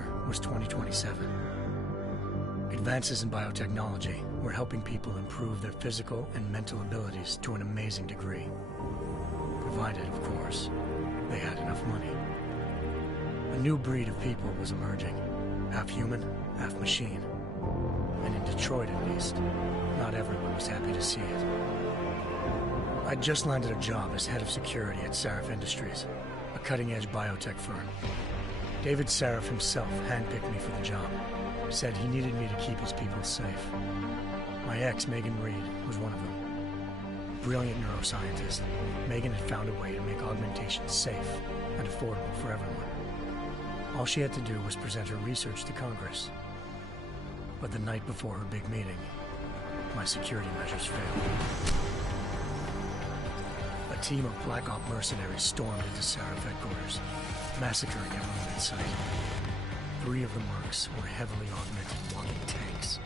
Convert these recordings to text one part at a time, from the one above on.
year was 2027. Advances in biotechnology were helping people improve their physical and mental abilities to an amazing degree. Provided, of course, they had enough money. A new breed of people was emerging, half human, half machine. And in Detroit, at least, not everyone was happy to see it. I'd just landed a job as head of security at Sarif Industries, a cutting-edge biotech firm. David Sarif himself handpicked me for the job, said he needed me to keep his people safe. My ex, Megan Reed, was one of them. Brilliant neuroscientist, Megan had found a way to make augmentation safe and affordable for everyone. All she had to do was present her research to Congress. But the night before her big meeting, my security measures failed. A team of Black Op mercenaries stormed into Sarif headquarters, massacring everyone in sight. 3 of the mercs were heavily augmented walking tanks.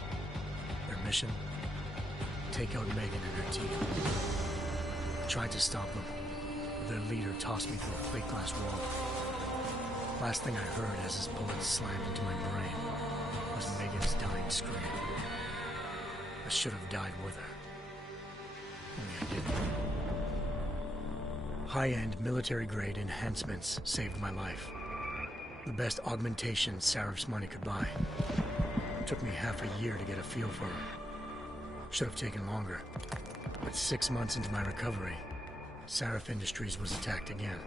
Their mission? Take out Megan and her team. I tried to stop them, but their leader tossed me through a plate glass wall. Last thing I heard as his bullets slammed into my brain was Megan's dying scream. I should have died with her. Only I didn't. High-end military-grade enhancements saved my life. The best augmentation Sarif's money could buy. It took me half a year to get a feel for her. Should have taken longer. But 6 months into my recovery, Sarif Industries was attacked again.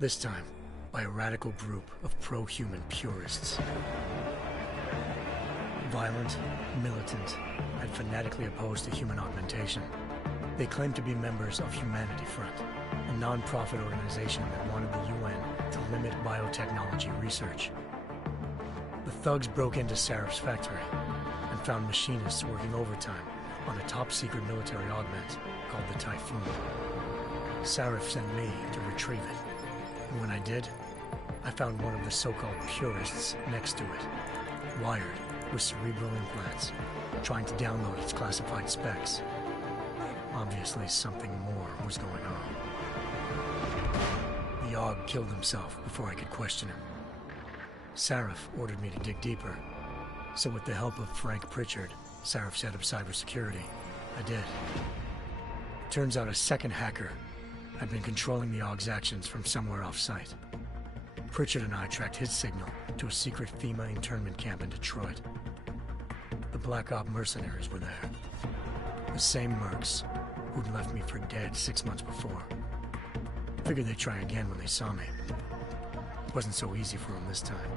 This time, by a radical group of pro-human purists. Violent, militant, and fanatically opposed to human augmentation. They claimed to be members of Humanity Front, a non-profit organization that wanted the UN to limit biotechnology research. The thugs broke into Sarif's factory and found machinists working overtime on a top-secret military augment called the Typhoon. Sarif sent me to retrieve it, and when I did, I found one of the so-called purists next to it, wired with cerebral implants, trying to download its classified specs. Obviously, something more was going on. The Aug killed himself before I could question him. Sarif ordered me to dig deeper, so with the help of Frank Pritchard, Sarif's head of cybersecurity, I did. Turns out a second hacker had been controlling the Aug's actions from somewhere off-site. Pritchard and I tracked his signal to a secret FEMA internment camp in Detroit. The Black Op mercenaries were there. The same mercs who'd left me for dead 6 months before. Figured they'd try again when they saw me. It wasn't so easy for them this time.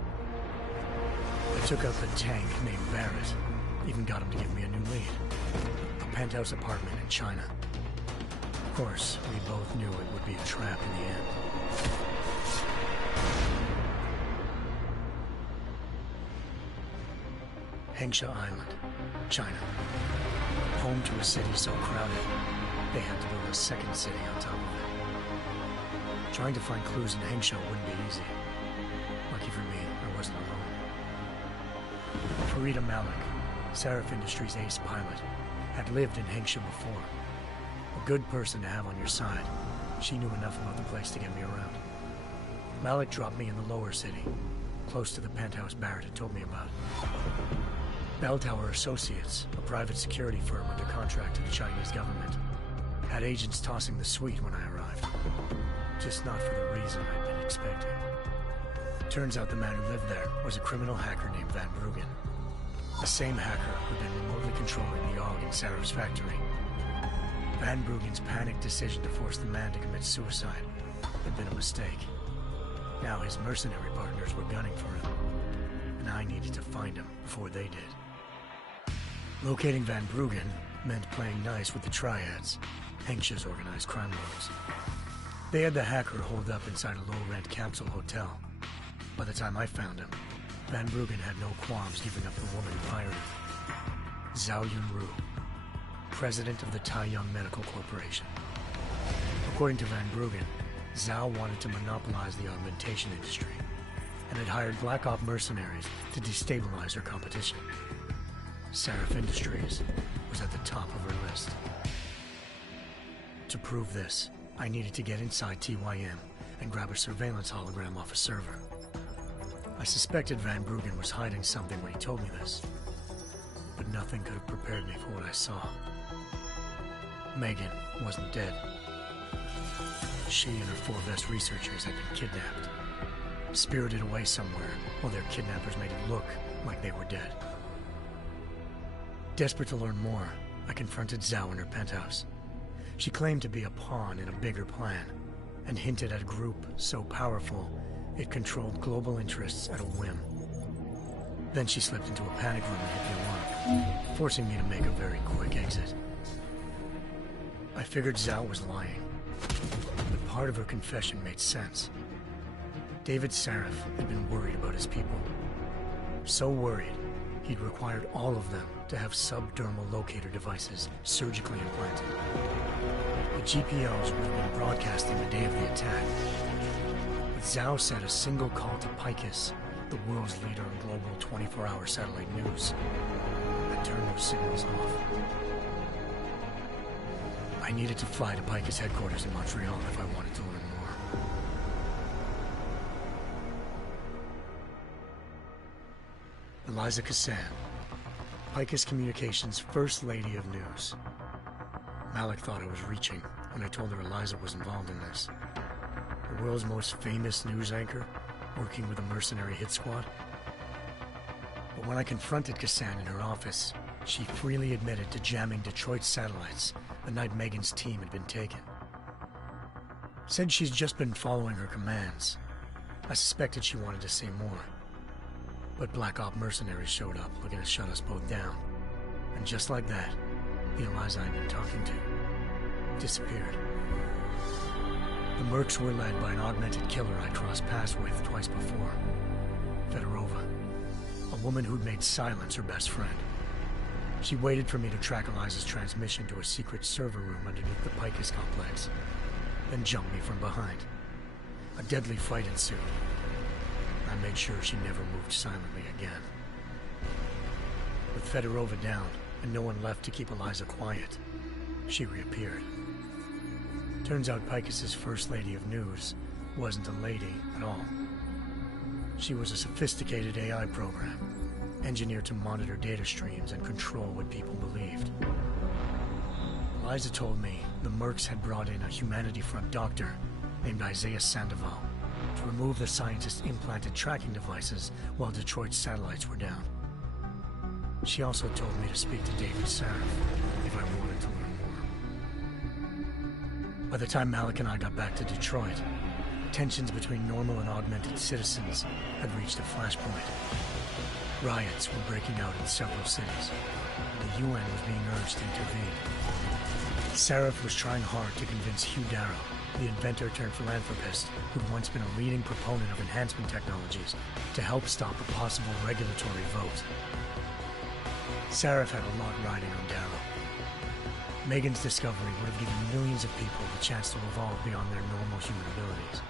I took out the tank named Barrett, even got him to give me a new lead. A penthouse apartment in China. Of course, we both knew it would be a trap in the end. Hengsha Island, China. Home to a city so crowded, they had to build a second city on top of it. Trying to find clues in Hengsha wouldn't be easy. Lucky for me, I wasn't alone. Farida Malik, Sarif Industries' ace pilot, had lived in Hengsha before. A good person to have on your side. She knew enough about the place to get me around. Malik dropped me in the lower city, close to the penthouse Barrett had told me about. Bell Tower Associates, a private security firm under contract to the Chinese government, had agents tossing the suite when I arrived. Just not for the reason I'd been expecting. Turns out the man who lived there was a criminal hacker named Van Bruggen. The same hacker who'd been remotely controlling the Aug in Sarif's factory. Van Bruggen's panicked decision to force the man to commit suicide had been a mistake. Now his mercenary partners were gunning for him, and I needed to find him before they did. Locating Van Bruggen meant playing nice with the Triads, Hengsha's organized crime lords. They had the hacker holed up inside a low-rent capsule hotel. By the time I found him, Van Bruggen had no qualms giving up the woman who hired him. Zhao Yunru, president of the Taiyang Medical Corporation. According to Van Bruggen, Zhao wanted to monopolize the augmentation industry and had hired Black Op mercenaries to destabilize her competition. Sarif Industries was at the top of her list. To prove this, I needed to get inside TYM and grab a surveillance hologram off a server. I suspected Van Bruggen was hiding something when he told me this, but nothing could have prepared me for what I saw. Megan wasn't dead. She and her 4 best researchers had been kidnapped, spirited away somewhere while their kidnappers made it look like they were dead. Desperate to learn more, I confronted Zhao in her penthouse. She claimed to be a pawn in a bigger plan, and hinted at a group so powerful it controlled global interests at a whim. Then she slipped into a panic room and hit the alarm, forcing me to make a very quick exit. I figured Zhao was lying, but part of her confession made sense. David Sarif had been worried about his people. So worried, he'd required all of them to have subdermal locator devices surgically implanted. The GPOs would have been broadcasting the day of the attack. But Zhao said a single call to Picus, the world's leader in global 24-hour satellite news, had turned those signals off. I needed to fly to Picus headquarters in Montreal if I wanted to learn more. Eliza Cassan, Picus Communications' First Lady of News. Malik thought I was reaching when I told her Eliza was involved in this. The world's most famous news anchor, working with a mercenary hit squad. But when I confronted Cassan in her office, she freely admitted to jamming Detroit's satellites the night Megan's team had been taken. Said she's just been following her commands. I suspected she wanted to say more. But Black Op mercenaries showed up looking to shut us both down. And just like that, the Eliza I'd been talking to disappeared. The Mercs were led by an augmented killer I'd crossed paths with twice before. Fedorova, a woman who'd made silence her best friend. She waited for me to track Eliza's transmission to a secret server room underneath the Picus complex, then jumped me from behind. A deadly fight ensued. I made sure she never moved silently again. With Fedorova down, and no one left to keep Eliza quiet, she reappeared. Turns out Picus's First Lady of News wasn't a lady at all. She was a sophisticated AI program, engineered to monitor data streams and control what people believed. Eliza told me the Mercs had brought in a Humanity Front doctor named Isaiah Sandoval to remove the scientist's implanted tracking devices while Detroit's satellites were down. She also told me to speak to David Sarif if I wanted to learn more. By the time Malik and I got back to Detroit, tensions between normal and augmented citizens had reached a flashpoint. Riots were breaking out in several cities, and the UN was being urged to intervene. Sarif was trying hard to convince Hugh Darrow, the inventor-turned-philanthropist who'd once been a leading proponent of enhancement technologies, to help stop a possible regulatory vote. Sarif had a lot riding on Darrow. Megan's discovery would have given millions of people the chance to evolve beyond their normal human abilities,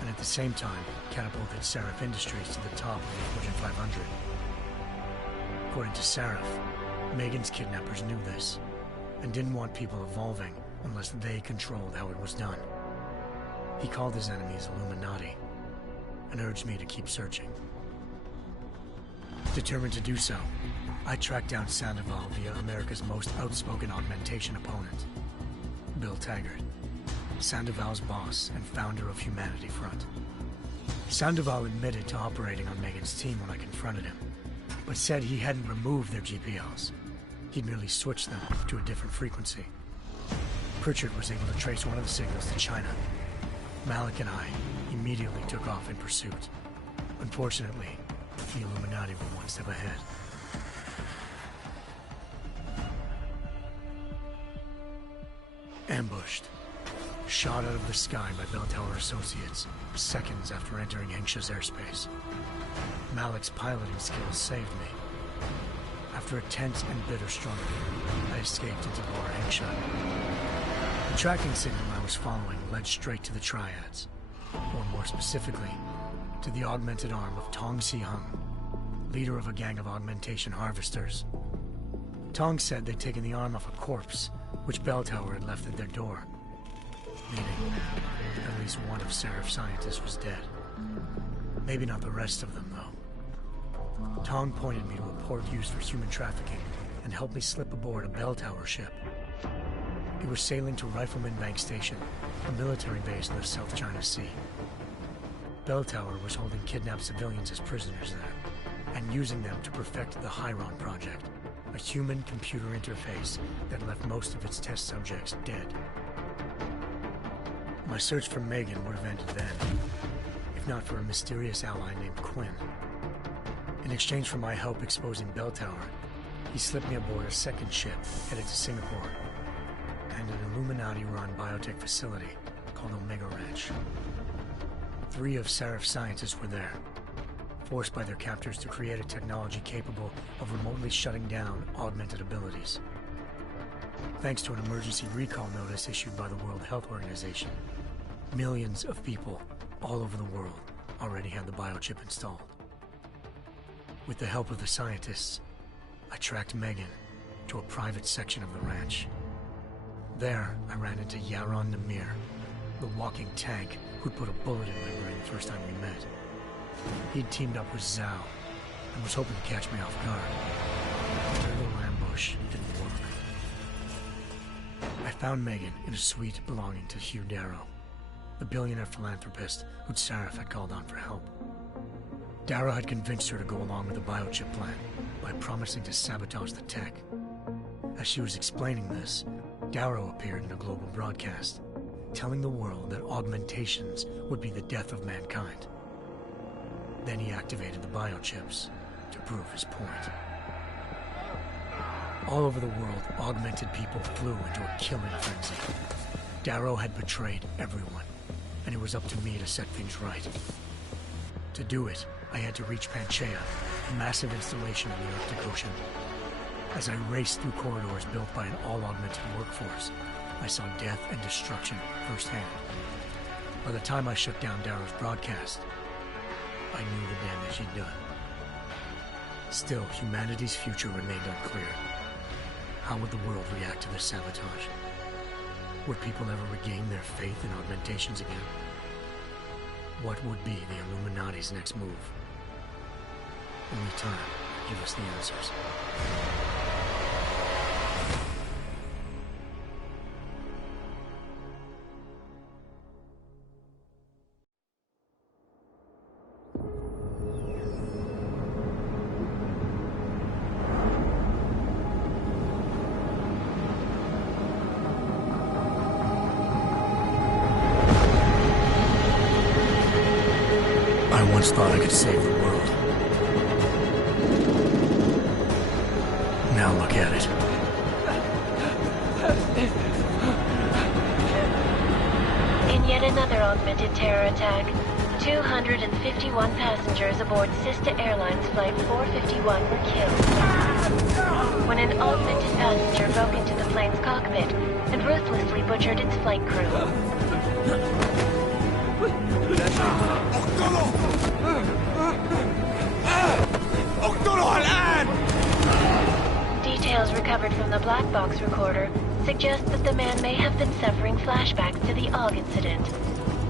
and at the same time catapulted Sarif Industries to the top of the Fortune 500. According to Sarif, Megan's kidnappers knew this, and didn't want people evolving unless they controlled how it was done. He called his enemies Illuminati, and urged me to keep searching. Determined to do so, I tracked down Sandoval via America's most outspoken augmentation opponent, Bill Taggart, Sandoval's boss and founder of Humanity Front. Sandoval admitted to operating on Megan's team when I confronted him, but said he hadn't removed their GPLs. He'd merely switched them to a different frequency. Pritchard was able to trace one of the signals to China. Malik and I immediately took off in pursuit. Unfortunately, the Illuminati were one step ahead. Ambushed. Shot out of the sky by Bell Tower Associates, seconds after entering Hengsha's airspace. Malik's piloting skills saved me. After a tense and bitter struggle, I escaped into Lower Hengsha. The tracking signal I was following led straight to the Triads, or more specifically, to the augmented arm of Tong Si-hung, leader of a gang of augmentation harvesters. Tong said they'd taken the arm off a corpse, which Bell Tower had left at their door, meaning at least one of Sarif's scientists was dead. Maybe not the rest of them, though. Tong pointed me to a port used for human trafficking and helped me slip aboard a bell tower ship. It was sailing to Rifleman Bank Station, a military base in the South China Sea. Bell Tower was holding kidnapped civilians as prisoners there, and using them to perfect the Chiron Project, a human-computer interface that left most of its test subjects dead. My search for Megan would have ended then, if not for a mysterious ally named Quinn. In exchange for my help exposing Bell Tower, he slipped me aboard a second ship headed to Singapore and an Illuminati-run biotech facility called Omega Ranch. 3 of Serif's scientists were there, forced by their captors to create a technology capable of remotely shutting down augmented abilities. Thanks to an emergency recall notice issued by the World Health Organization, millions of people all over the world already had the biochip installed. With the help of the scientists, I tracked Megan to a private section of the ranch. There, I ran into Yaron Namir, the walking tank who'd put a bullet in my brain the first time we met. He'd teamed up with Zhao and was hoping to catch me off guard. But their little ambush didn't work. I found Megan in a suite belonging to Hugh Darrow, the billionaire philanthropist who'd Sarif had called on for help. Darrow had convinced her to go along with the biochip plan by promising to sabotage the tech. As she was explaining this, Darrow appeared in a global broadcast, telling the world that augmentations would be the death of mankind. Then he activated the biochips to prove his point. All over the world, augmented people flew into a killing frenzy. Darrow had betrayed everyone, and it was up to me to set things right. To do it, I had to reach Panchaea, a massive installation in the Arctic Ocean. As I raced through corridors built by an all-augmented workforce, I saw death and destruction firsthand. By the time I shut down Darrow's broadcast, I knew the damage he'd done. Still, humanity's future remained unclear. How would the world react to this sabotage? Would people ever regain their faith in augmentations again? What would be the Illuminati's next move? Only time could give us the answers. I once thought I could save the world. Now look at it. In yet another augmented terror attack, 251 passengers aboard Sister Airlines Flight 451 were killed when an augmented passenger broke into the plane's cockpit and ruthlessly butchered its flight crew. Details recovered from the black box recorder suggest that the man may have been suffering flashbacks to the AUG incident.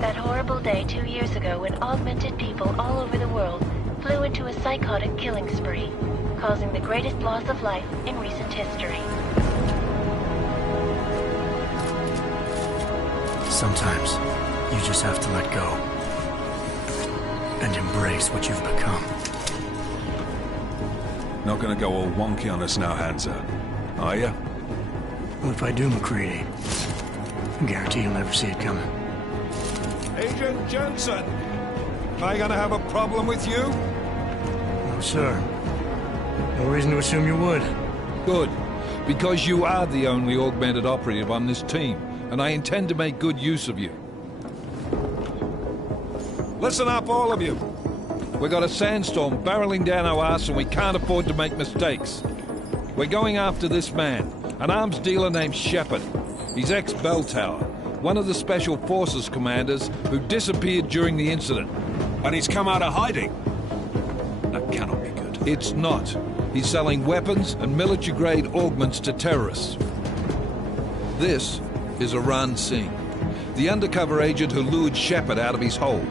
That horrible day 2 years ago when augmented people all over the world flew into a psychotic killing spree, causing the greatest loss of life in recent history. Sometimes, you just have to let go and embrace what you've become. Not gonna go all wonky on us now, Hansa, are ya? Well, if I do, McCready, I guarantee you'll never see it coming. Agent Jensen! Am I gonna have a problem with you? No, sir. No reason to assume you would. Good, because you are the only augmented operative on this team, and I intend to make good use of you. Listen up, all of you. We got a sandstorm barreling down our arse and we can't afford to make mistakes. We're going after this man, an arms dealer named Shepard. He's ex-Bell Tower, one of the Special Forces commanders who disappeared during the incident. And he's come out of hiding. That cannot be good. It's not. He's selling weapons and military-grade augments to terrorists. This is Aran Singh, the undercover agent who lured Shepard out of his hole.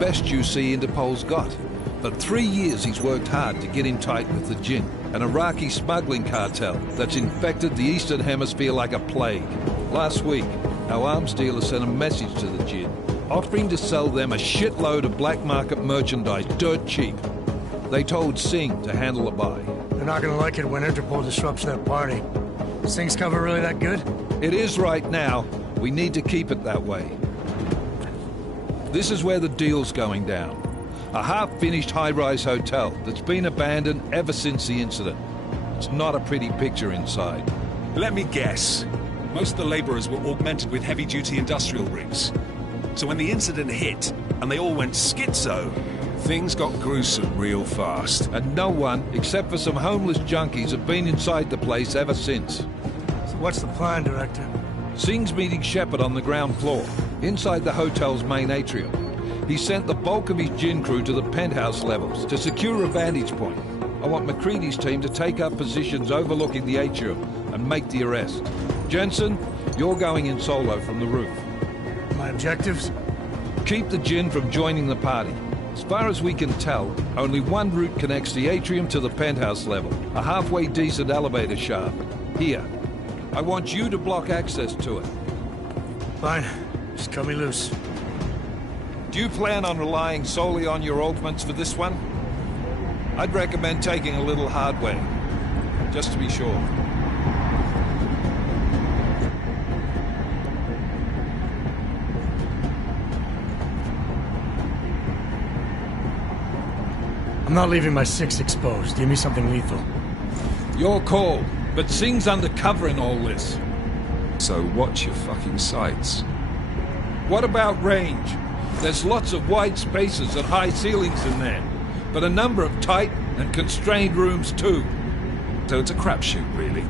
Best you see Interpol's got. For 3 years he's worked hard to get in tight with the Jinn, an Iraqi smuggling cartel that's infected the Eastern Hemisphere like a plague. Last week, our arms dealer sent a message to the Jinn, offering to sell them a shitload of black market merchandise dirt cheap. They told Singh to handle the buy. They're not gonna like it when Interpol disrupts their party. Singh's cover really that good? It is right now. We need to keep it that way. This is where the deal's going down. A half-finished high-rise hotel that's been abandoned ever since the incident. It's not a pretty picture inside. Let me guess. Most of the laborers were augmented with heavy-duty industrial rigs. So when the incident hit, and they all went schizo, things got gruesome real fast. And no one, except for some homeless junkies, have been inside the place ever since. So what's the plan, Director? Singh's meeting Shepard on the ground floor, inside the hotel's main atrium. He sent the bulk of his Jinn crew to the penthouse levels to secure a vantage point. I want McCready's team to take up positions overlooking the atrium and make the arrest. Jensen, you're going in solo from the roof. My objectives? Keep the Jinn from joining the party. As far as we can tell, only one route connects the atrium to the penthouse level, a halfway decent elevator shaft. Here. I want you to block access to it. Fine. Just cut me loose. Do you plan on relying solely on your augments for this one? I'd recommend taking a little hardware, just to be sure. I'm not leaving my 6 exposed. Give me something lethal. Your call, but Singh's undercover in all this. So watch your fucking sights. What about range? There's lots of wide spaces and high ceilings in there, but a number of tight and constrained rooms too. So it's a crapshoot, really.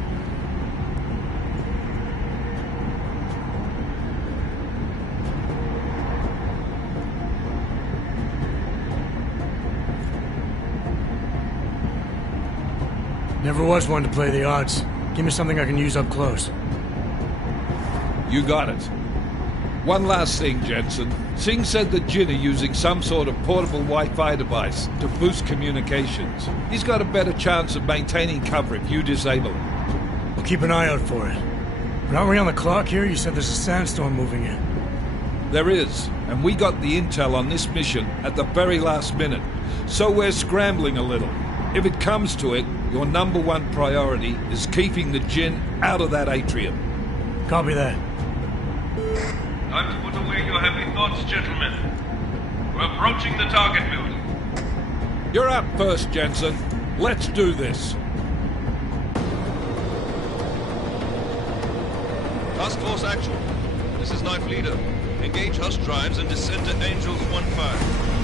Never was one to play the odds. Give me something I can use up close. You got it. One last thing, Jensen. Singh said the Jinn are using some sort of portable Wi-Fi device to boost communications. He's got a better chance of maintaining cover if you disable it. We'll keep an eye out for it. But aren't we on the clock here? You said there's a sandstorm moving in. There is, and we got the intel on this mission at the very last minute. So we're scrambling a little. If it comes to it, your number one priority is keeping the Jinn out of that atrium. Copy that. Time to put away your heavy thoughts, gentlemen. We're approaching the target building. You're up first, Jensen. Let's do this. Task Force Actual. This is Knife Leader. Engage Hush drives and descend to Angels 1-5.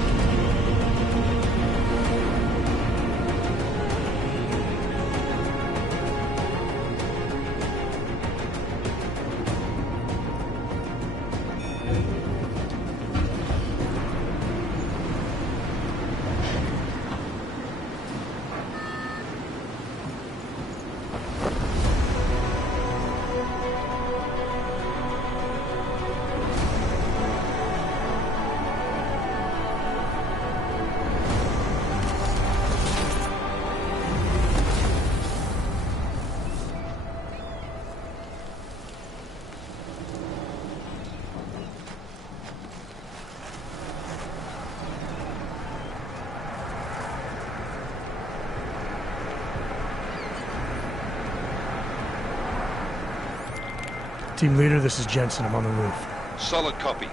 Team leader, this is Jensen. I'm on the roof. Solid copy.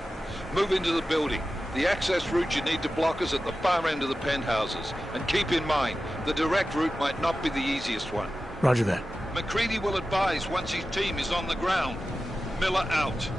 Move into the building. The access route you need to block is at the far end of the penthouses. And keep in mind, the direct route might not be the easiest one. Roger that. McCready will advise once his team is on the ground. Miller out.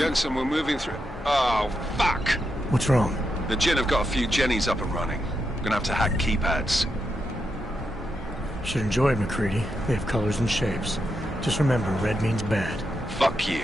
Jensen, we're moving through... Oh, fuck! What's wrong? The Jinn have got a few Jennies up and running. We're gonna have to hack keypads. Should enjoy it, McCready. They have colors and shapes. Just remember, red means bad. Fuck you.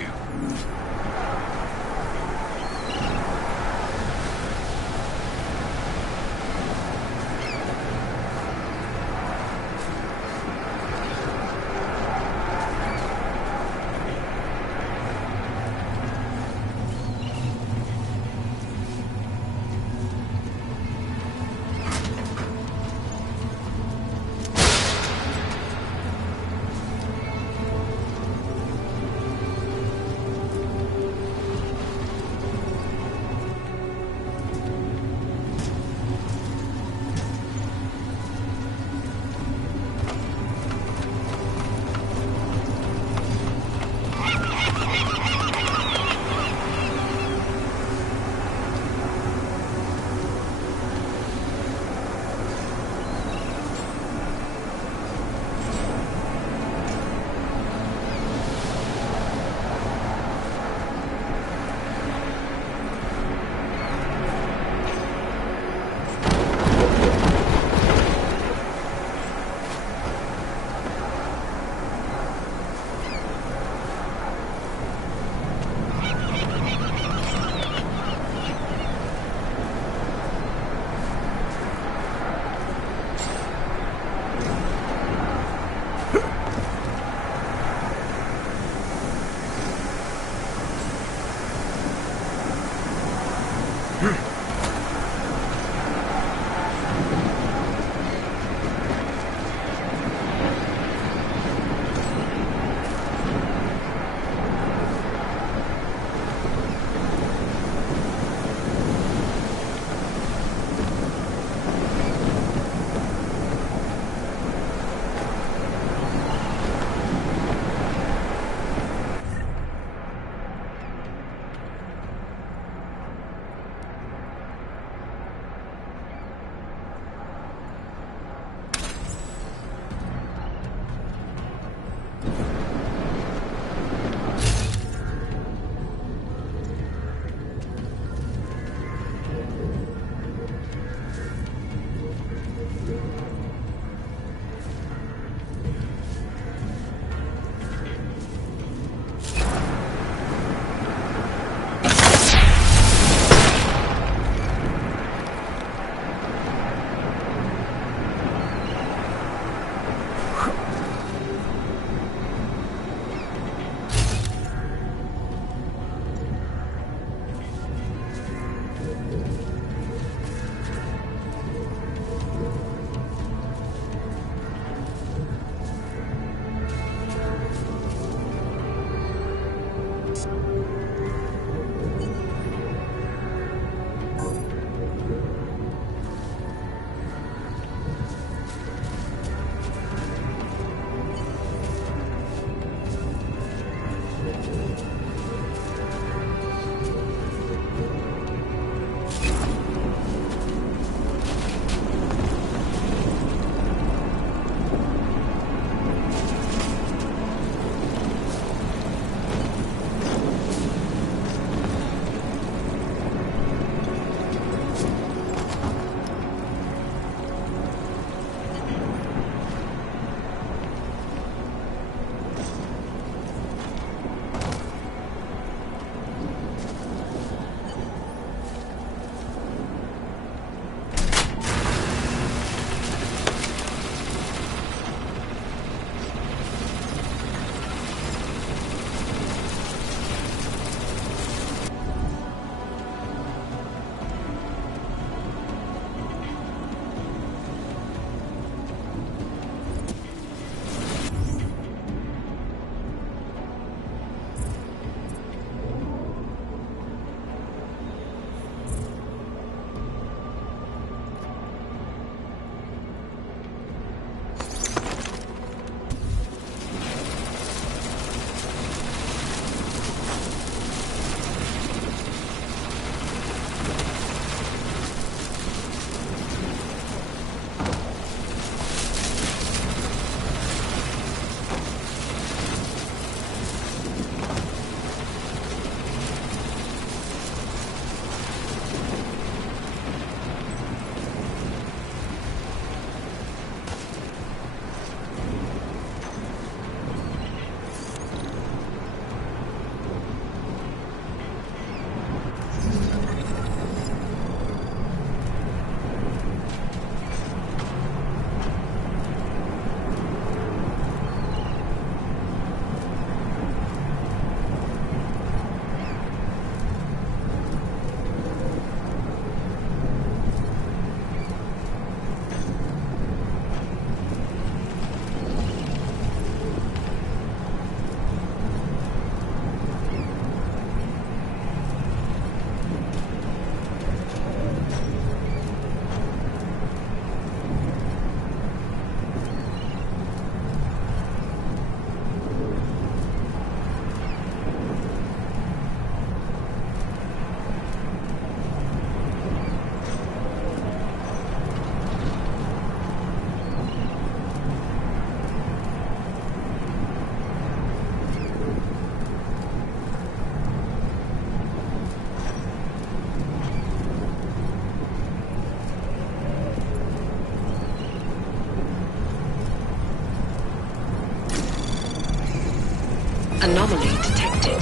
Anomaly detected.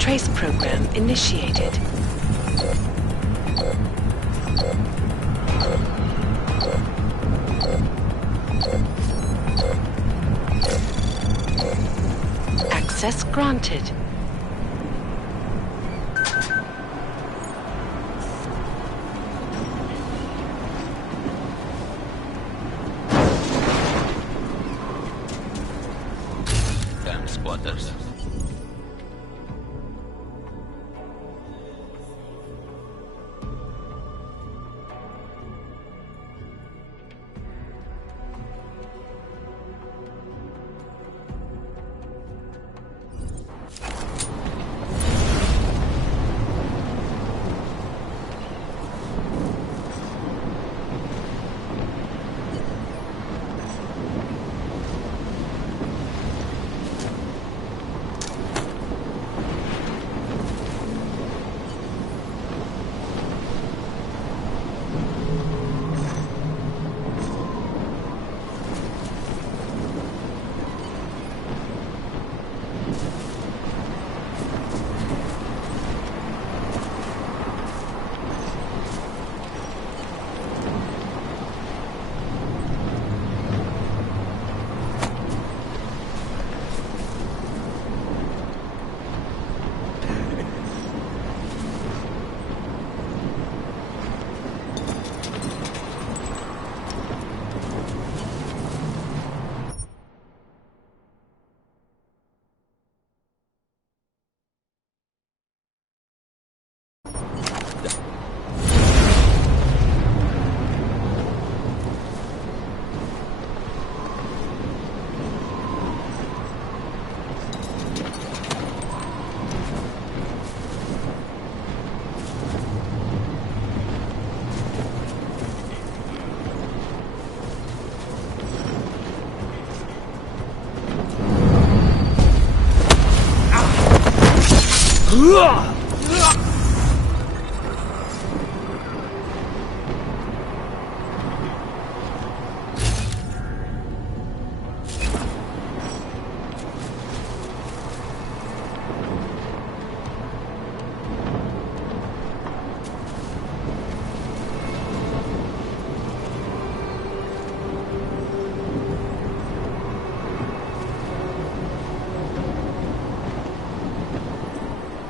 Trace program initiated. Access granted. Damn squatters.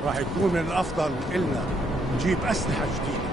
راح يكون من الأفضل إلنا نجيب أسلحة جديدة.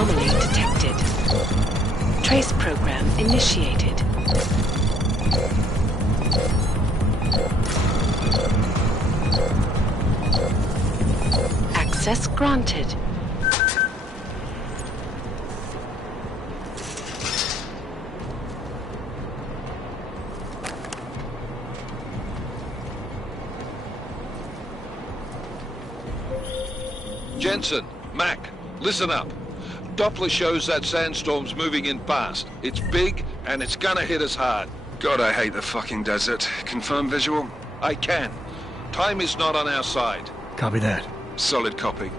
Anomaly detected. Trace program initiated. Access granted. Jensen, Mac, listen up. Doppler shows that sandstorm's moving in fast. It's big, and it's gonna hit us hard. God, I hate the fucking desert. Confirm visual? I can. Time is not on our side. Copy that. Solid copy.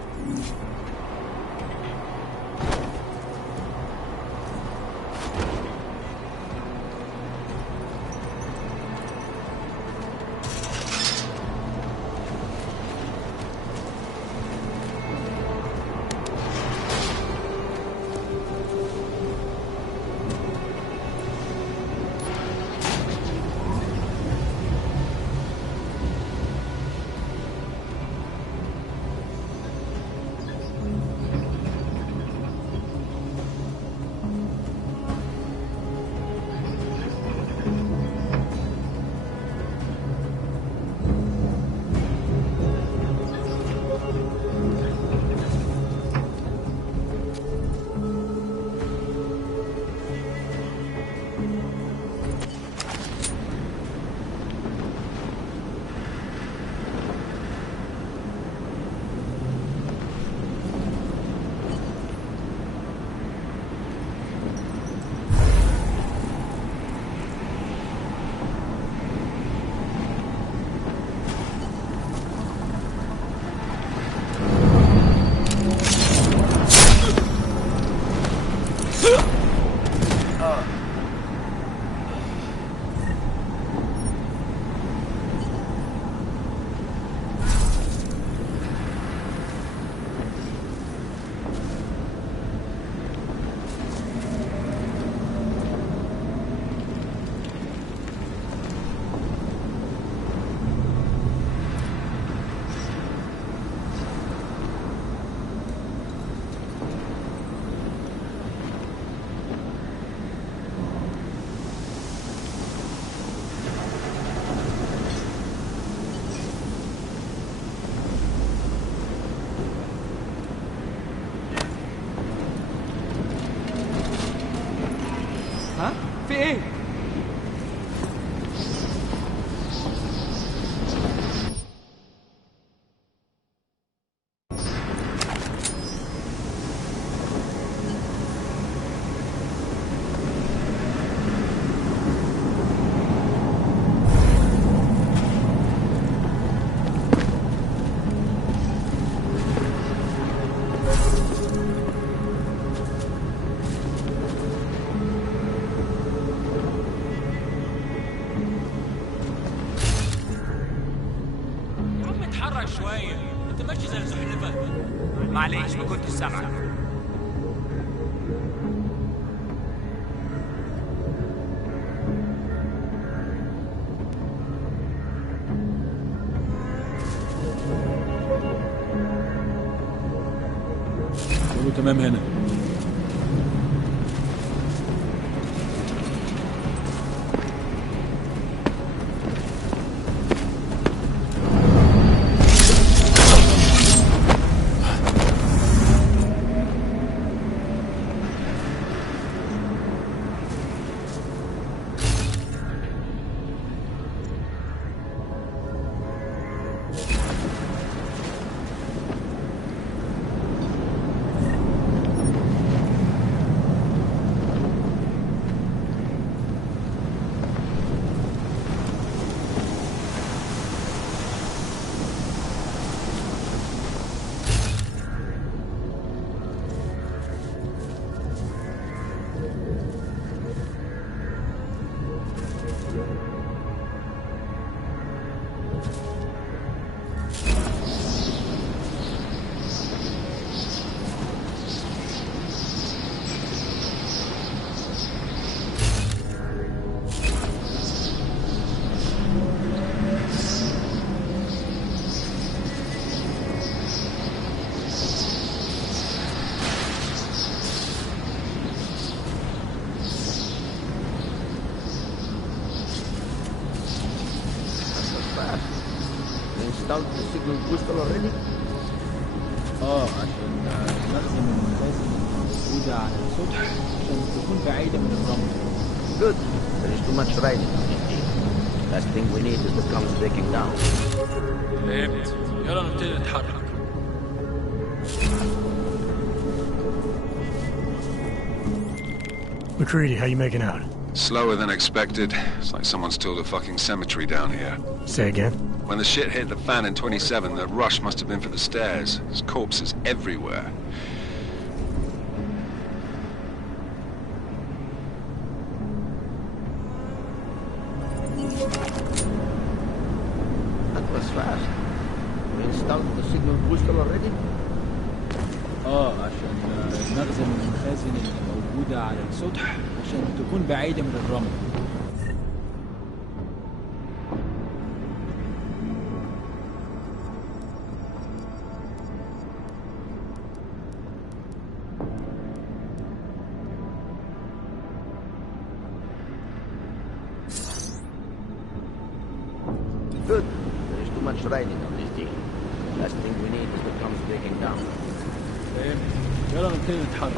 في ايه؟ اتحرك شوية، انت ماشي زي الزحلفة. معليش ما كنتش سامعك. كله تمام هنا. signal booster already? عشان نخزن المخازن الموجودة على السطح عشان تكون بعيدة من الرمل. Good. There is too much riding on this deal. Last thing we need is the guns breaking down. فهمت. يلا نبتدي نتحرك. McCready, how you making out? Slower than expected. It's like someone's tilled a fucking cemetery down here. Say again? When the shit hit the fan in 27, the rush must have been for the stairs. There's corpses everywhere. That was fast. We installed the signal booster already? عشان نخزن المخازن الموجودة على السطح عشان تكون بعيدة من الرمل. Good. There is too much riding on this deal. Last thing we need is the guns breaking down. فهمت. يلا نبتدي نتحرك.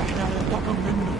احنا هننتقم منه.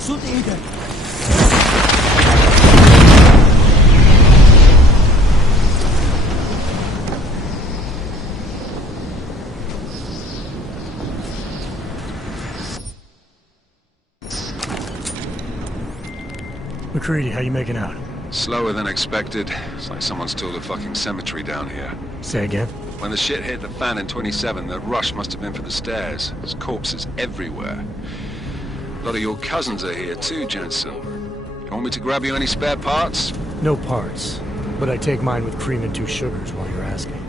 صوت ايه ده؟ McCready, how you making out? Slower than expected. It's like someone's tilled a fucking cemetery down here. Say again? When the shit hit the fan in 27, the rush must have been for the stairs. There's corpses everywhere. A lot of your cousins are here too, Jensen. You want me to grab you any spare parts? No parts, but I take mine with cream and 2 sugars while you're asking.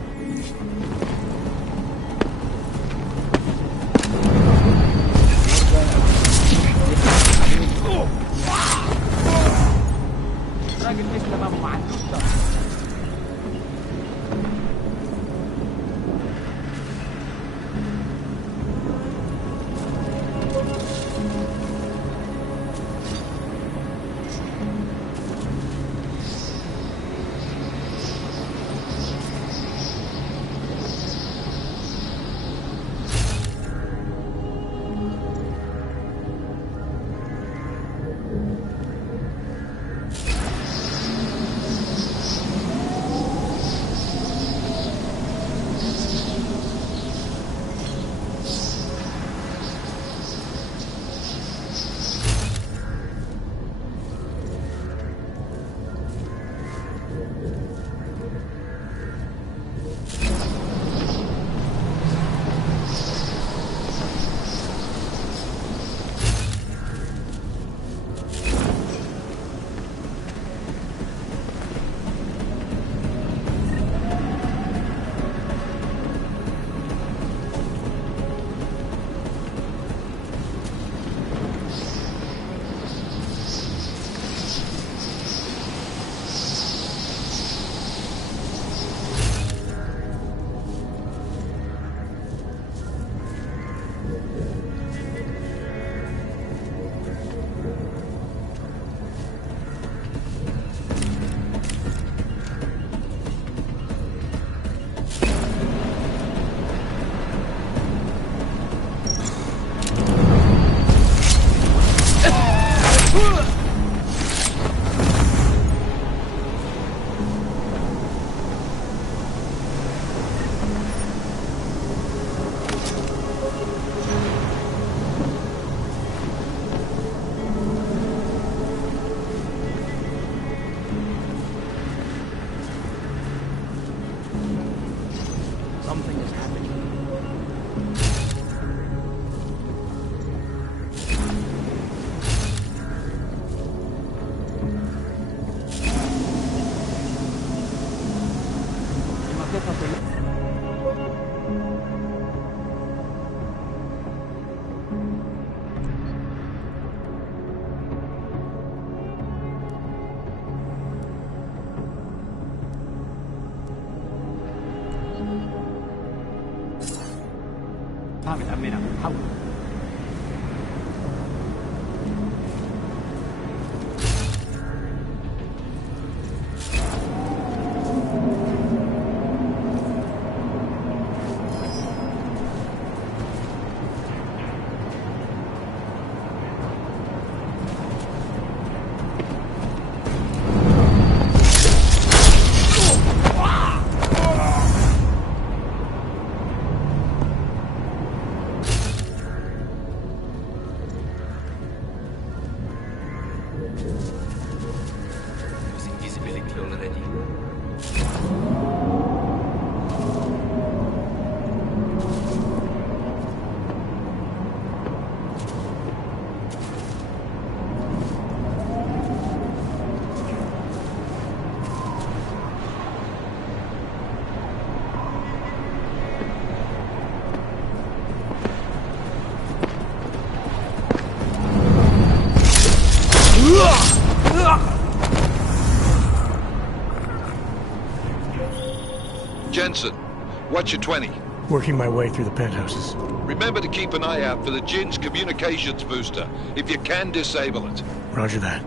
تأمنها حول. Jensen, what's your 20? Working my way through the penthouses. Remember to keep an eye out for the Jin's communications booster. If you can, disable it. Roger that.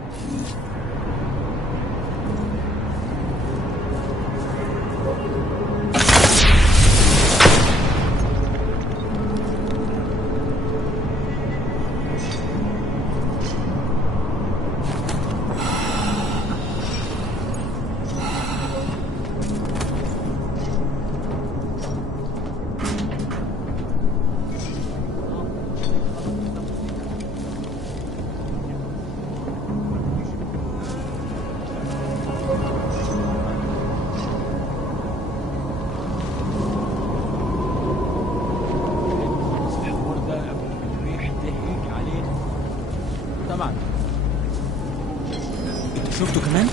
شفته كمان؟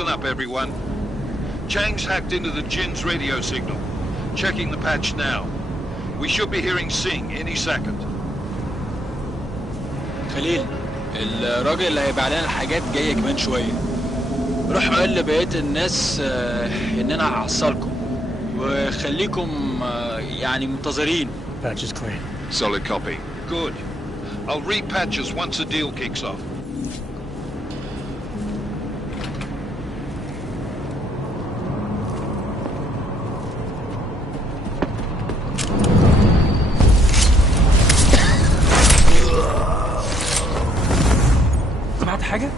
Listen up, everyone. Chang's hacked into the Jin's radio signal. Checking the patch now. We should be hearing Sing any second. خليل، الراجل اللي هيبيع لنا الحاجات جاي كمان شويه. روح قول لبقيه الناس ان انا هحصلكم وخليكم يعني منتظرين. Patch is clean. Solid copy. Good. I'll repatch us once the deal kicks off. سمعت حاجة؟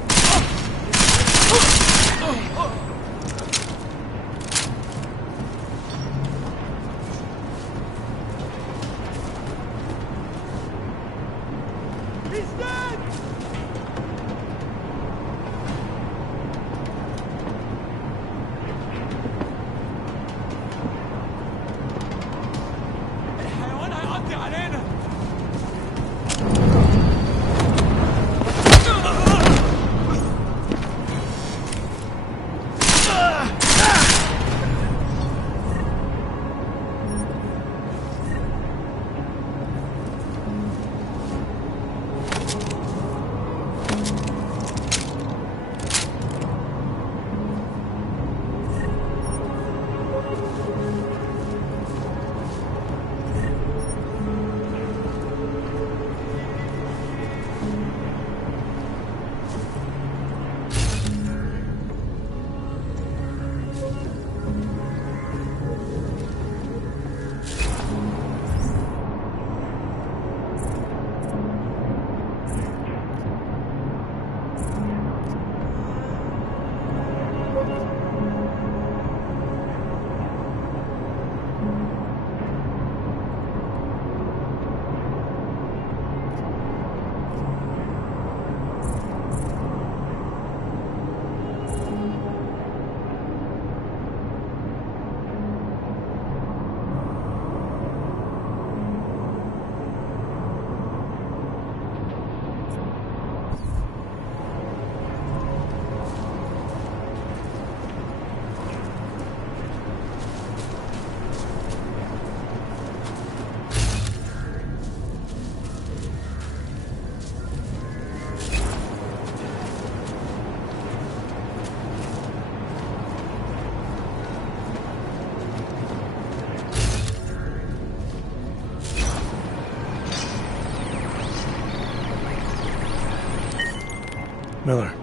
Miller,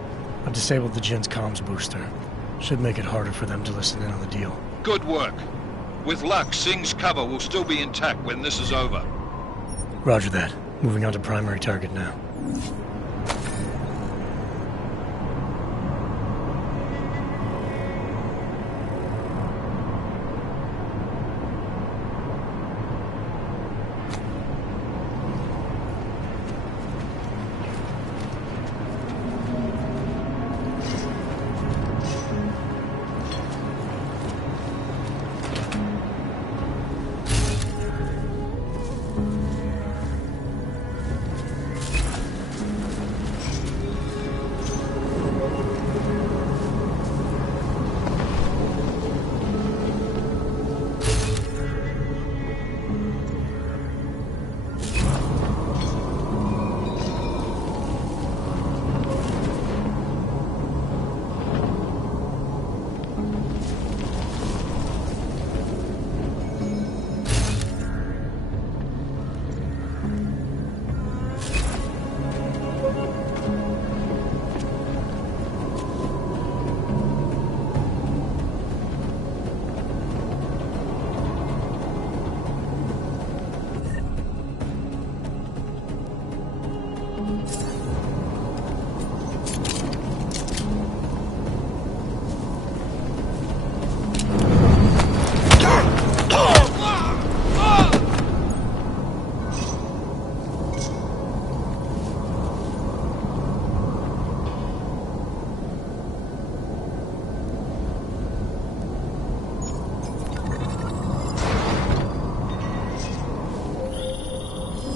I've disabled the Jin's comms booster. Should make it harder for them to listen in on the deal. Good work. With luck, Sing's cover will still be intact when this is over. Roger that. Moving on to primary target now.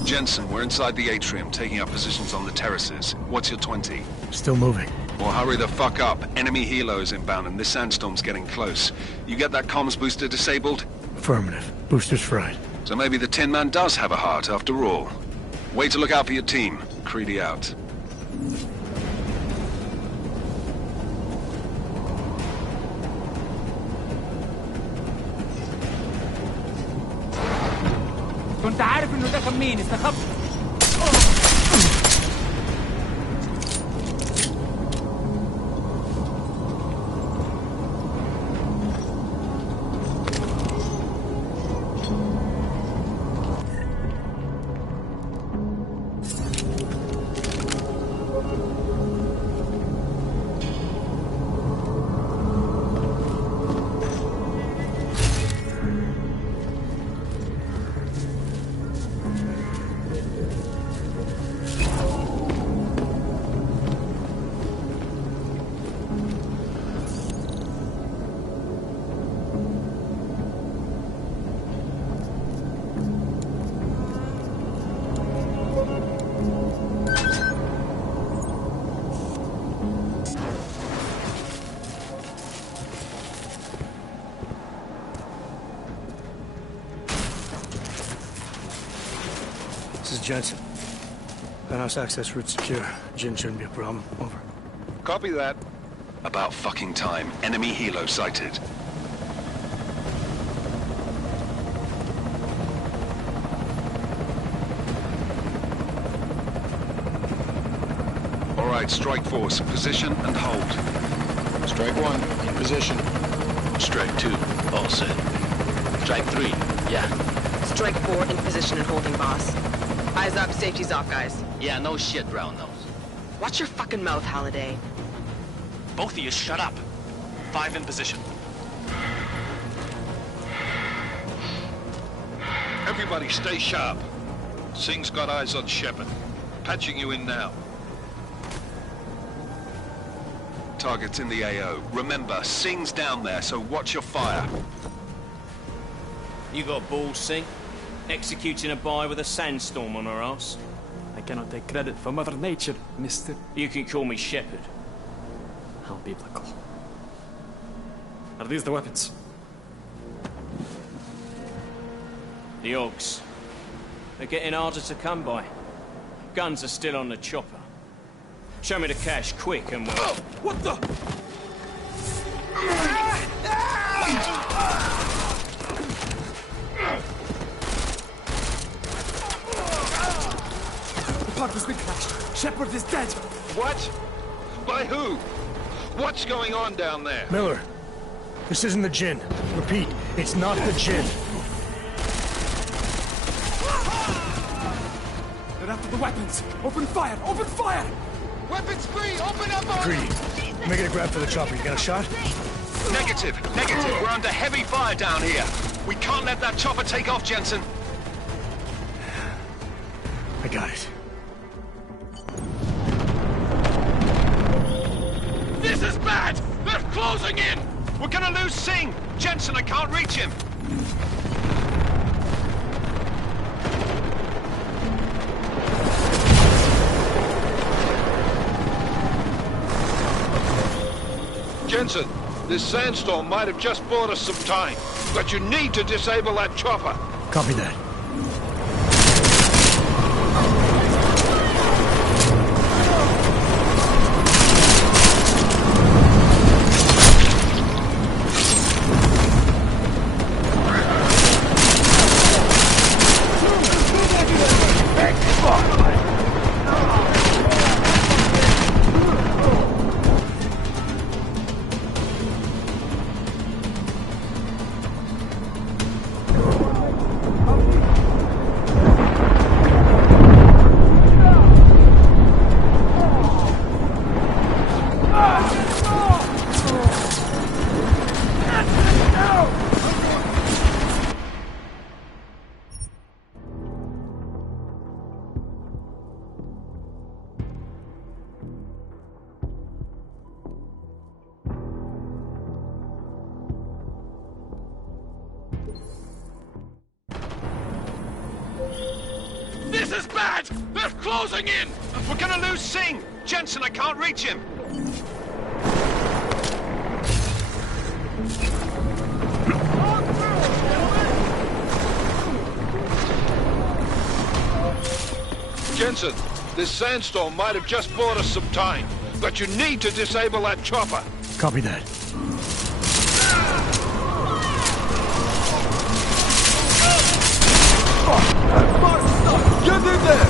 Jensen, we're inside the atrium, taking up positions on the terraces. What's your 20? Still moving. Well, hurry the fuck up. Enemy helo is inbound and this sandstorm's getting close. You get that comms booster disabled? Affirmative. Booster's fried. So maybe the Tin Man does have a heart after all. Way to look out for your team. Creedy out. كنت عارف انه ده كان مين استخبى. This is Jensen. Penthouse access route secure. Jin shouldn't be a problem. Over. Copy that. About fucking time. Enemy helo sighted. All right, Strike Force. Position and hold. Strike 1, in position. Strike 2, all set. Strike 3, yeah. Strike 4, in position and holding, boss. Eyes up, safety's off, guys. Yeah, no shit, round nose. Watch your fucking mouth, Halliday. Both of you shut up. 5 in position. Everybody stay sharp. Singh's got eyes on Shepard. Patching you in now. Target's in the AO. Remember, Singh's down there, so watch your fire. You got balls, Singh? Executing a buy with a sandstorm on her ass? I cannot take credit for Mother Nature, mister. You can call me Shepard. How biblical. Are these the weapons? The Ogs. They're getting harder to come by. Guns are still on the chopper. Show me the cash, quick, and we'll... Oh, what the? The pod has been crashed. Shepard is dead. What? By who? What's going on down there? Miller, this isn't the Jinn. Repeat, it's not the Jinn. They're after the weapons. Open fire! Open fire! Weapons free! Open up on... Greedy, I'm making a grab for the chopper. You got a shot? Negative. Negative. We're under heavy fire down here. We can't let that chopper take off, Jensen. I got it. This is bad! They're closing in! We're gonna lose Singh! Jensen, I can't reach him! Jensen, this sandstorm might have just bought us some time, but you need to disable that chopper. Copy that. This is bad! They're closing in! We're gonna lose Singh! Jensen, I can't reach him! Jensen, this sandstorm might have just bought us some time, but you need to disable that chopper. Copy that. Get in there!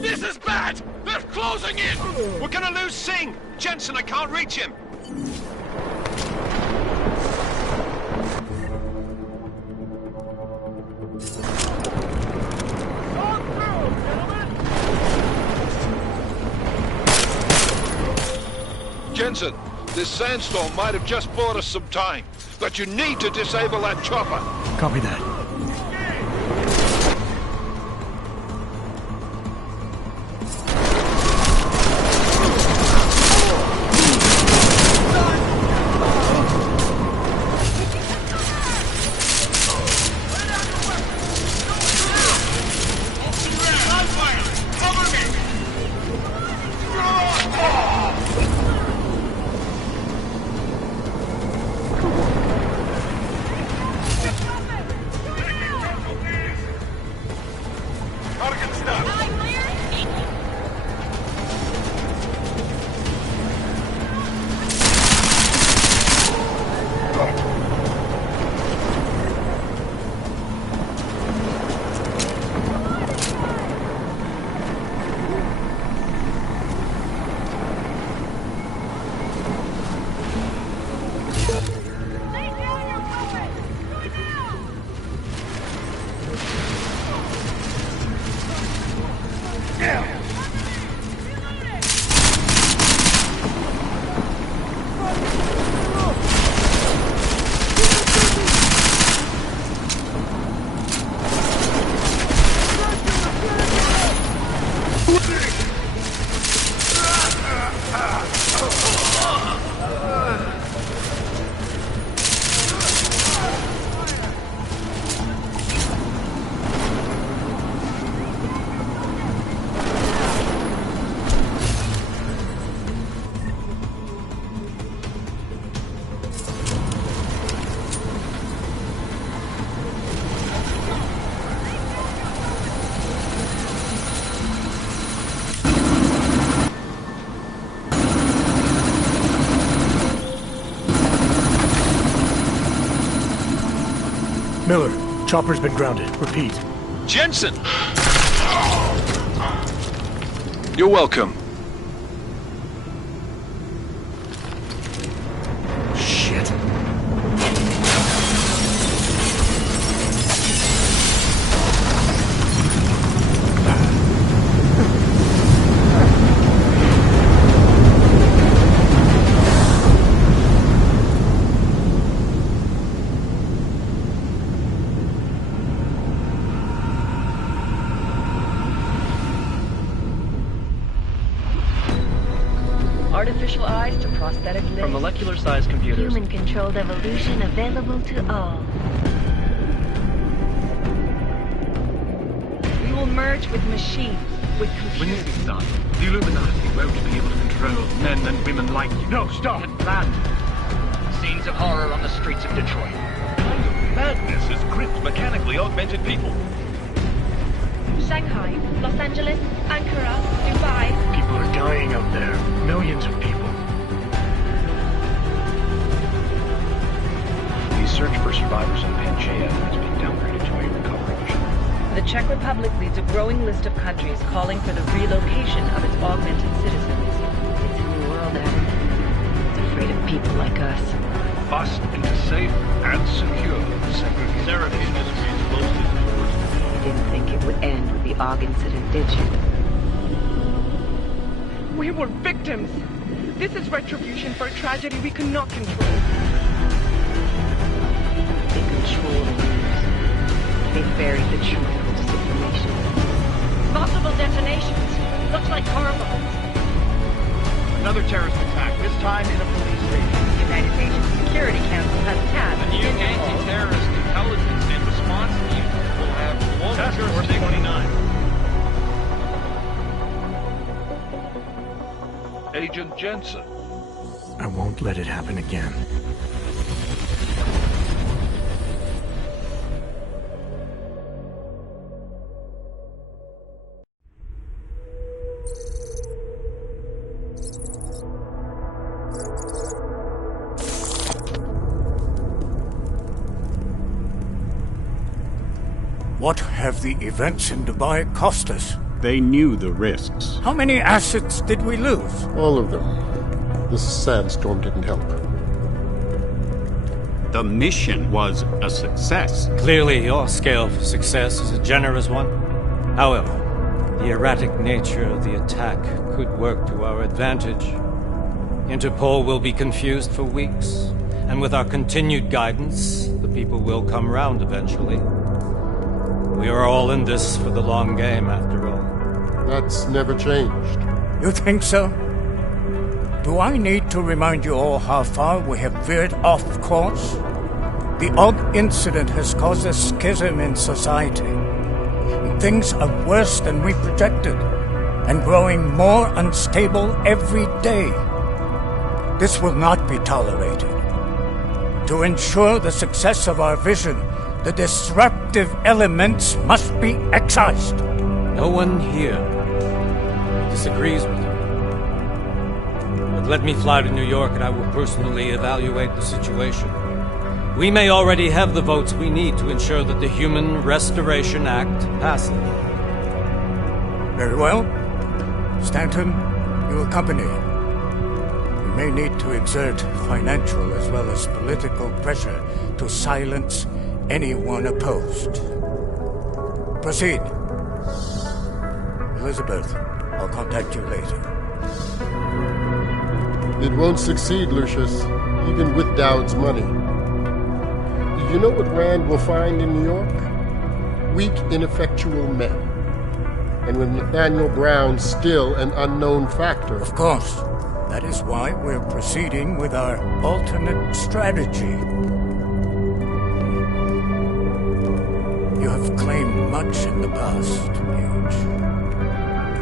This is bad! They're closing in! We're gonna lose Singh! Jensen, I can't reach him! Jensen, this sandstorm might have just bought us some time, but you need to disable that chopper. Copy that. Miller, chopper's been grounded. Repeat. Jensen! You're welcome. Shit. Artificial eyes to prosthetic limbs. From molecular-sized computers. Human-controlled evolution available to all. We will merge with machines, with computers. When this is done, the Illuminati won't be able to control men and women like you. No, stop! And planned. Scenes of horror on the streets of Detroit. Madness has gripped mechanically augmented people. Shanghai, Los Angeles, Ankara, Dubai. People are dying out there. Millions of people. The search for survivors in Pangaea has been downgraded to a recovery mission. The Czech Republic leads a growing list of countries calling for the relocation of its augmented citizens. It's a new world, Adam. It's afraid of people like us. Bust into safe and secure segregation. Therapy industries mostly. Didn't think it would end with the AUG incident, did you? We were victims. This is retribution for a tragedy we cannot control. They control the news. They buried the truth with disinformation. Multiple detonations. Looks like car bombs. Another terrorist attack, this time in a police station. The United Nations Security Council has tasked The new anti-terrorist intelligence and response unit will have global jurisdiction. 29. Agent Jensen. I won't let it happen again. What have the events in Dubai cost us? They knew the risks. How many assets did we lose? All of them. This sandstorm didn't help. The mission was a success. Clearly, your scale for success is a generous one. However, the erratic nature of the attack could work to our advantage. Interpol will be confused for weeks, and with our continued guidance, the people will come round eventually. We are all in this for the long game, after all. That's never changed. You think so? Do I need to remind you all how far we have veered off course? The Og incident has caused a schism in society. Things are worse than we projected, and growing more unstable every day. This will not be tolerated. To ensure the success of our vision, the disruptive elements must be excised. No one here disagrees with you. But let me fly to New York and I will personally evaluate the situation. We may already have the votes we need to ensure that the Human Restoration Act passes. Very well. Stanton, you accompany him. We may need to exert financial as well as political pressure to silence anyone opposed. Proceed. Elizabeth, I'll contact you later. It won't succeed, Lucius, even with Dowd's money. You know what Rand will find in New York? Weak, ineffectual men. And with Nathaniel Brown still an unknown factor. Of course. That is why we're proceeding with our alternate strategy. You have claimed much in the past, Paige.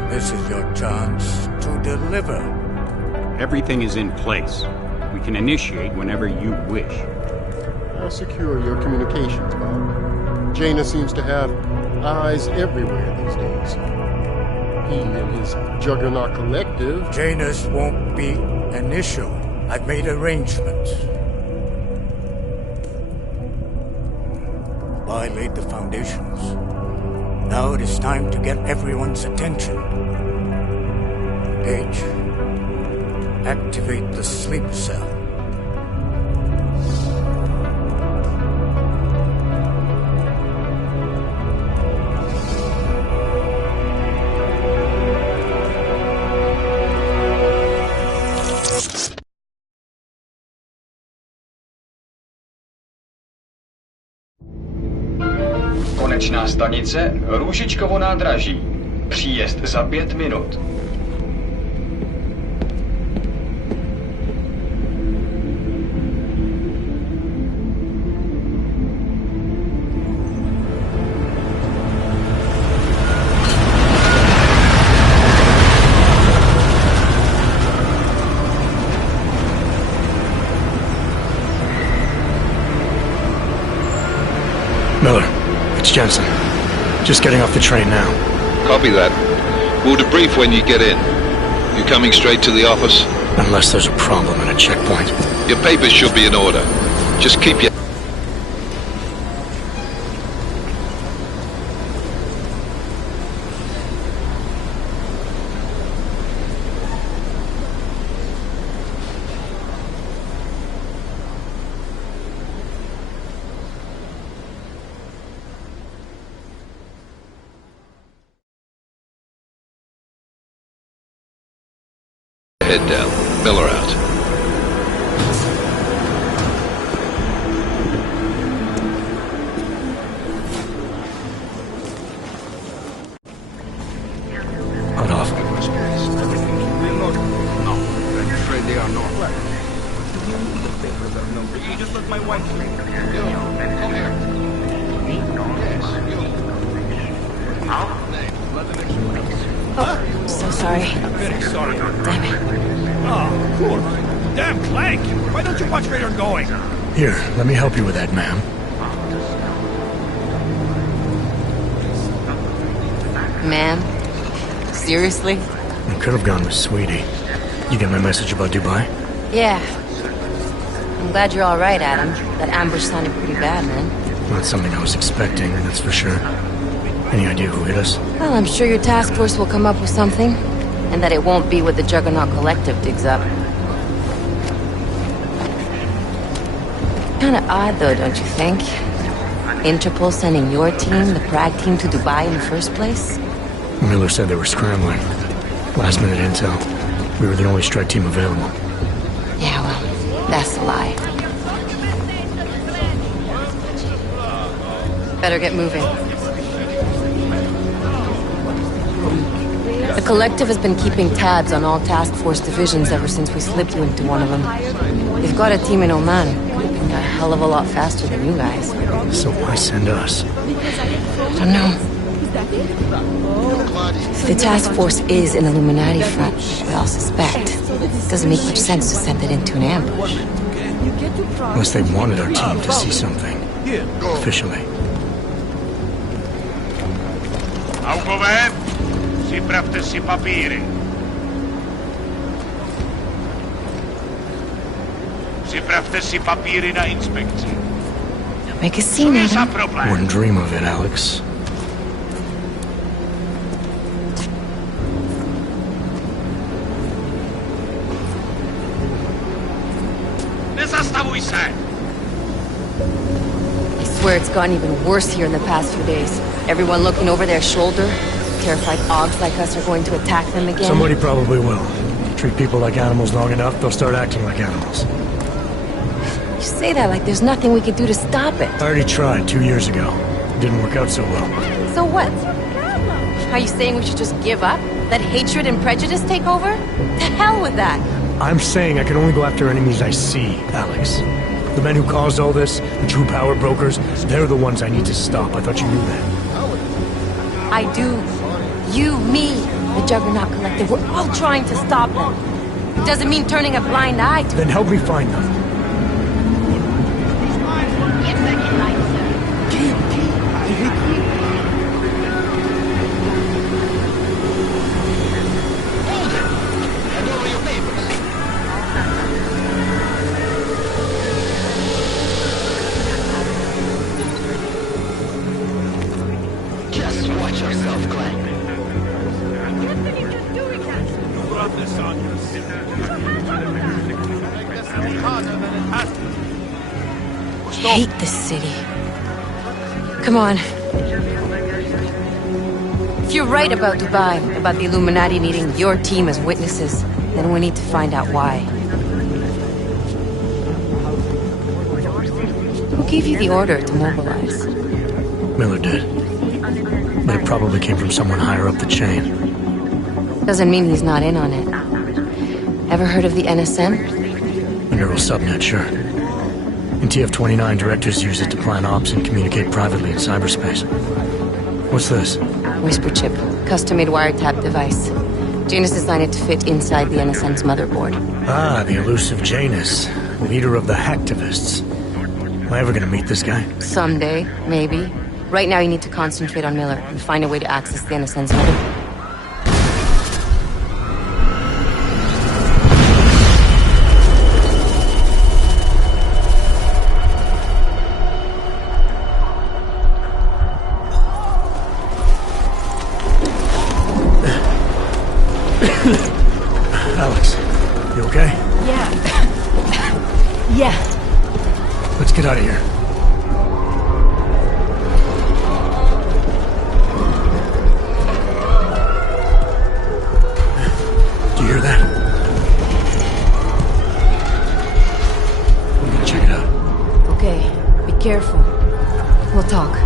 This is your chance to deliver. Everything is in place. We can initiate whenever you wish. I'll secure your communications, Bob. Jaina seems to have eyes everywhere these days. He and his Juggernaut Collective... Janus won't be an issue. I've made arrangements. I laid the foundations. Now it is time to get everyone's attention. Paige, activate the sleep cell. Konečná stanice Růžičkovo nádraží. Příjezd za 5 minut. Miller, it's Jensen. Just getting off the train now. Copy that. We'll debrief when you get in. You coming straight to the office? Unless there's a problem at a checkpoint. Your papers should be in order. Just keep your... head down. Miller out. On off. You just let my wife free. Yo, come here. Yes, yo. Name. Oh, so sorry. I'm very sorry. Damn it. Oh, cool. Damn, Clank! Why don't you watch where you're going? Here, let me help you with that, ma'am. Ma'am? Seriously? I could have gone with Sweetie. You get my message about Dubai? Yeah. I'm glad you're alright, Adam. That ambush sounded pretty bad, man. Not something I was expecting, that's for sure. Any idea who hit us? Well, I'm sure your task force will come up with something. And that it won't be what the Juggernaut Collective digs up. Kinda odd, though, don't you think? Interpol sending your team, the Prague team, to Dubai in the first place? Miller said they were scrambling. Last minute intel. We were the only strike team available. Yeah, well, that's a lie. Better get moving. The Collective has been keeping tabs on all task force divisions ever since we slipped you into one of them. They've got a team in Oman. Could have been a hell of a lot faster than you guys. So why send us? Don't know. If the task force is an Illuminati front, we all suspect, it doesn't make much sense to send it into an ambush. Unless they wanted our team to see something. Officially. Augover, připravte si papíry. Připravte si papíry na inspekci. Make a scene, Adam. Wouldn't dream of it, Alex. Nezastavuj se! I swear it's gotten even worse here in the past few days. Everyone looking over their shoulder. Terrified Augs like us are going to attack them again. Somebody probably will. Treat people like animals long enough, they'll start acting like animals. You say that like there's nothing we could do to stop it. I already tried 2 years ago. It didn't work out so well. So what? Are you saying we should just give up? Let hatred and prejudice take over? To hell with that! I'm saying I can only go after enemies I see, Alex. The men who caused all this, the true power brokers, they're the ones I need to stop. I thought you knew that. I do. You, me, the Juggernaut Collective, we're all trying to stop them. It doesn't mean turning a blind eye to Then help me find them. Just watch yourself, Glenn. hate this city. Come on. If you're right about Dubai, about the Illuminati needing your team as witnesses, then we need to find out why. Who gave you the order to mobilize? Miller did. But it probably came from someone higher up the chain. Doesn't mean he's not in on it. Ever heard of the NSM? A neural subnet, sure. In TF-29, directors use it to plan ops and communicate privately in cyberspace. What's this? Whisper chip. Custom-made wiretap device. Janus designed it to fit inside the NSM's motherboard. Ah, the elusive Janus. Leader of the hacktivists. Am I ever gonna meet this guy? Someday, maybe. Right now you need to concentrate on Miller and find a way to access the NSM's motherboard. Alex, you okay? Yeah. Yeah. Let's get out of here. Do you hear that? I'm gonna check it out. Okay, be careful. We'll talk.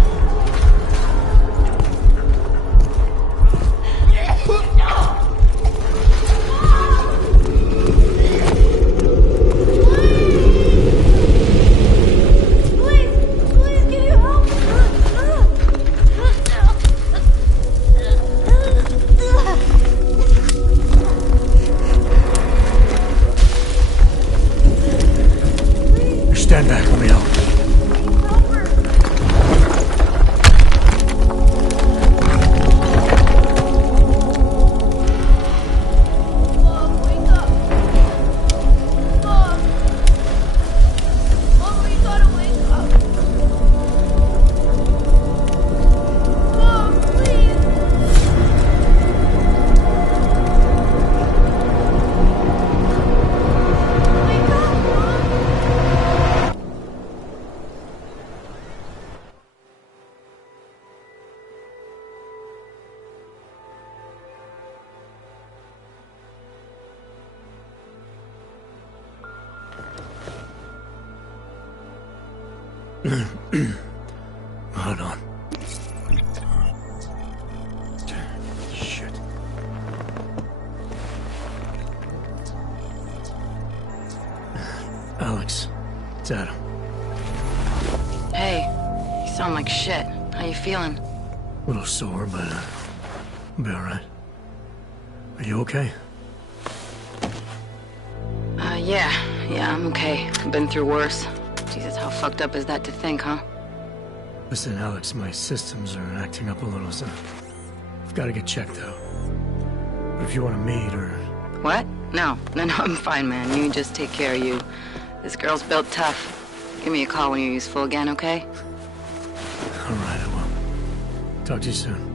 Stand back, let me help. Hold on. Shit. Alex, it's Adam. Hey, you sound like shit. How you feeling? A little sore, but I'll be alright. Are you okay? Yeah, I'm okay. I've been through worse. Jesus, how fucked up is that to think, huh? Listen, Alex, my systems are acting up a little, so I've got to get checked out. But if you want to meet or... What? No, I'm fine, man. You just take care of you. This girl's built tough. Give me a call when you're useful again, okay? Alright, I will. Talk to you soon.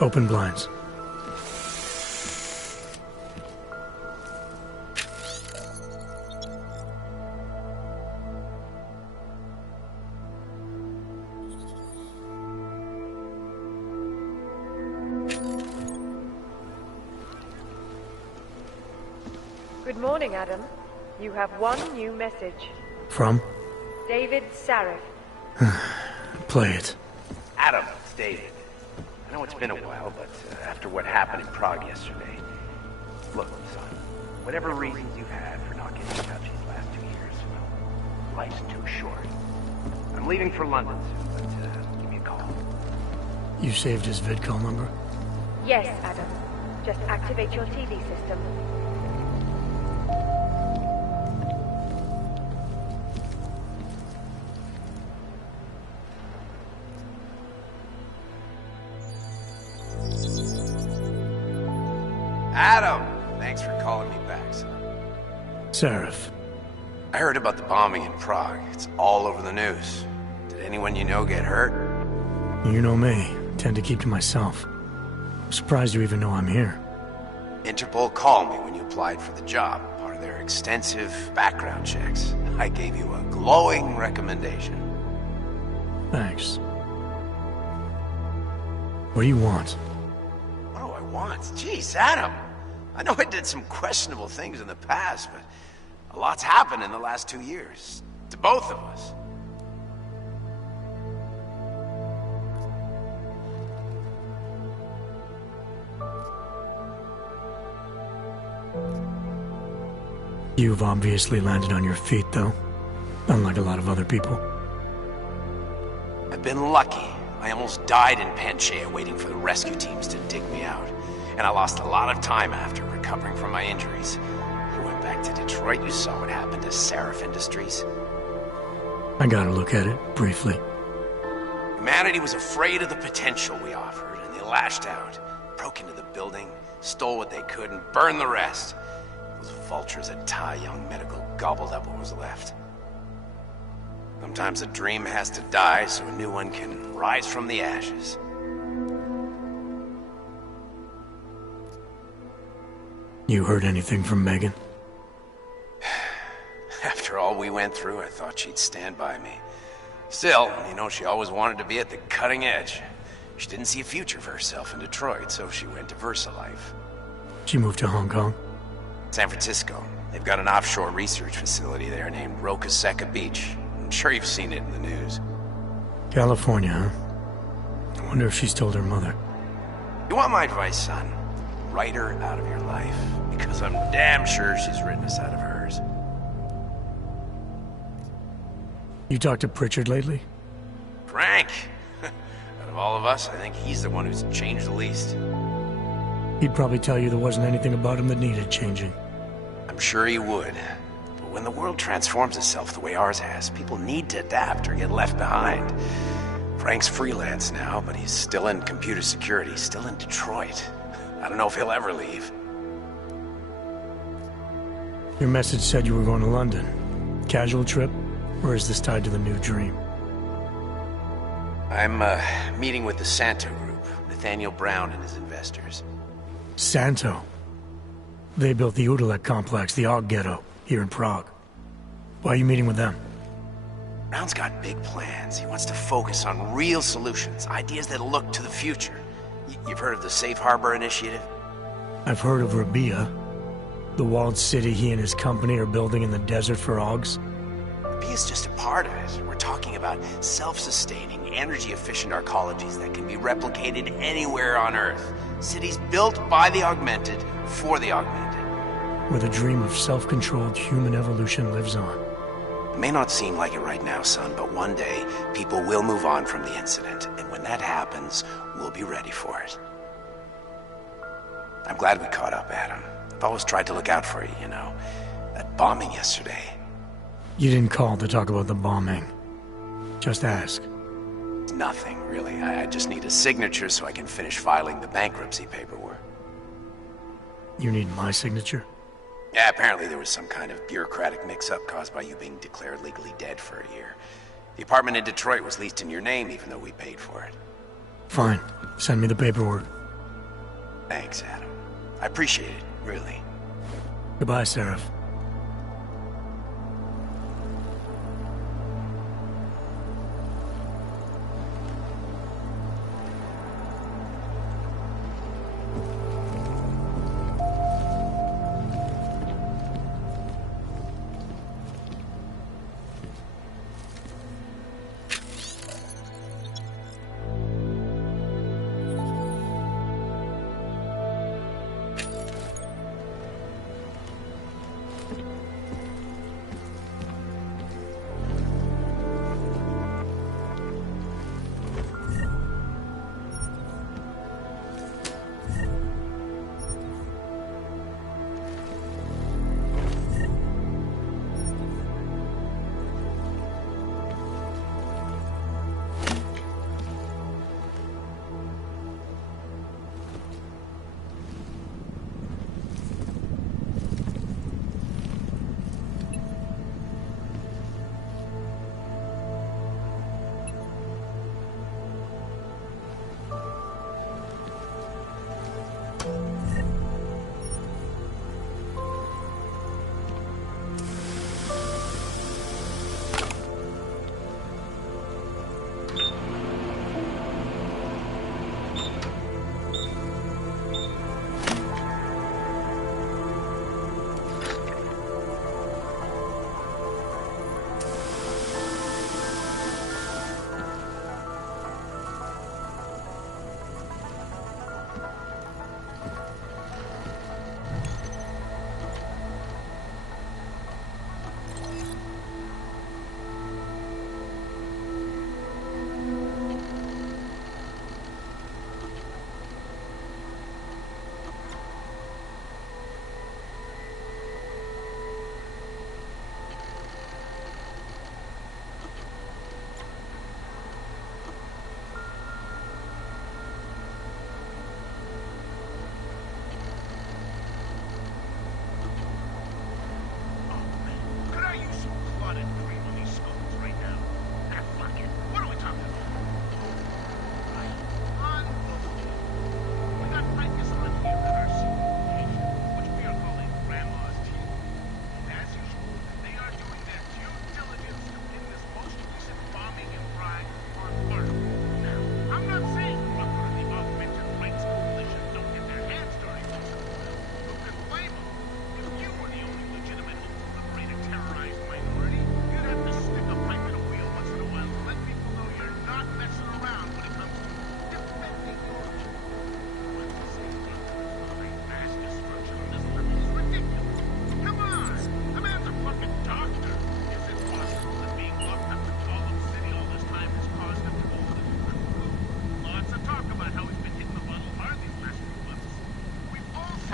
Open blinds. Good morning, Adam. You have one new message. From? David Sarif. Play it. Adam, it's David. I know it's been a while, but after what happened in Prague yesterday... Look, son, whatever reasons you've had for not getting in touch these last 2 years, well, life's too short. I'm leaving for London soon, but give me a call. You saved his vidcall number? Yes, Adam. Just activate your TV system. Adam! Thanks for calling me back, son. Sarif. I heard about the bombing in Prague. It's all over the news. Did anyone you know get hurt? You know me. Tend to keep to myself. I'm surprised you even know I'm here. Interpol called me when you applied for the job, part of their extensive background checks. I gave you a glowing recommendation. Thanks. What do you want? What do I want? Jeez, Adam! I know I did some questionable things in the past, but a lot's happened in the last 2 years. To both of us. You've obviously landed on your feet, though. Unlike a lot of other people. I've been lucky. I almost died in Panchea waiting for the rescue teams to dig me out. And I lost a lot of time after recovering from my injuries. I went back to Detroit. You saw what happened to Sarif Industries. I got a look at it, briefly. Humanity was afraid of the potential we offered, and they lashed out. Broke into the building, stole what they could, and burned the rest. Those vultures at Tai Young Medical gobbled up what was left. Sometimes a dream has to die so a new one can rise from the ashes. You heard anything from Megan? After all we went through, I thought she'd stand by me. Still, you know, she always wanted to be at the cutting edge. She didn't see a future for herself in Detroit, so she went to VersaLife. She moved to Hong Kong? San Francisco. They've got an offshore research facility there named Roca Seca Beach. I'm sure you've seen it in the news. California, huh? I wonder if she's told her mother. You want my advice, son? Write her out of your life. Because I'm damn sure she's written us out of hers. You talked to Pritchard lately? Frank! Out of all of us, I think he's the one who's changed the least. He'd probably tell you there wasn't anything about him that needed changing. I'm sure he would. But when the world transforms itself the way ours has, people need to adapt or get left behind. Frank's freelance now, but he's still in computer security, still in Detroit. I don't know if he'll ever leave. Your message said you were going to London. Casual trip? Or is this tied to the new dream? I'm, meeting with the Santo Group, Nathaniel Brown and his investors. Santo? They built the Udalek complex, the Og Ghetto, here in Prague. Why are you meeting with them? Brown's got big plans. He wants to focus on real solutions, ideas that look to the future. You've heard of the Safe Harbor Initiative? I've heard of Rabia, the walled city he and his company are building in the desert for Augs. Rabia's just a part of it. We're talking about self-sustaining, energy-efficient arcologies that can be replicated anywhere on Earth. Cities built by the augmented, for the augmented. Where the dream of self-controlled human evolution lives on. It may not seem like it right now, son, but one day, people will move on from the incident. And when that happens, we'll be ready for it. I'm glad we caught up, Adam. I've always tried to look out for you, you know. That bombing yesterday. You didn't call to talk about the bombing. Just ask. Nothing, really. I just need a signature so I can finish filing the bankruptcy paperwork. You need my signature? Yeah, apparently there was some kind of bureaucratic mix-up caused by you being declared legally dead for a year. The apartment in Detroit was leased in your name even though we paid for it. Fine. Send me the paperwork. Thanks, Adam. I appreciate it, really. Goodbye, Seraph.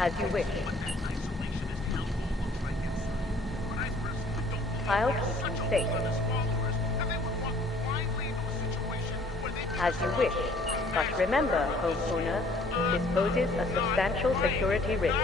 As you wish. I'll keep you safe. As you wish. But remember, homeowner, this poses a substantial security risk.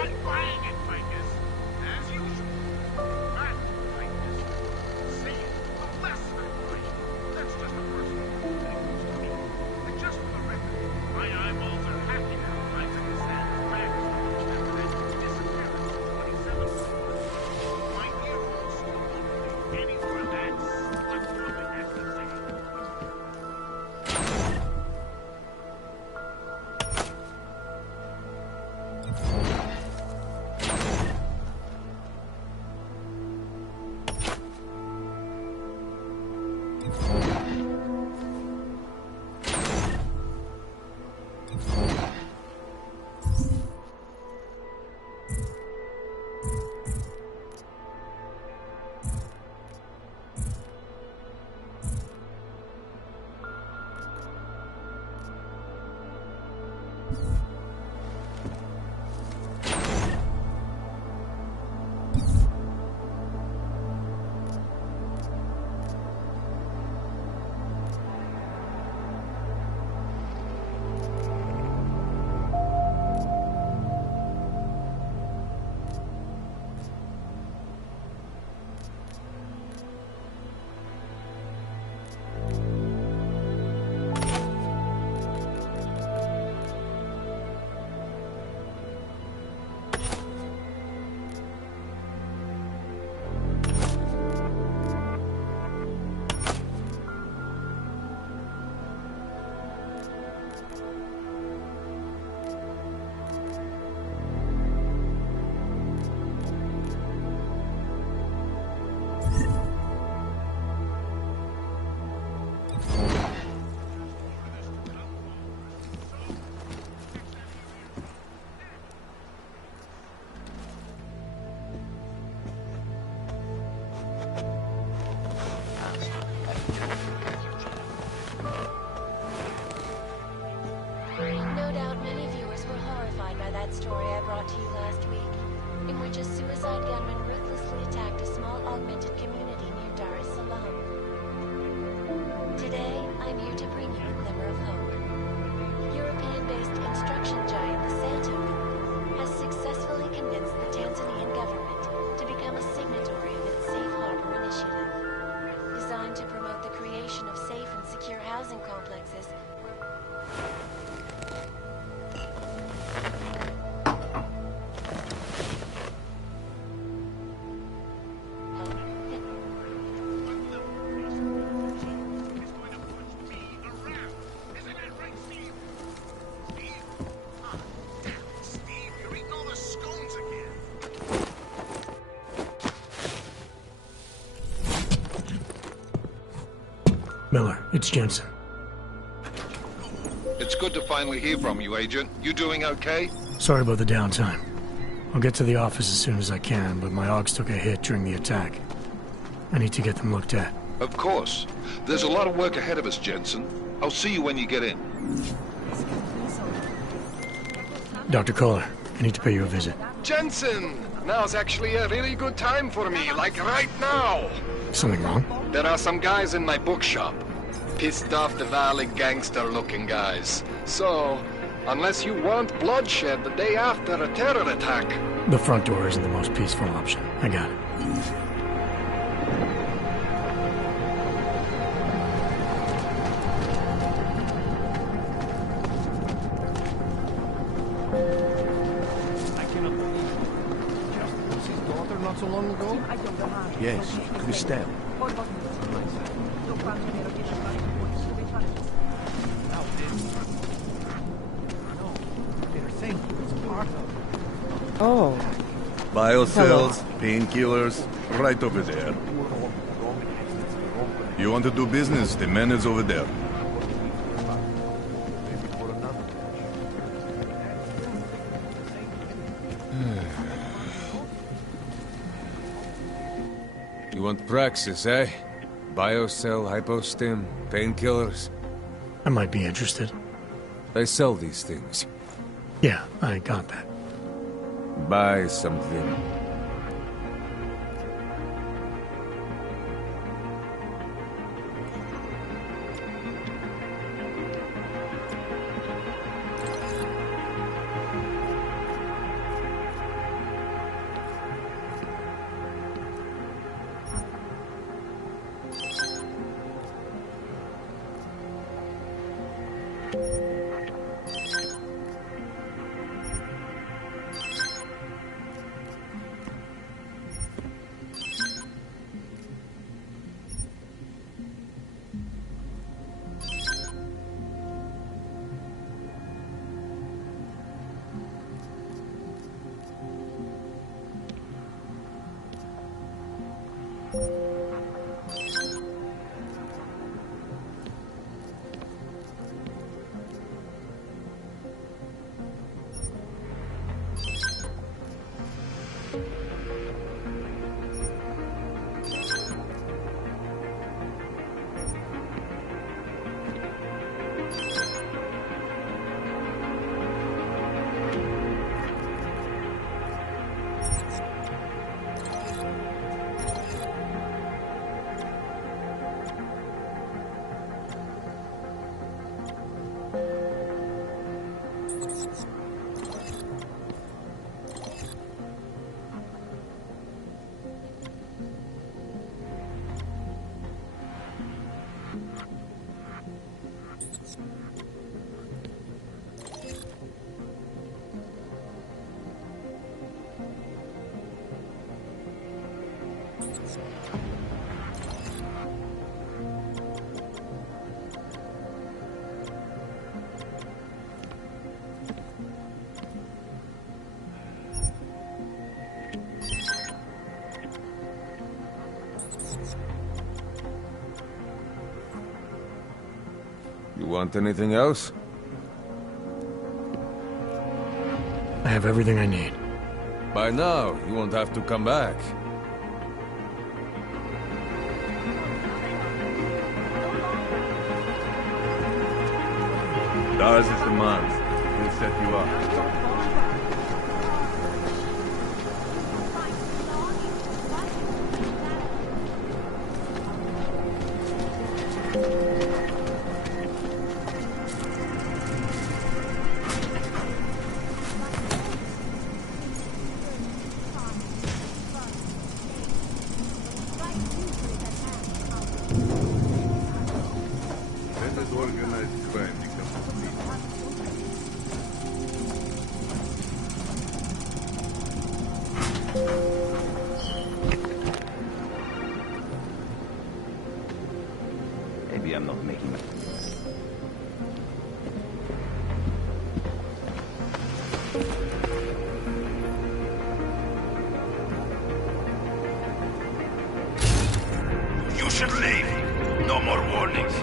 sad story I brought to you last week, in which a suicide gunman ruthlessly attacked a small augmented community near Dar es Salaam. Today, I'm here to bring you a glimmer of hope. European-based construction giant the Santokum has successfully convinced the Tanzanian government to become a signatory of its Safe Harbor initiative, designed to promote the creation of safe and secure housing complexes. Miller, it's Jensen. It's good to finally hear from you, Agent. You doing okay? Sorry about the downtime. I'll get to the office as soon as I can, but my Augs took a hit during the attack. I need to get them looked at. Of course. There's a lot of work ahead of us, Jensen. I'll see you when you get in. Dr. Kohler, I need to pay you a visit. Jensen! Now's actually a really good time for me, like right now! Something wrong? There are some guys in my bookshop. Pissed off the Valley gangster-looking guys. So, unless you want bloodshed the day after a terror attack... The front door isn't the most peaceful option. I got it. Not so long ago? Yes, Christelle. Oh. Biocells, painkillers, right over there. You want to do business? The man is over there. You want Praxis, eh? Biocell, hypostim, painkillers? I might be interested. They sell these things. Yeah, I got that. Buy something. You want anything else? I have everything I need. By now, you won't have to come back. Dars is the man. He'll set you up. Organized crime becomes Maybe I'm not making it. You should leave. No more warnings.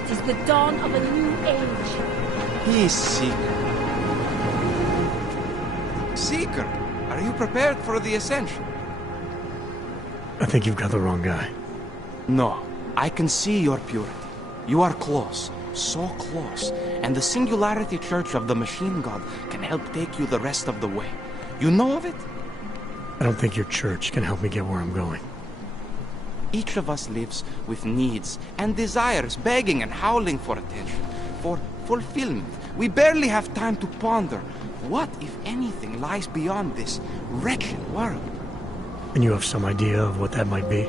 It is the dawn of a new age. Peace, Seeker. Seeker, are you prepared for the Ascension? I think you've got the wrong guy. No, I can see your purity. You are close, so close, and the Singularity Church of the Machine God can help take you the rest of the way. You know of it? I don't think your church can help me get where I'm going. Each of us lives with needs and desires, begging and howling for attention, for fulfillment. We barely have time to ponder what, if anything, lies beyond this wretched world. And you have some idea of what that might be?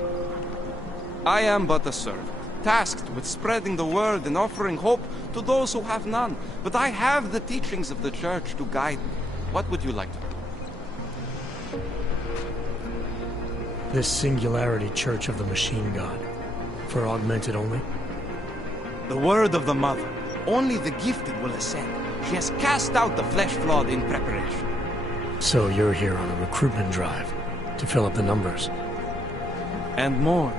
I am but a servant, tasked with spreading the word and offering hope to those who have none. But I have the teachings of the Church to guide me. What would you like to do? This Singularity Church of the Machine God. For augmented only? The word of the Mother. Only the gifted will ascend. She has cast out the flesh-flawed in preparation. So you're here on a recruitment drive, to fill up the numbers. And more.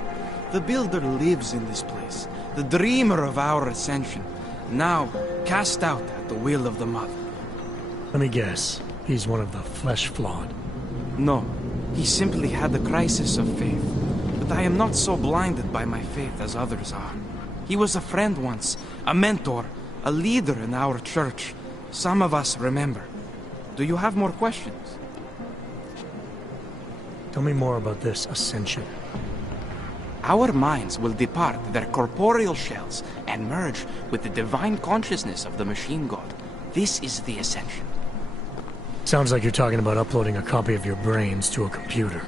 The Builder lives in this place, the dreamer of our ascension, now cast out at the will of the Mother. Let me guess, he's one of the flesh-flawed. No, he simply had a crisis of faith. But I am not so blinded by my faith as others are. He was a friend once, a mentor, a leader in our church. Some of us remember. Do you have more questions? Tell me more about this ascension. Our minds will depart their corporeal shells and merge with the divine consciousness of the Machine God. This is the ascension. Sounds like you're talking about uploading a copy of your brains to a computer.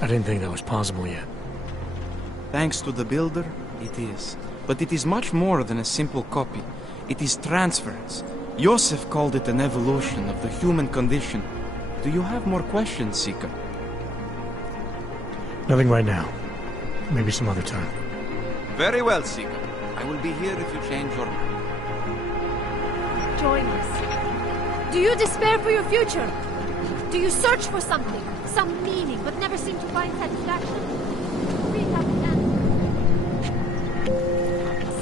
I didn't think that was possible yet. Thanks to the Builder, it is. But it is much more than a simple copy. It is transference. Joseph called it an evolution of the human condition. Do you have more questions, Seeker? Nothing right now. Maybe some other time. Very well, Seeker. I will be here if you change your mind. Join us. Do you despair for your future? Do you search for something, some meaning, but never seem to find satisfaction? Reach out and answer.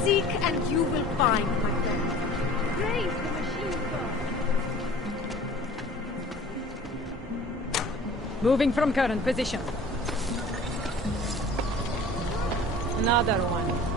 Seek and you will find, my friend. Praise the Machine God. Moving from current position. Another one.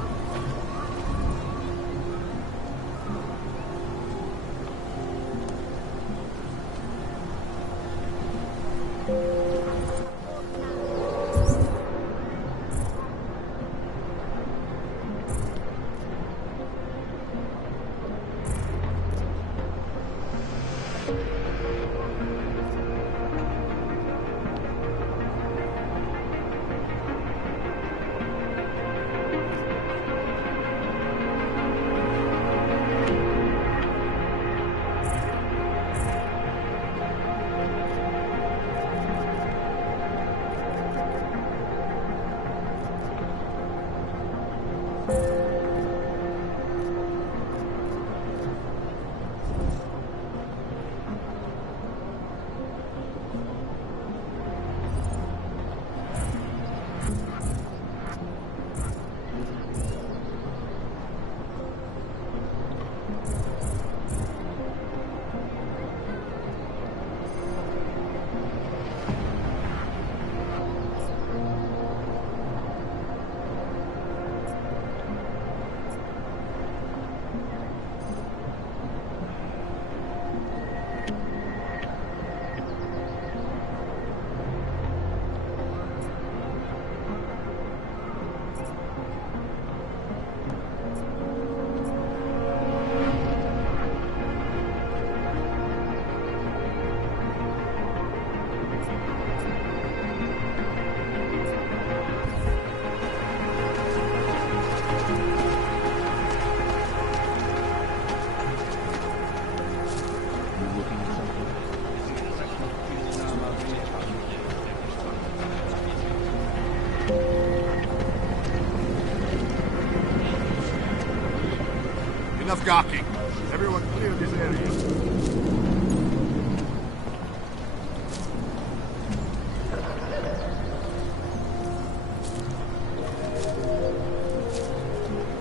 Enough gawking. Everyone clear this area.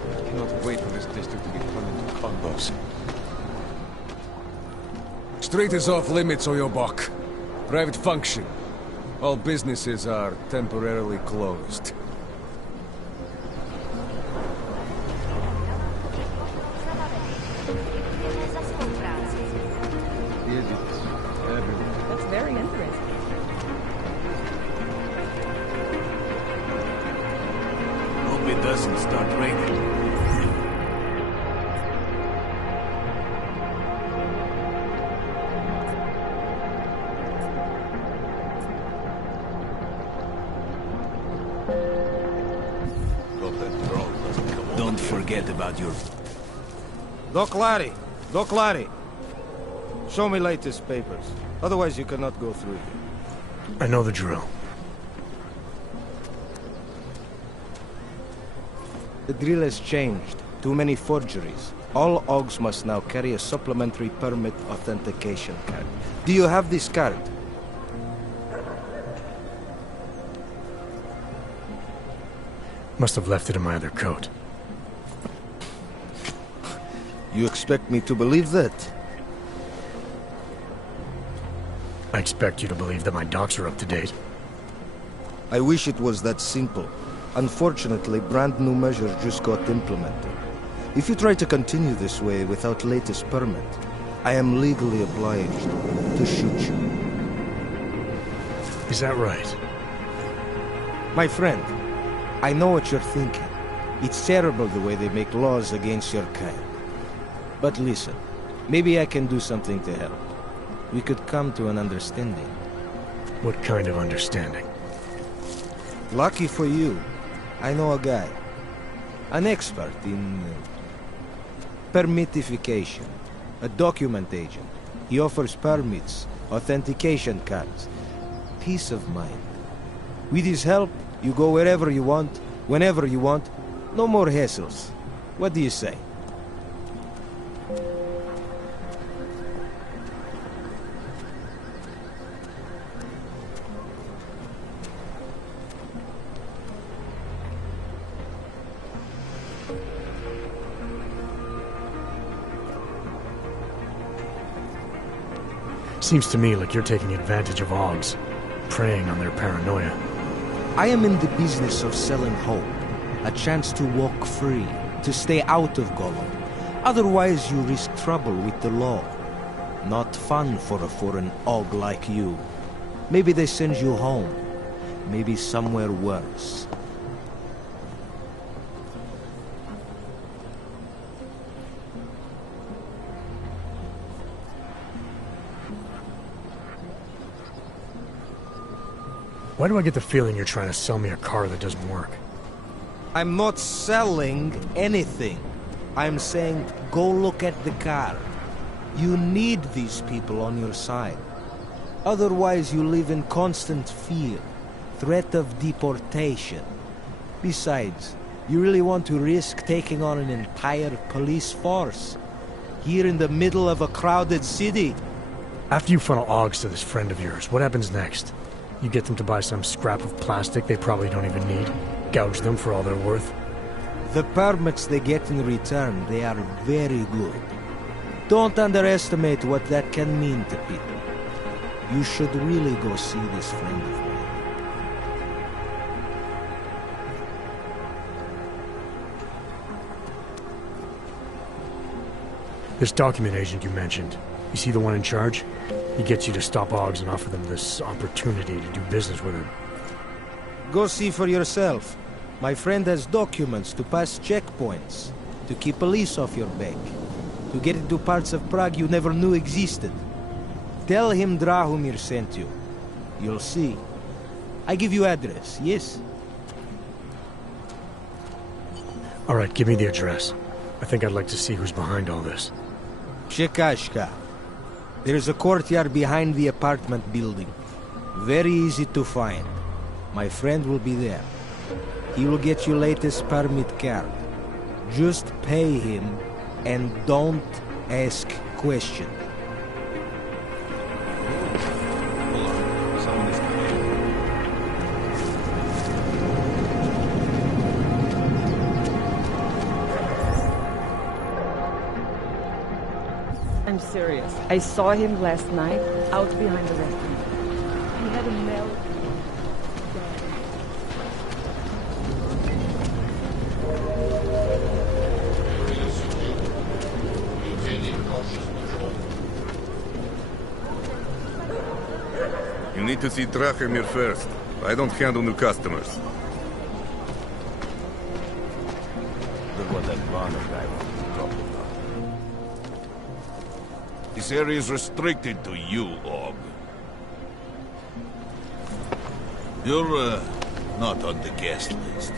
I cannot wait for this district to be turned into condos. Street is off limits, Oyobok. Private function. All businesses are temporarily closed. That's very interesting. Hope it doesn't start raining. Don't forget about your... Doc Larry! Doc Larry! Show me latest papers. Otherwise you cannot go through here. I know the drill. The drill has changed. Too many forgeries. All OGs must now carry a supplementary permit authentication card. Do you have this card? Must have left it in my other coat. You expect me to believe that? I expect you to believe that my docs are up to date. I wish it was that simple. Unfortunately, brand new measures just got implemented. If you try to continue this way without latest permit, I am legally obliged to shoot you. Is that right? My friend, I know what you're thinking. It's terrible the way they make laws against your kind. But listen, maybe I can do something to help. We could come to an understanding. What kind of understanding? Lucky for you, I know a guy. An expert in permitification. A document agent. He offers permits, authentication cards. Peace of mind. With his help, you go wherever you want, whenever you want. No more hassles. What do you say? Seems to me like you're taking advantage of OGs, preying on their paranoia. I am in the business of selling hope. A chance to walk free, to stay out of Gollum. Otherwise you risk trouble with the law. Not fun for a foreign og like you. Maybe they send you home. Maybe somewhere worse. Why do I get the feeling you're trying to sell me a car that doesn't work? I'm not selling anything. I'm saying go look at the car. You need these people on your side. Otherwise you live in constant fear, threat of deportation. Besides, you really want to risk taking on an entire police force? Here in the middle of a crowded city? After you funnel Augs to this friend of yours, what happens next? You get them to buy some scrap of plastic they probably don't even need? Gouge them for all they're worth? The permits they get in return, they are very good. Don't underestimate what that can mean to people. You should really go see this friend of mine. This document agent you mentioned, you see the one in charge? He gets you to stop Augs and offer them this opportunity to do business with him. Go see for yourself. My friend has documents to pass checkpoints, to keep police off your back, to get into parts of Prague you never knew existed. Tell him Drahomir sent you. You'll see. I give you address, yes? Alright, give me the address. I think I'd like to see who's behind all this. Shekashka. There is a courtyard behind the apartment building. Very easy to find. My friend will be there. He will get you latest permit card. Just pay him and don't ask questions. I'm serious. I saw him last night out behind the restaurant. He had a male. You need to see Drahomir first. I don't handle new customers. Look what that Varner guy wants to talk about. This area is restricted to you, Og. You're, not on the guest list.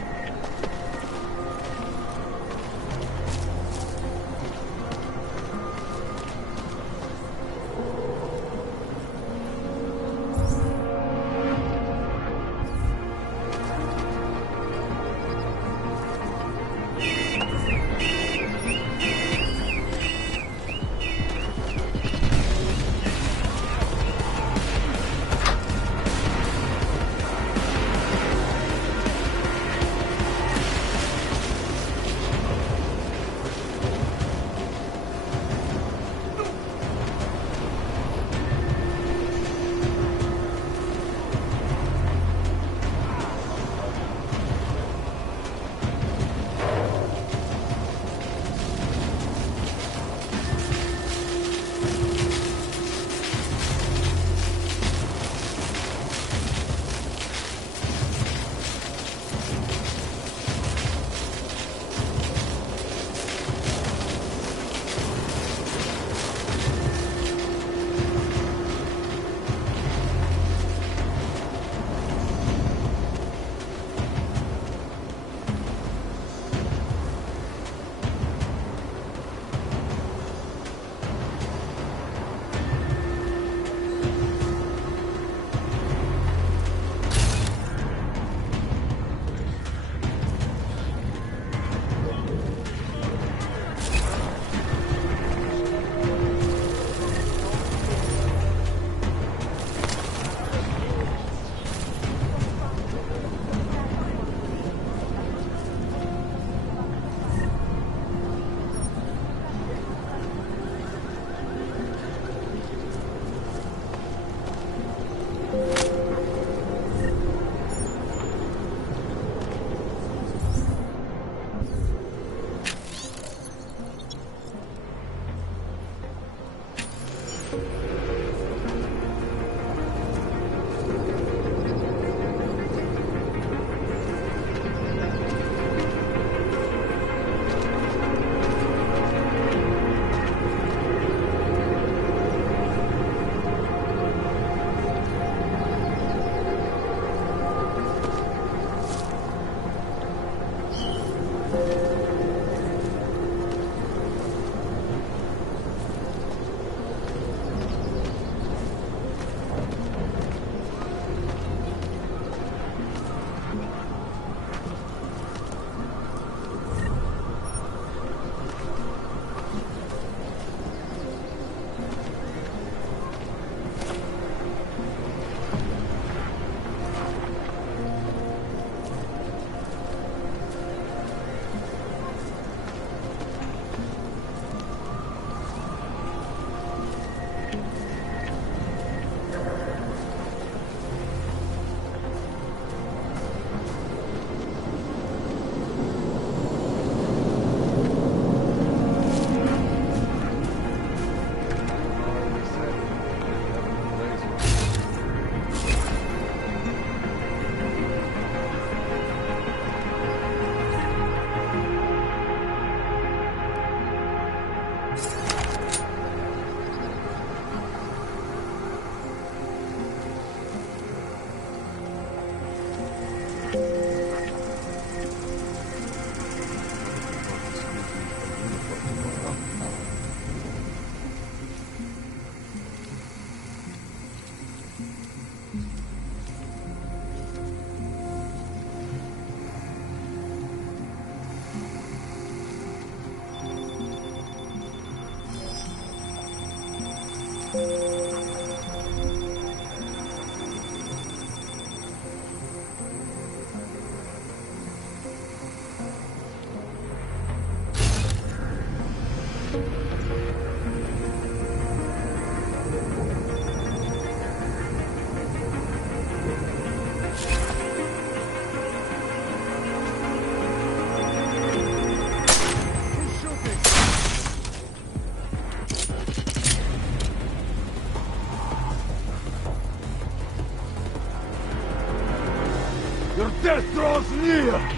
here!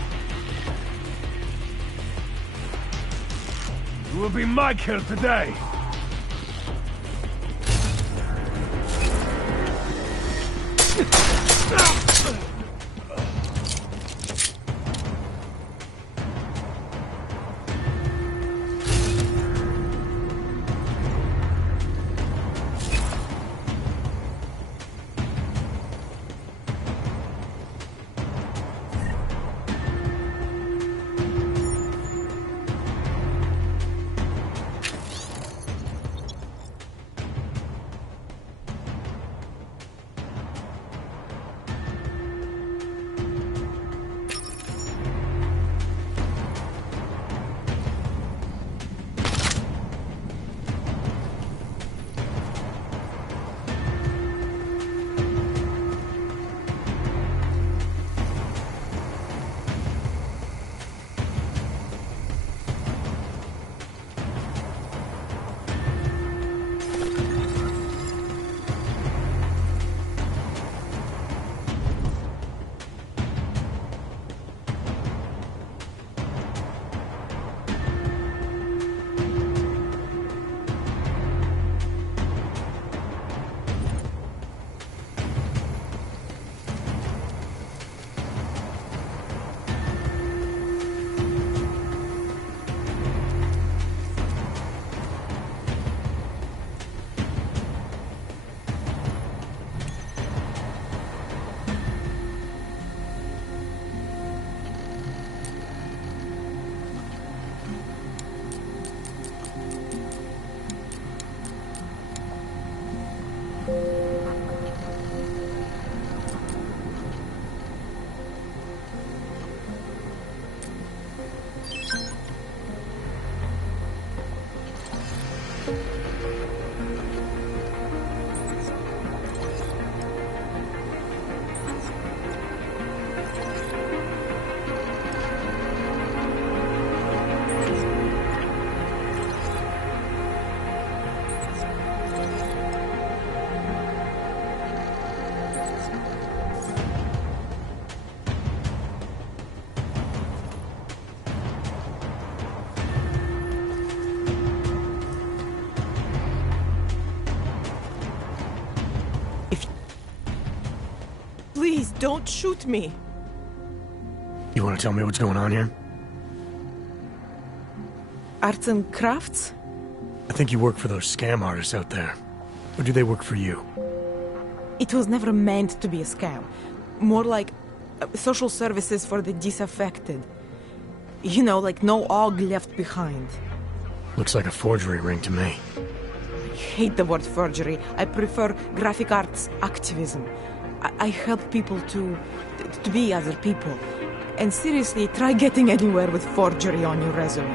You will be my kill today! Please, don't shoot me. You want to tell me what's going on here? Arts and crafts? I think you work for those scam artists out there. Or do they work for you? It was never meant to be a scam. More like social services for the disaffected. You know, like no OG left behind. Looks like a forgery ring to me. I hate the word forgery. I prefer graphic arts activism. I help people to be other people. And seriously, try getting anywhere with forgery on your resume.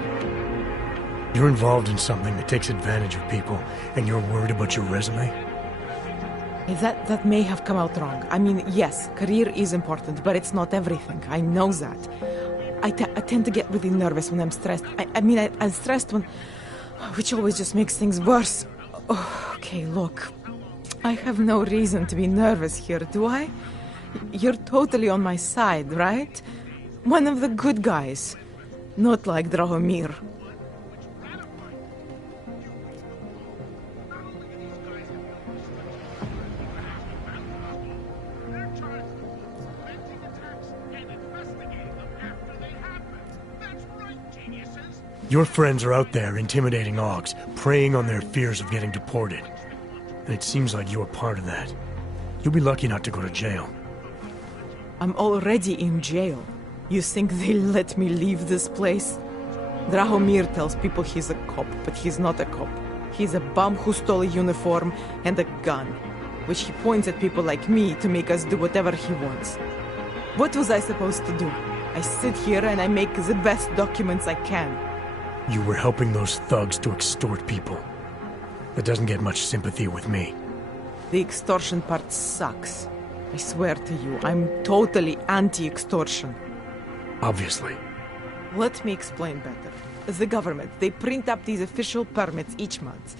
You're involved in something that takes advantage of people, and you're worried about your resume? That may have come out wrong. I mean, yes, career is important, but it's not everything. I know that. I tend to get really nervous when I'm stressed. I'm stressed when... which always just makes things worse. Oh, okay, look. I have no reason to be nervous here, do I? You're totally on my side, right? One of the good guys. Not like Drahomir. Your friends are out there intimidating Augs, preying on their fears of getting deported. And it seems like you're part of that. You'll be lucky not to go to jail. I'm already in jail. You think they'll let me leave this place? Drahomir tells people he's a cop, but he's not a cop. He's a bum who stole a uniform and a gun, which he points at people like me to make us do whatever he wants. What was I supposed to do? I sit here and I make the best documents I can. You were helping those thugs to extort people. That doesn't get much sympathy with me. The extortion part sucks. I swear to you, I'm totally anti-extortion. Obviously. Let me explain better. The government, they print up these official permits each month,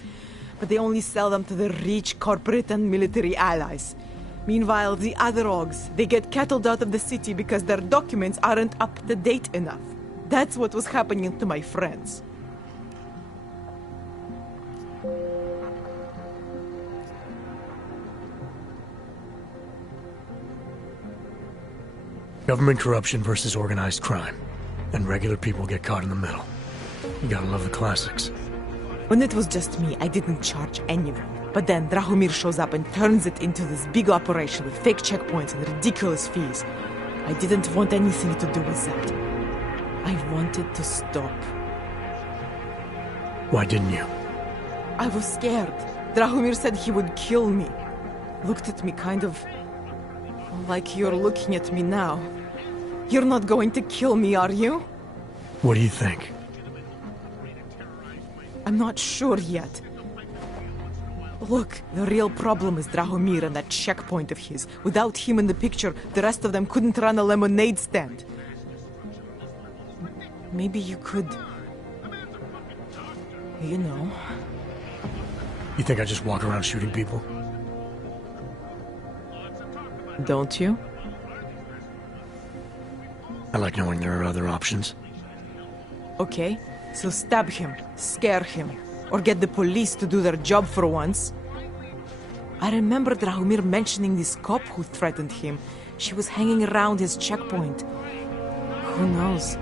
but they only sell them to the rich corporate and military allies. Meanwhile, the other Augs, they get cattled out of the city because their documents aren't up to date enough. That's what was happening to my friends. Government corruption versus organized crime. And regular people get caught in the middle. You gotta love the classics. When it was just me, I didn't charge anyone. But then Drahomir shows up and turns it into this big operation with fake checkpoints and ridiculous fees. I didn't want anything to do with that. I wanted to stop. Why didn't you? I was scared. Drahomir said he would kill me. Looked at me kind of like you're looking at me now. You're not going to kill me, are you? What do you think? I'm not sure yet. Look, the real problem is Drahomir and that checkpoint of his. Without him in the picture, the rest of them couldn't run a lemonade stand. Maybe you could... You know... You think I just walk around shooting people? Don't you? I like knowing there are other options. Okay, so stab him, scare him, or get the police to do their job for once. I remember Drahomir mentioning this cop who threatened him. She was hanging around his checkpoint. Who knows?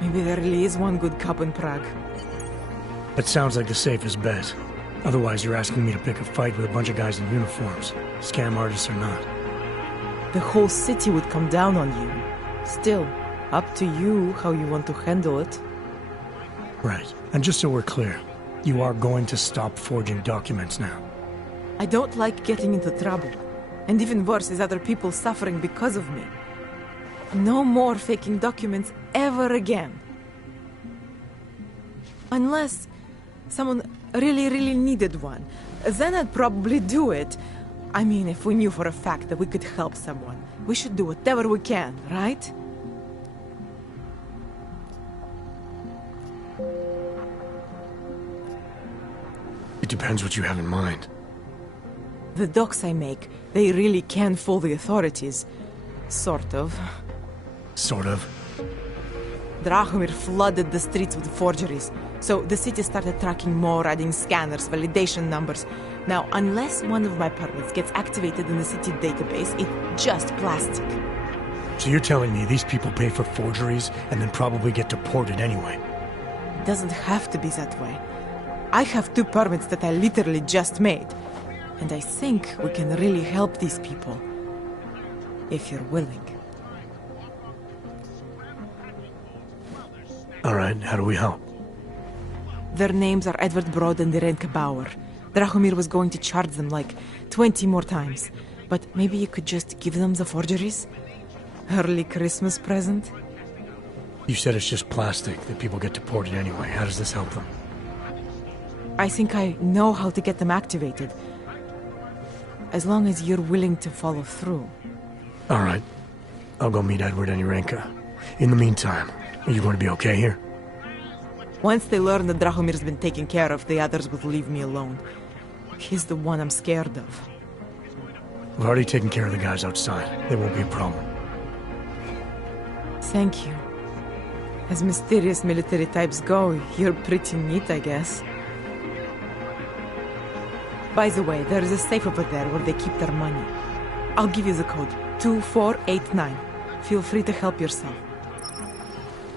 Maybe there really is one good cop in Prague. That sounds like the safest bet. Otherwise, you're asking me to pick a fight with a bunch of guys in uniforms, scam artists or not. The whole city would come down on you. Still, up to you how you want to handle it. Right. And just so we're clear, you are going to stop forging documents now. I don't like getting into trouble. And even worse is other people suffering because of me. No more faking documents ever again. Unless someone really needed one. Then I'd probably do it. I mean, if we knew for a fact that we could help someone, we should do whatever we can, right? It depends what you have in mind. The docs I make, they really can fool the authorities. Sort of. Sort of? Drahomir flooded the streets with forgeries, so the city started tracking more, adding scanners, validation numbers. Now, unless one of my permits gets activated in the city database, it's just plastic. So you're telling me these people pay for forgeries and then probably get deported anyway? It doesn't have to be that way. I have 2 permits that I literally just made. And I think we can really help these people. If you're willing. Alright, how do we help? Their names are Edward Broad and Irenka Bauer. Drahomir was going to charge them like 20 more times. But maybe you could just give them the forgeries? Early Christmas present? You said it's just plastic, that people get deported anyway. How does this help them? I think I know how to get them activated. As long as you're willing to follow through. Alright. I'll go meet Edward and Irenka. In the meantime, are you going to be okay here? Once they learn that Drahomir's been taken care of, the others will leave me alone. He's the one I'm scared of. I've already taken care of the guys outside. They won't be a problem. Thank you. As mysterious military types go, you're pretty neat, I guess. By the way, there is a safe over there where they keep their money. I'll give you the code. 2489. Feel free to help yourself.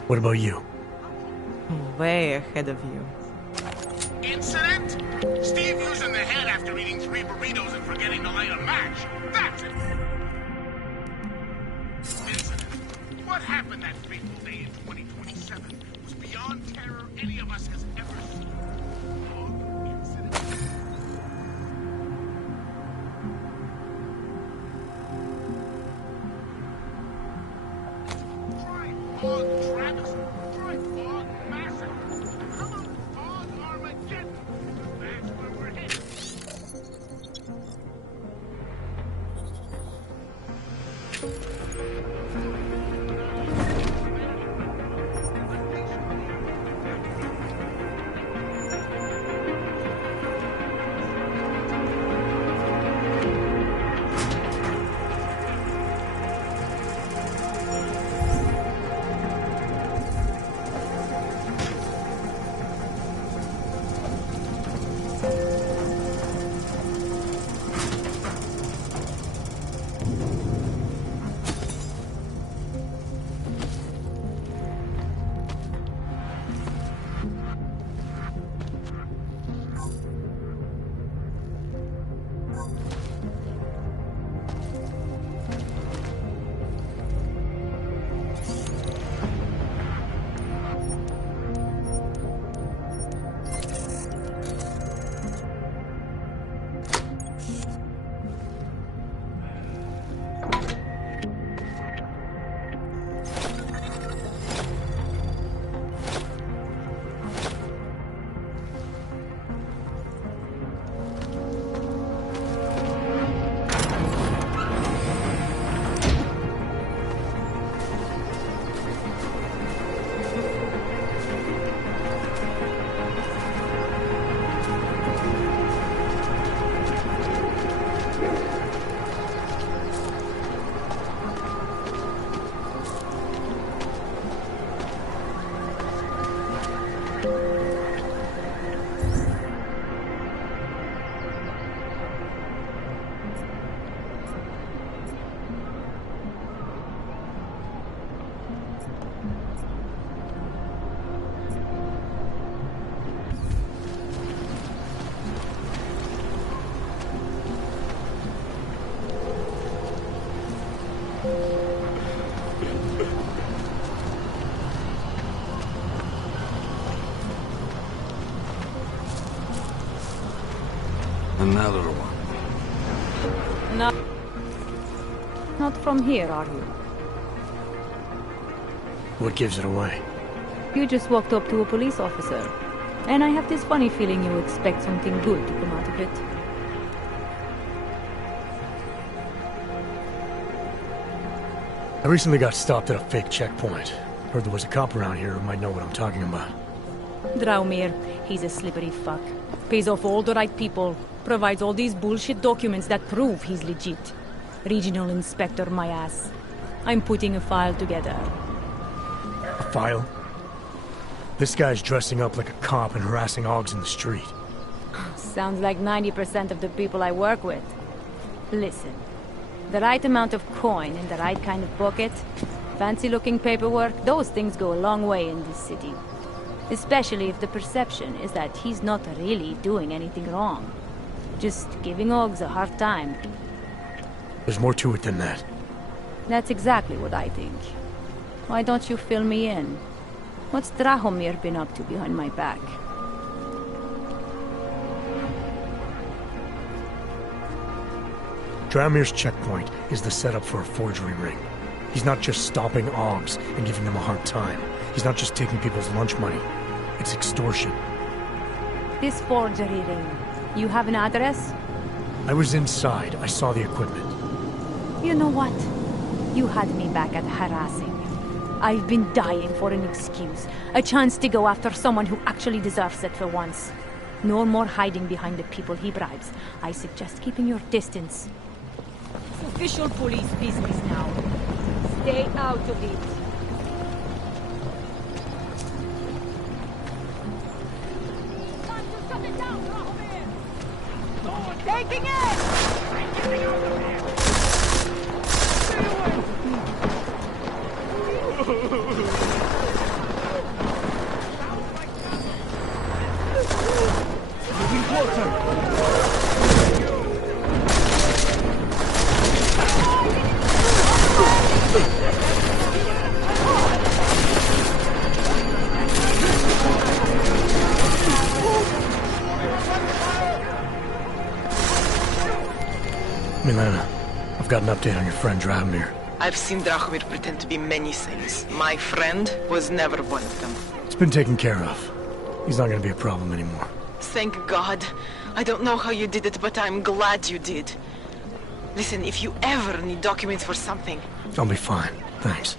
What about you? Way ahead of you. Incident? Steve using the head after eating 3 burritos and forgetting to light a match. That's it. Incident. What happened that fateful day in 2027 was beyond terror any of us has ever seen. Fog Travis. Try Fog Massacre. How about Fog Armageddon? That's where we're headed. Another one. No. Not from here, are you? What gives it away? You just walked up to a police officer. And I have this funny feeling you expect something good to come out of it. I recently got stopped at a fake checkpoint. Heard there was a cop around here who might know what I'm talking about. Draumir, he's a slippery fuck. Pays off all the right people. Provides all these bullshit documents that prove he's legit. Regional inspector, my ass. I'm putting a file together. A file? This guy's dressing up like a cop and harassing Augs in the street. Sounds like 90% of the people I work with. Listen, the right amount of coin in the right kind of pocket, fancy-looking paperwork, those things go a long way in this city. Especially if the perception is that he's not really doing anything wrong. Just giving Augs a hard time. There's more to it than that. That's exactly what I think. Why don't you fill me in? What's Drahomir been up to behind my back? Draumir's checkpoint is the setup for a forgery ring. He's not just stopping Augs and giving them a hard time. He's not just taking people's lunch money. It's extortion. This forgery ring, you have an address? I was inside. I saw the equipment. You know what? You had me back at harassing. I've been dying for an excuse. A chance to go after someone who actually deserves it for once. No more hiding behind the people he bribes. I suggest keeping your distance. It's official police business now. Stay out of it. Taking it! Moving closer! Milena, I've got an update on your friend Draumir. I've seen Drahomir pretend to be many things. My friend was never one of them. It's been taken care of. He's not gonna be a problem anymore. Thank God. I don't know how you did it, but I'm glad you did. Listen, if you ever need documents for something... I'll be fine. Thanks.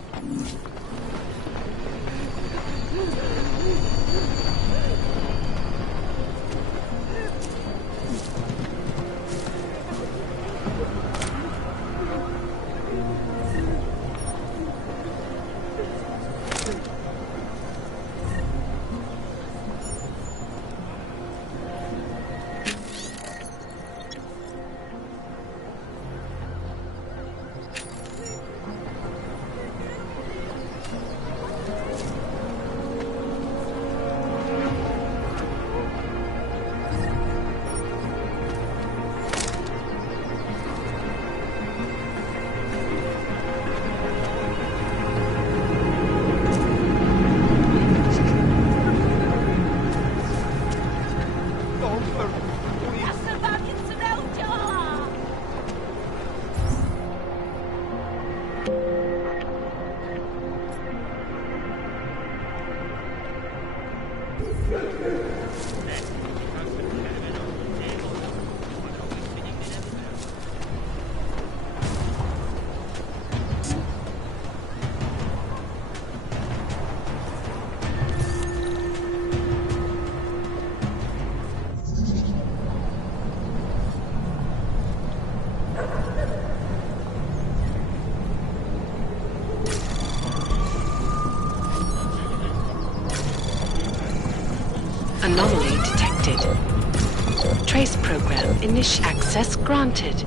Anomaly detected. Trace program. Initial access granted.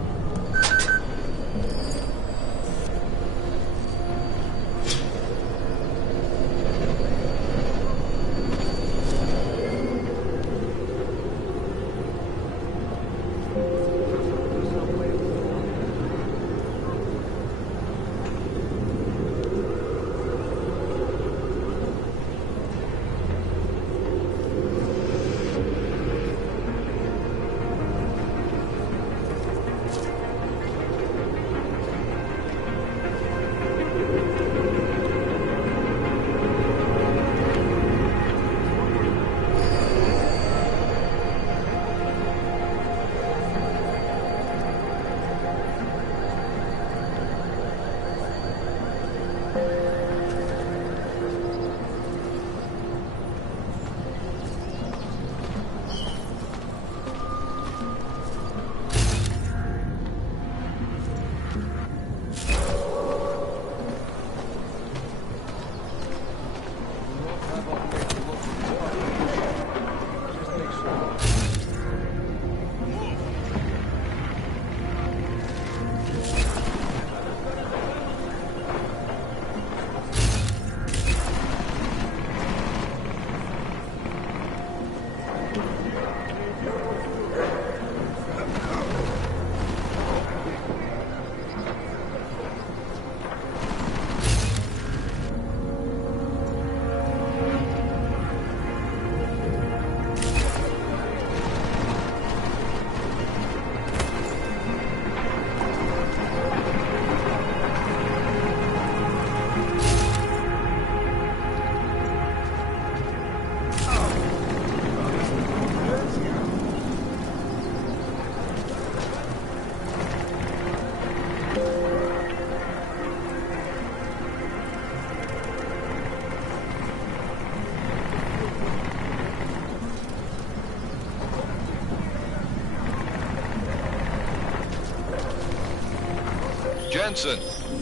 Jensen,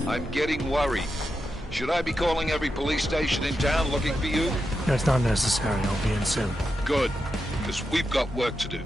I'm getting worried. Should I be calling every police station in town looking for you? That's not necessary. I'll be in soon. Good, because we've got work to do.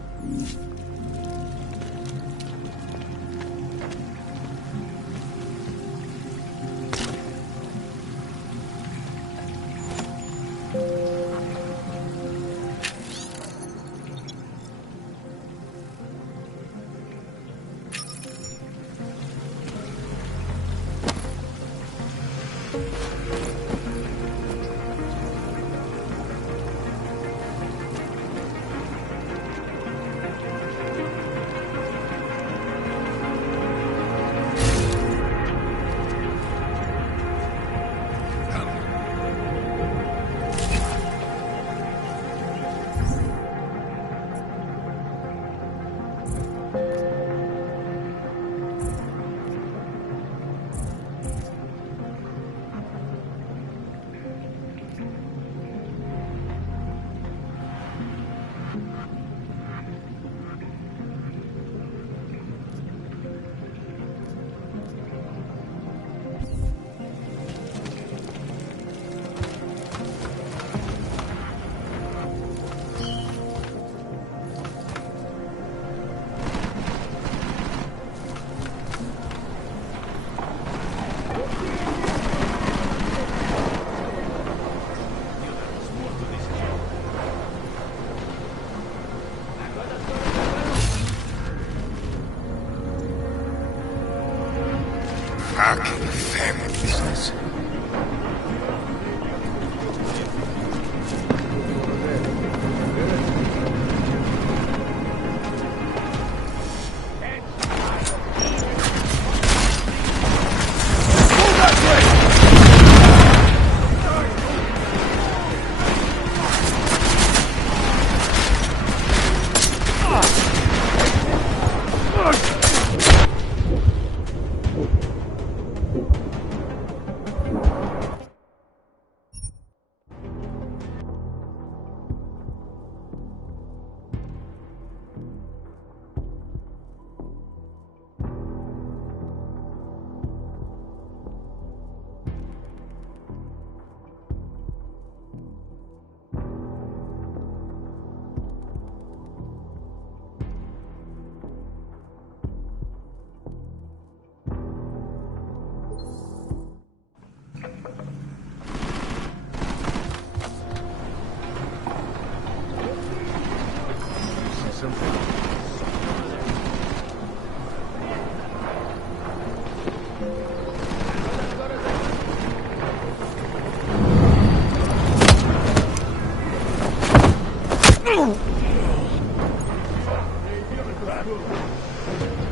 Fucking family business.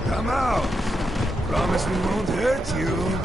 Come out! Promise we won't hurt you.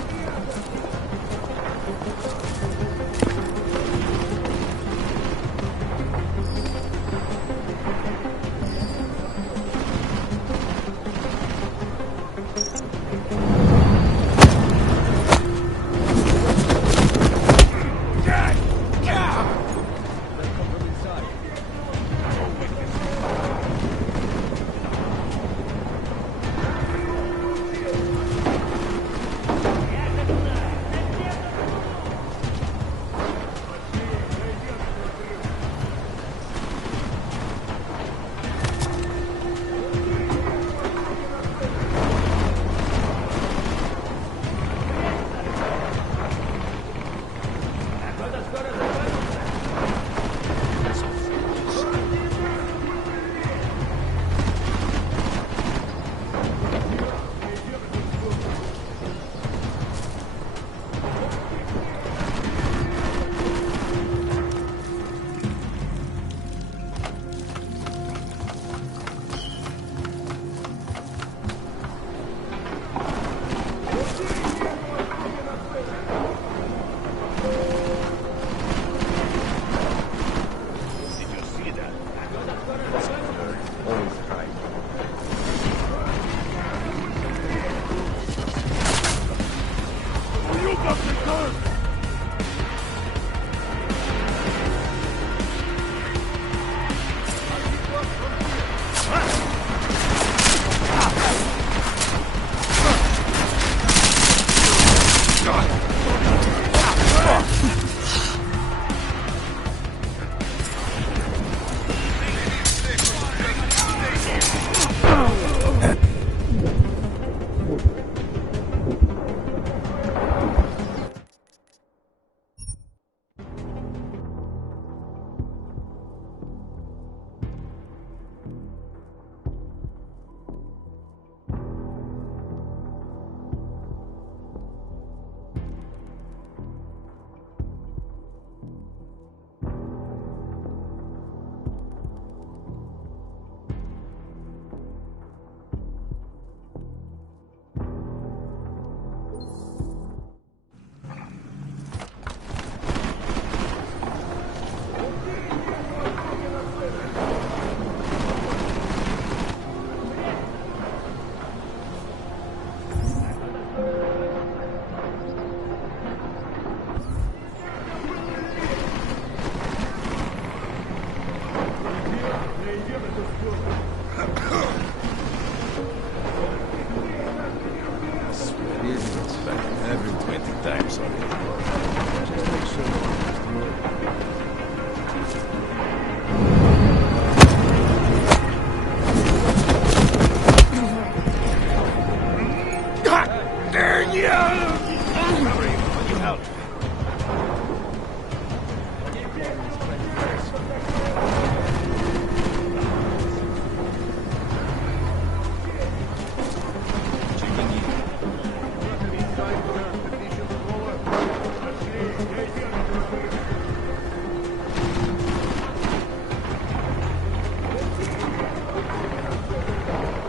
Every 20 times already. Just make sure. Dang you! Hurry, when you out.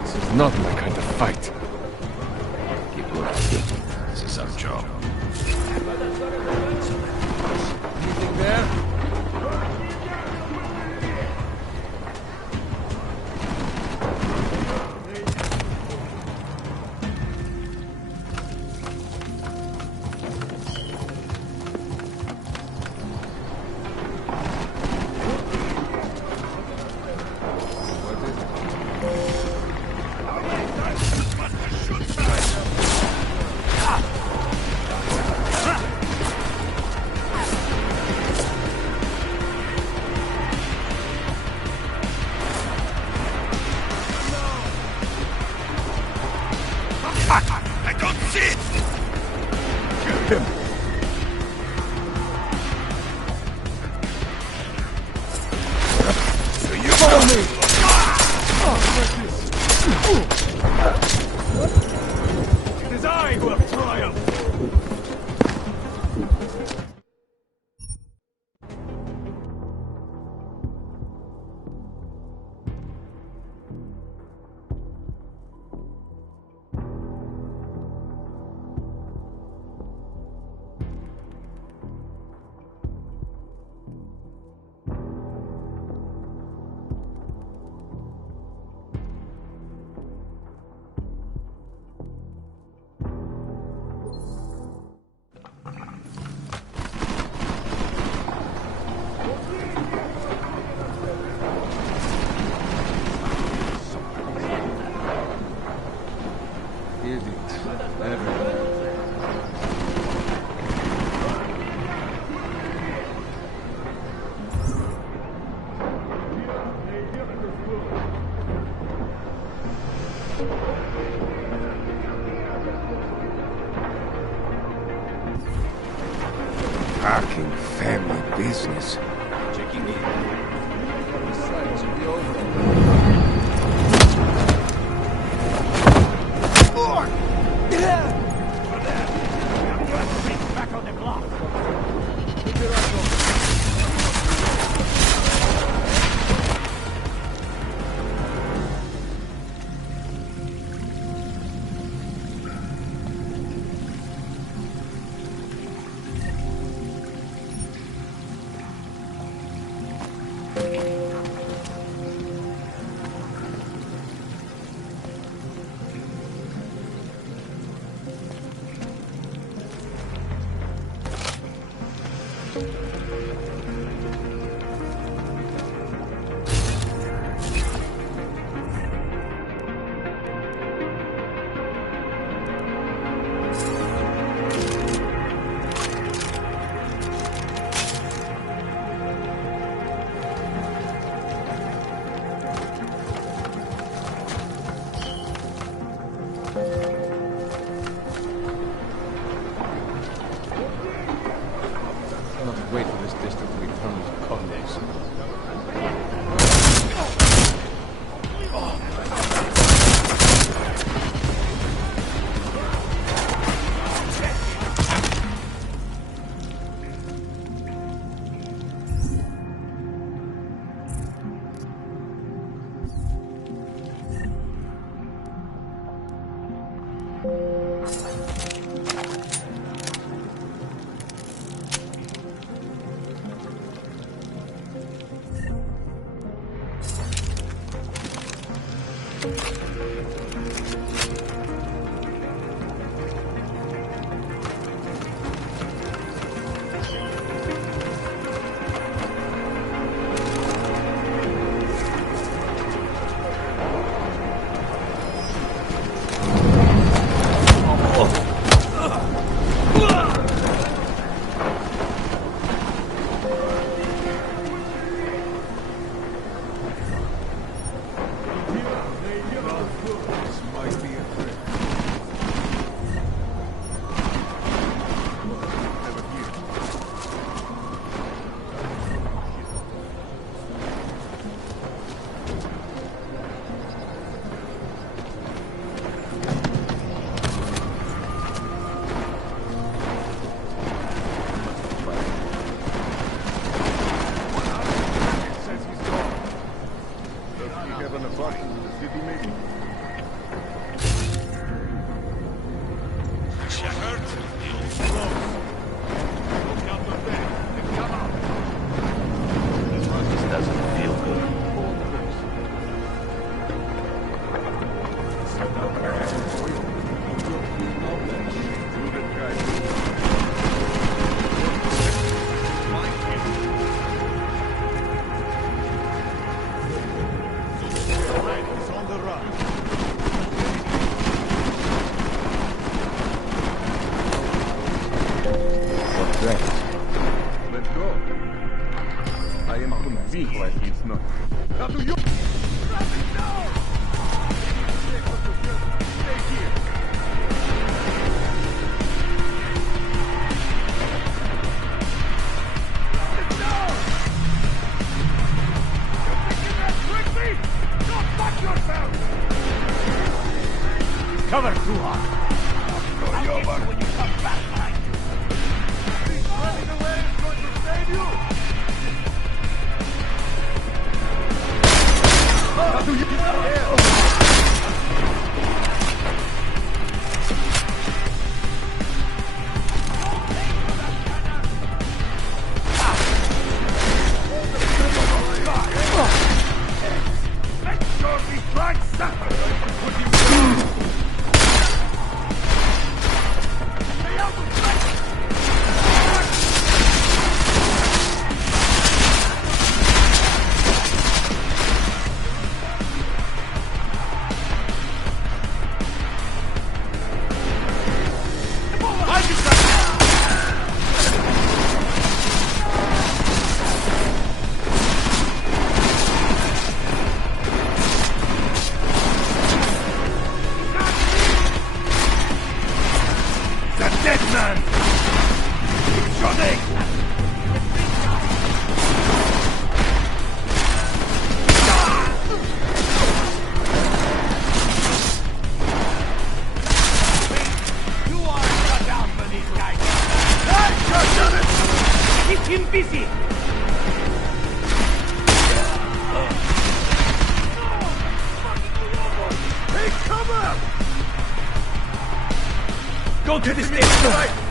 This is not my kind of fight. Keep working. This is our job. Anything there? I don't see it! Kill him! So you follow me! It is I who have triumphed! Idiots. Everywhere. Fucking family business. Checking in. Besides, you'll be over. Back on the block! Михло, it's not. How do you... Stay here. Cover, Tuhar. I'll get you when you come back, mate. He's running away is going to save you. How do you get here? Make sure these flags suffer. Go to the station!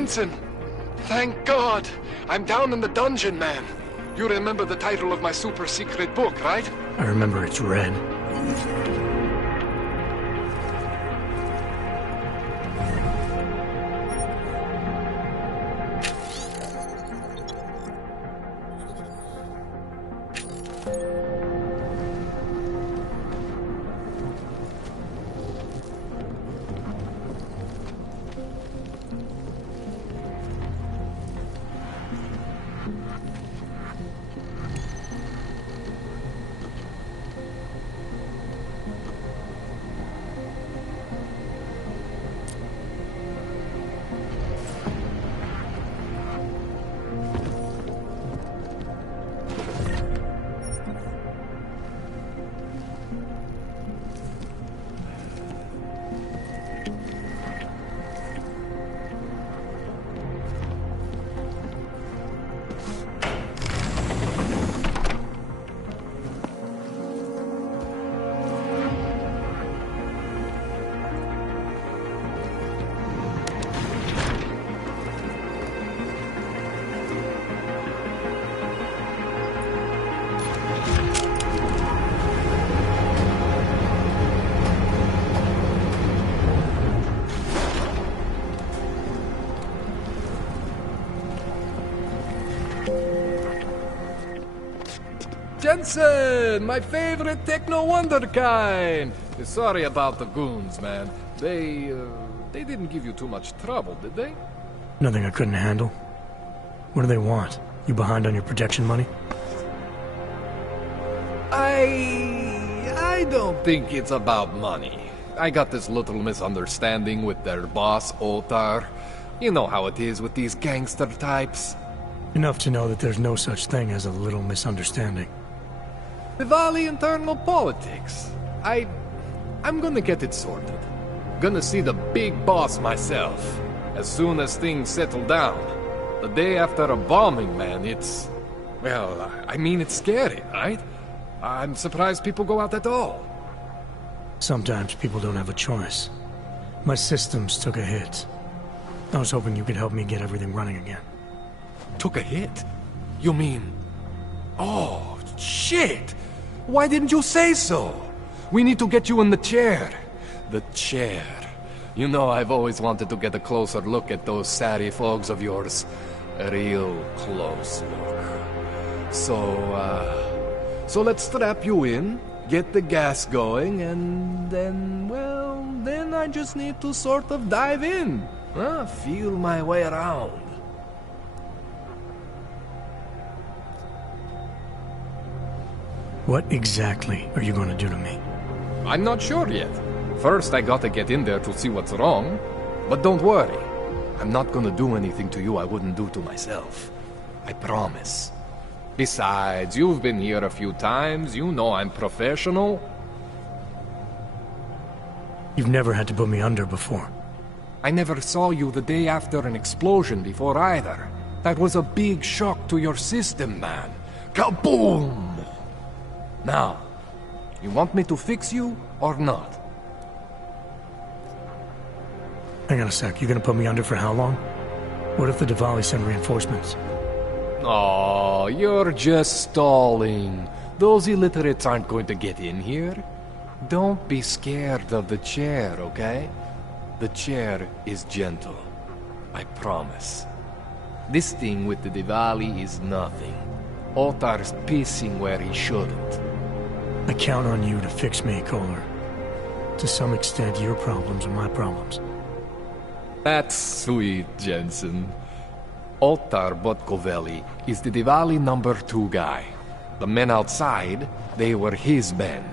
Jensen! Thank God! I'm down in the dungeon, man. You remember the title of my super secret book, right? I remember it's red. Jensen, my favorite techno wonderkind. Sorry about the goons, man. They didn't give you too much trouble, did they? Nothing I couldn't handle. What do they want? You behind on your protection money? I don't think it's about money. I got this little misunderstanding with their boss, Otar. You know how it is with these gangster types. Enough to know that there's no such thing as a little misunderstanding. Diwali internal politics. I'm gonna get it sorted. Gonna see the big boss myself. As soon as things settle down. The day after a bombing, man, it's... Well, I mean, it's scary, right? I'm surprised people go out at all. Sometimes people don't have a choice. My systems took a hit. I was hoping you could help me get everything running again. Took a hit? You mean... Oh, shit! Why didn't you say so? We need to get you in the chair. The chair. You know, I've always wanted to get a closer look at those satty fogs of yours. A real close look. So let's strap you in, get the gas going, and then, well, then I just need to sort of dive in. Feel my way around. What exactly are you going to do to me? I'm not sure yet. First, I gotta get in there to see what's wrong. But don't worry. I'm not gonna do anything to you I wouldn't do to myself. I promise. Besides, you've been here a few times. You know I'm professional. You've never had to put me under before. I never saw you the day after an explosion before either. That was a big shock to your system, man. Kaboom! Now, you want me to fix you or not? Hang on a sec, you gonna put me under for how long? What if the Diwali send reinforcements? Oh, you're just stalling. Those illiterates aren't going to get in here. Don't be scared of the chair, okay? The chair is gentle. I promise. This thing with the Diwali is nothing. Otar's pissing where he shouldn't. I count on you to fix me, Kohler. To some extent, your problems are my problems. That's sweet, Jensen. Otar Botkovelli is the Diwali #2 guy. The men outside, they were his men.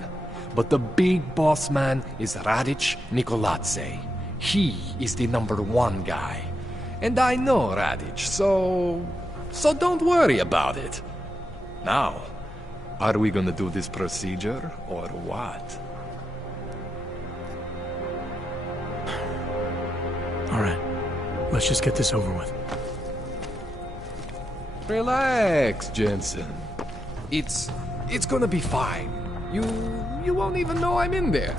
But the big boss man is Radic Nikoladze. He is the #1 guy. And I know Radic, so don't worry about it. Now, are we gonna do this procedure, or what? All right, let's just get this over with. Relax, Jensen. It's gonna be fine. You won't even know I'm in there.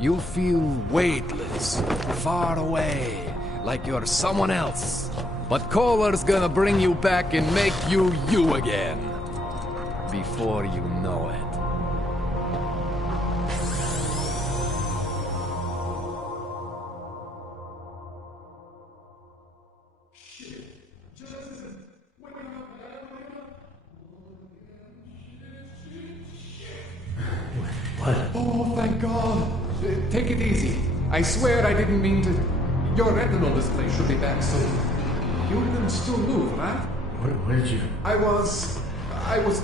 You'll feel weightless, far away, like you're someone else. But Kohler's gonna bring you back and make you you again. Before you know it. What? Oh, thank God. Take it easy. I swear I didn't mean to... Your retinal display should be back soon. You can still move, right? Where did you... I was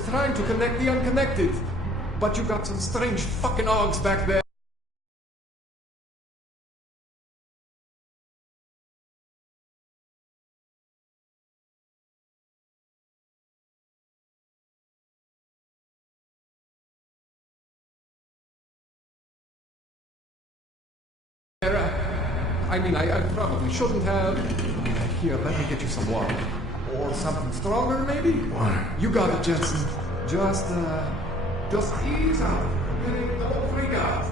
trying to connect the unconnected. But you got some strange fucking ogs back there. I probably shouldn't have. Here, let me get you some water. Or something stronger, maybe? Water. You got it, Jensen. Just ease out. Okay? Don't freak out.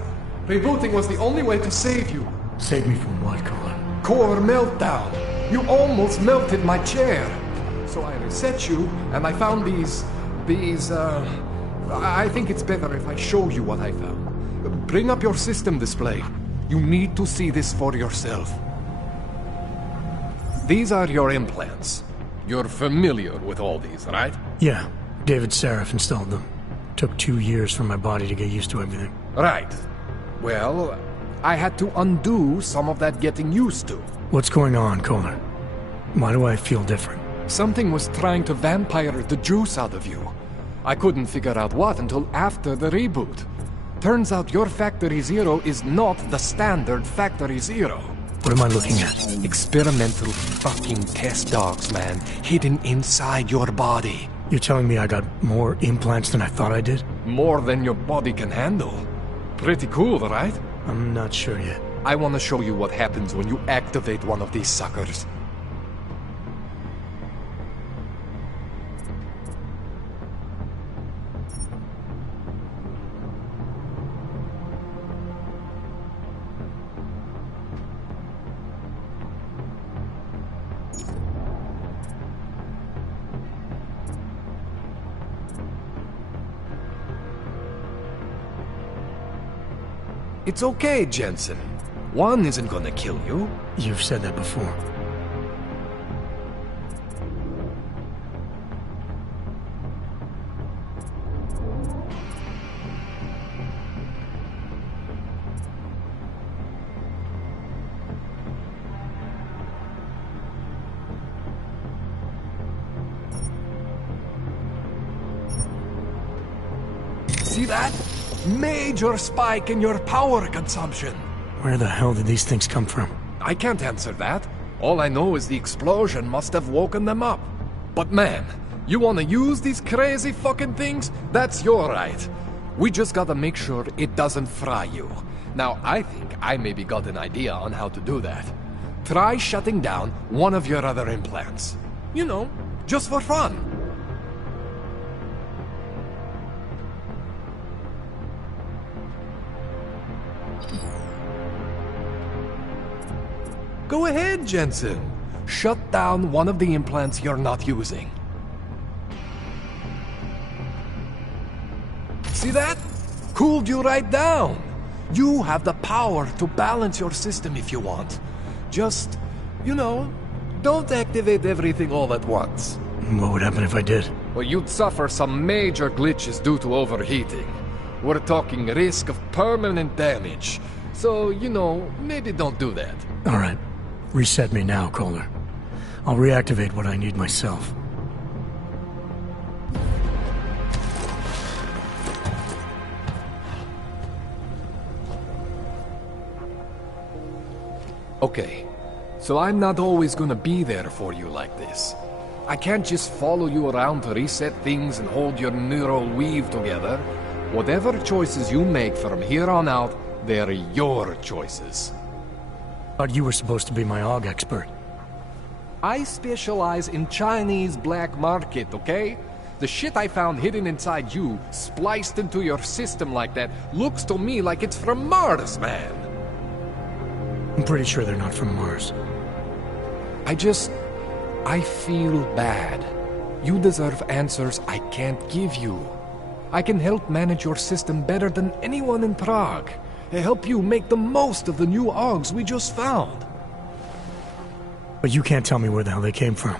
Rebooting was the only way to save you. Save me from what, Kohler? Core meltdown. You almost melted my chair. So I reset you, and I found these... I think it's better if I show you what I found. Bring up your system display. You need to see this for yourself. These are your implants. You're familiar with all these, right? Yeah. David Seraph installed them. Took 2 years for my body to get used to everything. Right. Well, I had to undo some of that getting used to. What's going on, Kohler? Why do I feel different? Something was trying to vampire the juice out of you. I couldn't figure out what until after the reboot. Turns out your Factory Zero is not the standard Factory Zero. What am I looking at? Experimental fucking test dogs, man. Hidden inside your body. You're telling me I got more implants than I thought I did? More than your body can handle. Pretty cool, right? I'm not sure yet. I want to show you what happens when you activate one of these suckers. It's okay, Jensen. One isn't gonna kill you. You've said that before. See that? Major spike in your power consumption. Where the hell did these things come from? I can't answer that. All I know is the explosion must have woken them up. But man, you wanna use these crazy fucking things? That's your right. We just gotta make sure it doesn't fry you. Now, I think I maybe got an idea on how to do that. Try shutting down one of your other implants. You know, just for fun. Go ahead, Jensen. Shut down one of the implants you're not using. See that? Cooled you right down. You have the power to balance your system if you want. Just, you know, don't activate everything all at once. What would happen if I did? Well, you'd suffer some major glitches due to overheating. We're talking risk of permanent damage. So, you know, maybe don't do that. All right. Reset me now, Kohler. I'll reactivate what I need myself. Okay, so I'm not always gonna be there for you like this. I can't just follow you around to reset things and hold your neural weave together. Whatever choices you make from here on out, they're your choices. Thought you were supposed to be my AUG expert. I specialize in Chinese black market, okay? The shit I found hidden inside you, spliced into your system like that, looks to me like it's from Mars, man. I'm pretty sure they're not from Mars. I feel bad. You deserve answers I can't give you. I can help manage your system better than anyone in Prague. Help you make the most of the new Augs we just found. But you can't tell me where the hell they came from.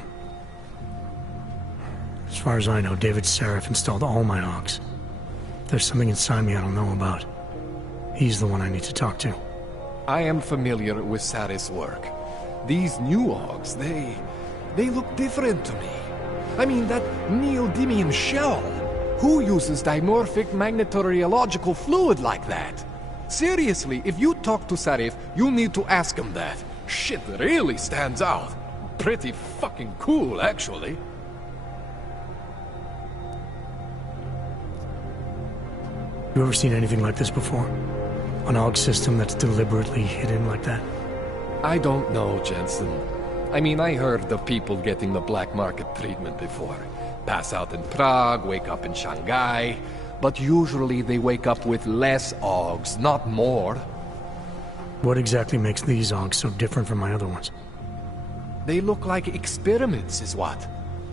As far as I know, David Seraph installed all my Augs. There's something inside me I don't know about. He's the one I need to talk to. I am familiar with Sarif's work. These new Augs, they look different to me. I mean, that neodymium shell. Who uses dimorphic magnetorheological fluid like that? Seriously, if you talk to Sarif, you need to ask him that. Shit really stands out. Pretty fucking cool, actually. You ever seen anything like this before? An AUG system that's deliberately hidden like that? I don't know, Jensen. I mean, I heard of people getting the black market treatment before. Pass out in Prague, wake up in Shanghai. But usually they wake up with less Augs, not more. What exactly makes these Augs so different from my other ones? They look like experiments, is what?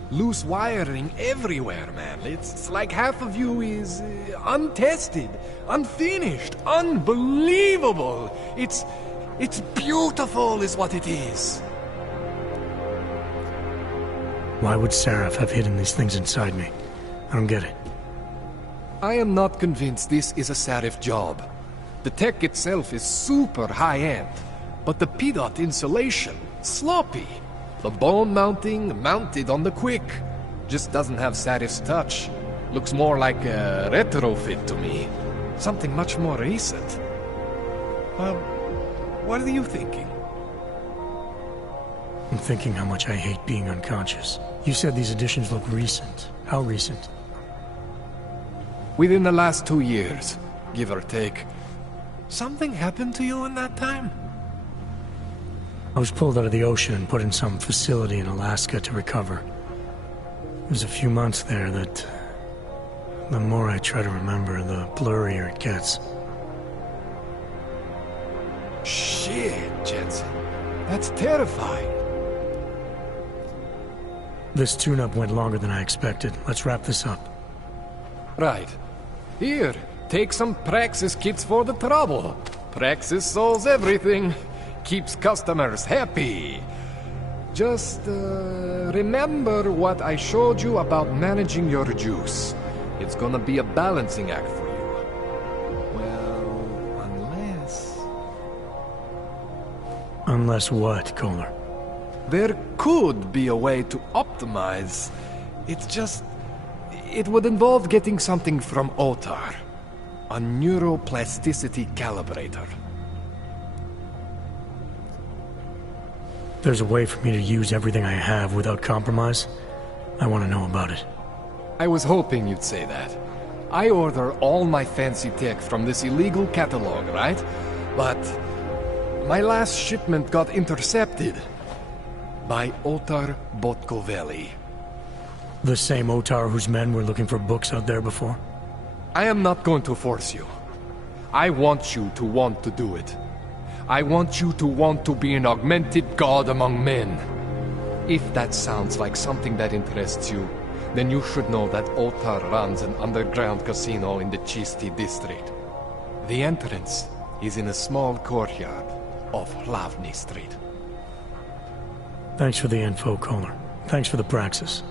Loose wiring everywhere, man. It's like half of you is untested, unfinished, unbelievable. It's beautiful is what it is. Why would Seraph have hidden these things inside me? I don't get it. I am not convinced this is a Sarif job. The tech itself is super high-end, but the PDOT insulation, sloppy. The bone mounting, mounted on the quick. Just doesn't have Sarif's touch. Looks more like a retrofit to me. Something much more recent. What are you thinking? I'm thinking how much I hate being unconscious. You said these additions look recent. How recent? Within the last 2 years, give or take. Something happened to you in that time? I was pulled out of the ocean and put in some facility in Alaska to recover. It was a few months there that... the more I try to remember, the blurrier it gets. Shit, Jensen. That's terrifying. This tune-up went longer than I expected. Let's wrap this up. Right. Here, take some Praxis kits for the trouble. Praxis solves everything. Keeps customers happy. Just, remember what I showed you about managing your juice. It's gonna be a balancing act for you. Well, unless... Unless what, Kohler? There could be a way to optimize. It's just... it would involve getting something from Otar. A neuroplasticity calibrator. There's a way for me to use everything I have without compromise? I want to know about it. I was hoping you'd say that. I order all my fancy tech from this illegal catalog, right? But my last shipment got intercepted by Otar Botkoveli. The same Otar whose men were looking for books out there before? I am not going to force you. I want you to want to do it. I want you to want to be an augmented god among men. If that sounds like something that interests you, then you should know that Otar runs an underground casino in the Chisti district. The entrance is in a small courtyard off Hlavny Street. Thanks for the info, Kohler. Thanks for the praxis.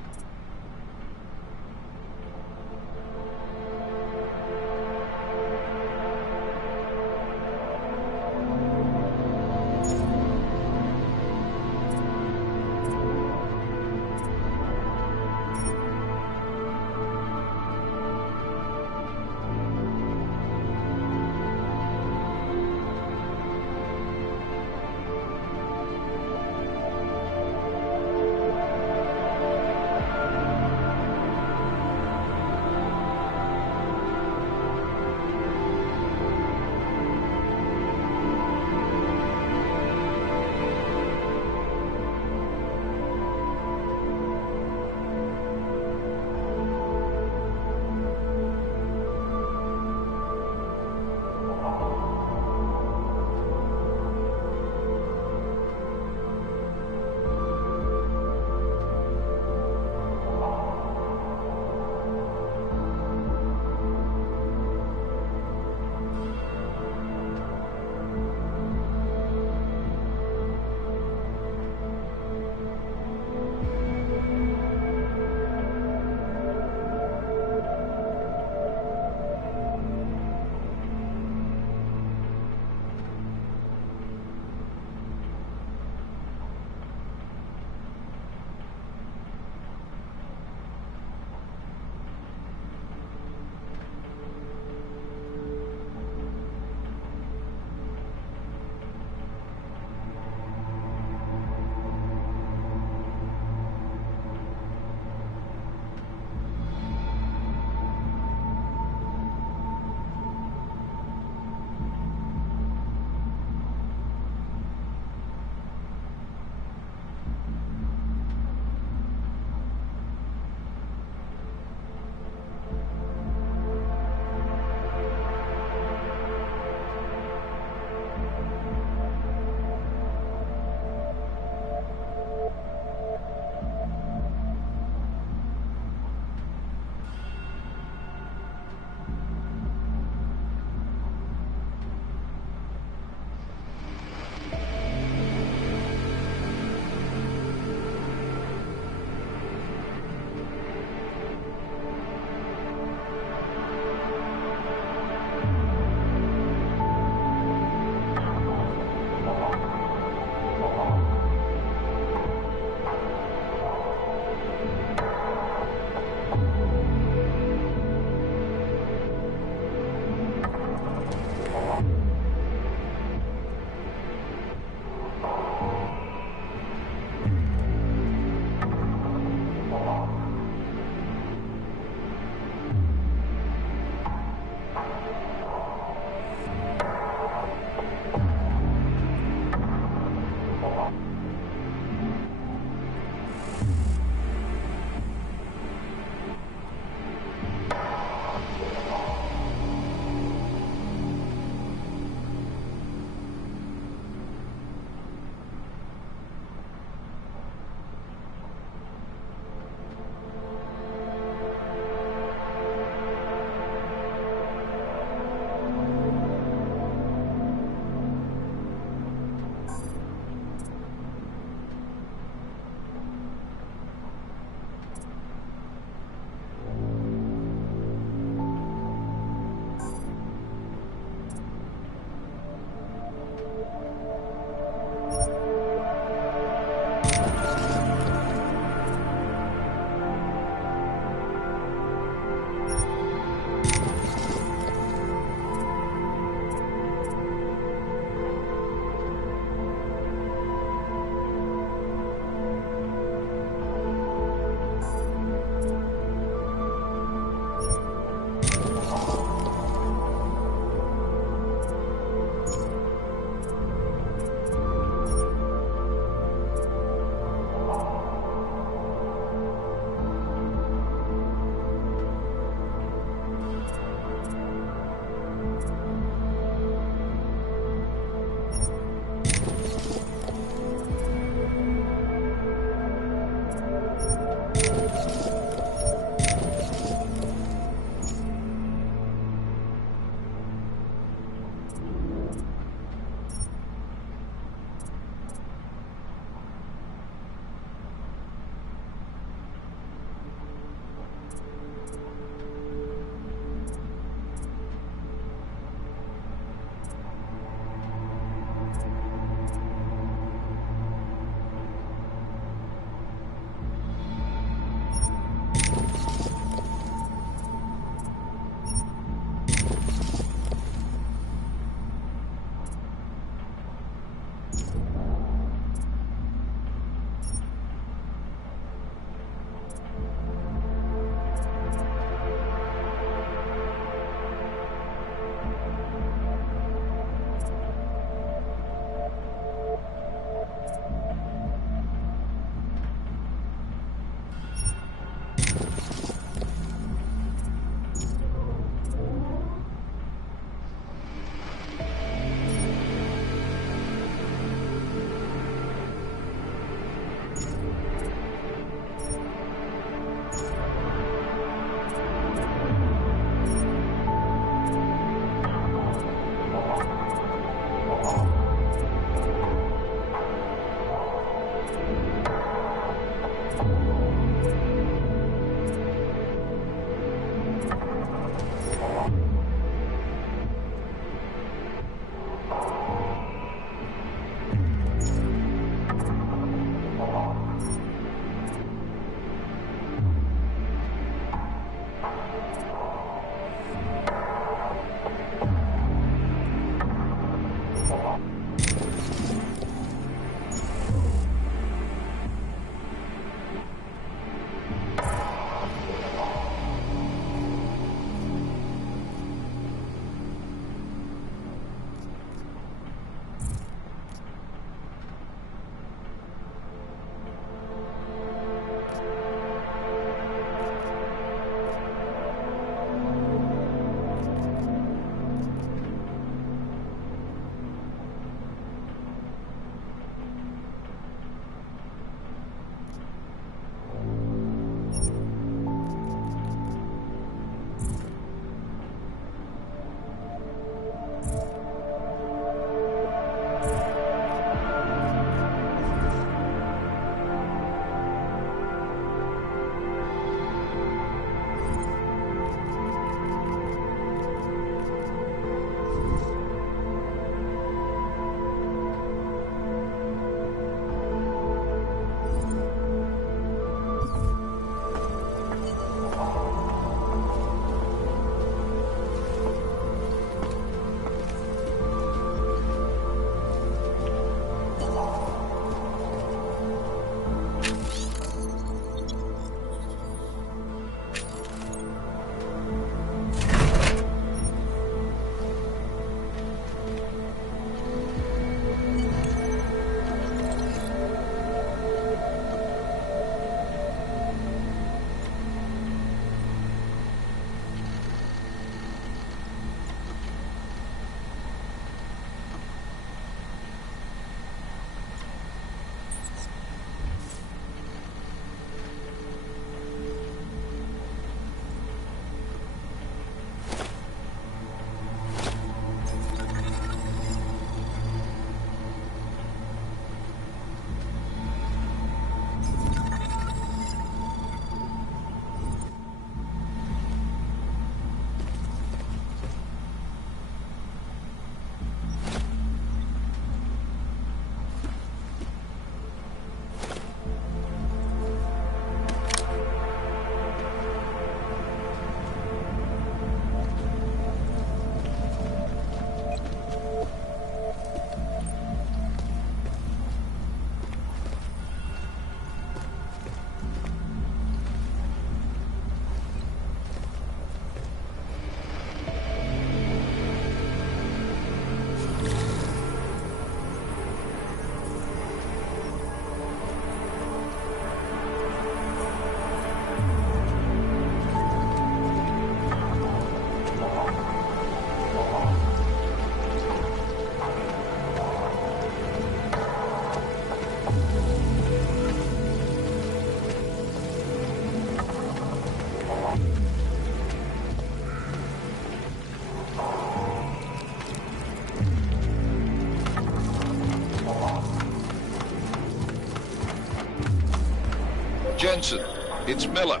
Jensen, it's Miller.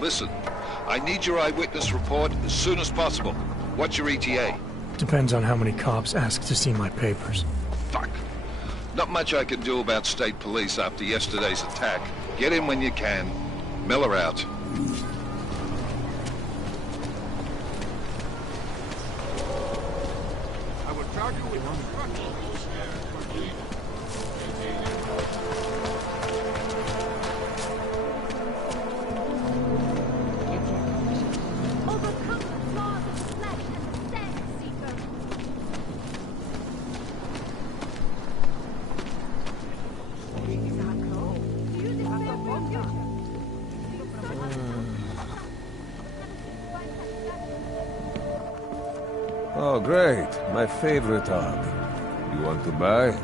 Listen, I need your eyewitness report as soon as possible. What's your ETA? Depends on how many cops ask to see my papers. Fuck. Not much I can do about state police after yesterday's attack. Get in when you can. Miller out. I will charge you with obstruction. Oh, great. My favorite hog. You want to buy?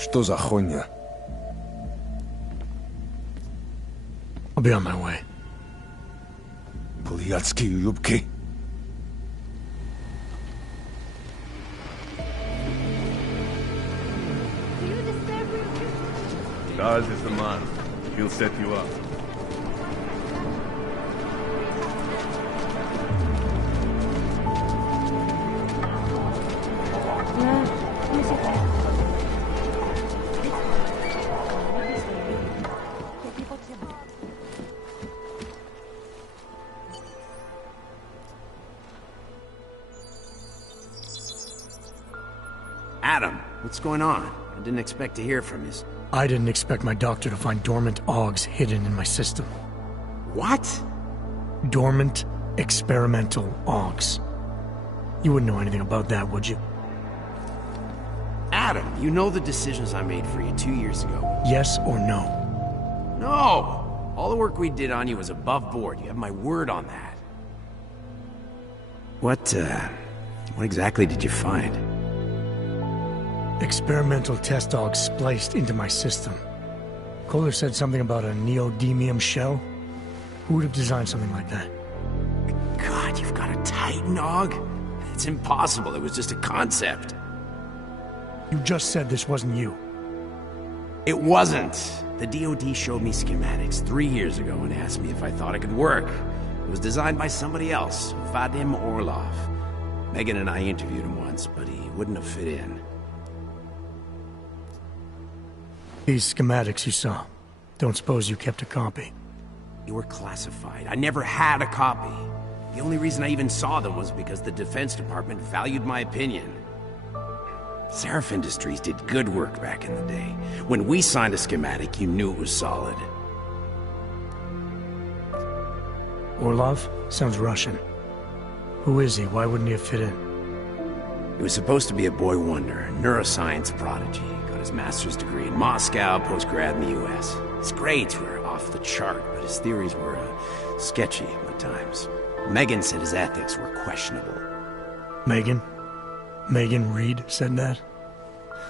Что за хуйня? I'll be on my way. Блядские юбки. Charles is the man. He'll set you up. Adam, what's going on? I didn't expect to hear from you. I didn't expect my doctor to find dormant augs hidden in my system. What? Dormant experimental augs. You wouldn't know anything about that, would you? Adam, you know the decisions I made for you 2 years ago. Yes or no? No! All the work we did on you was above board. You have my word on that. What exactly did you find? Experimental test augs spliced into my system. Kohler said something about a neodymium shell. Who would have designed something like that? God, you've got a Titan aug? It's impossible. It was just a concept. You just said this wasn't you. It wasn't. The DoD showed me schematics 3 years ago and asked me if I thought it could work. It was designed by somebody else, Vadim Orlov. Megan and I interviewed him once, but he wouldn't have fit in. These schematics you saw. Don't suppose you kept a copy? They were classified. I never had a copy. The only reason I even saw them was because the Defense Department valued my opinion. Seraph Industries did good work back in the day. When we signed a schematic, you knew it was solid. Orlov? Sounds Russian. Who is he? Why wouldn't he have fit in? He was supposed to be a boy wonder, a neuroscience prodigy. Got his master's degree in Moscow, post-grad in the US. His grades were off the chart, but his theories were sketchy at times. Megan said his ethics were questionable. Megan? Megan Reed said that?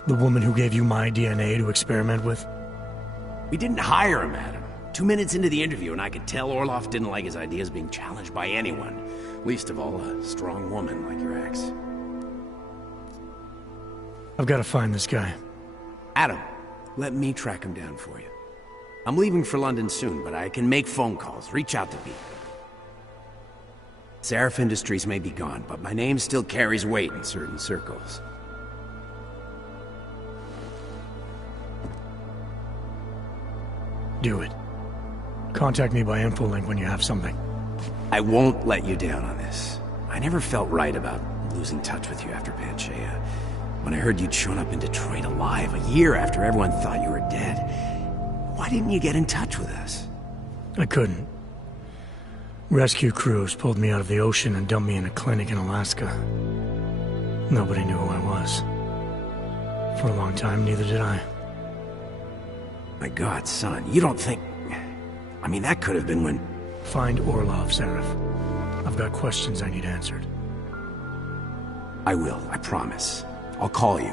The woman who gave you my DNA to experiment with? We didn't hire him, Adam. 2 minutes into the interview, and I could tell Orlov didn't like his ideas being challenged by anyone. Least of all, a strong woman like your ex. I've got to find this guy. Adam, let me track him down for you. I'm leaving for London soon, but I can make phone calls. Reach out to me. Seraph Industries may be gone, but my name still carries weight in certain circles. Do it. Contact me by infolink when you have something. I won't let you down on this. I never felt right about losing touch with you after Panchaea. When I heard you'd shown up in Detroit alive a year after everyone thought you were dead, why didn't you get in touch with us? I couldn't. Rescue crews pulled me out of the ocean and dumped me in a clinic in Alaska. Nobody knew who I was. For a long time, neither did I. My God, son, you don't think... I mean, that could have been when... Find Orlov, Seraph. I've got questions I need answered. I will, I promise. I'll call you.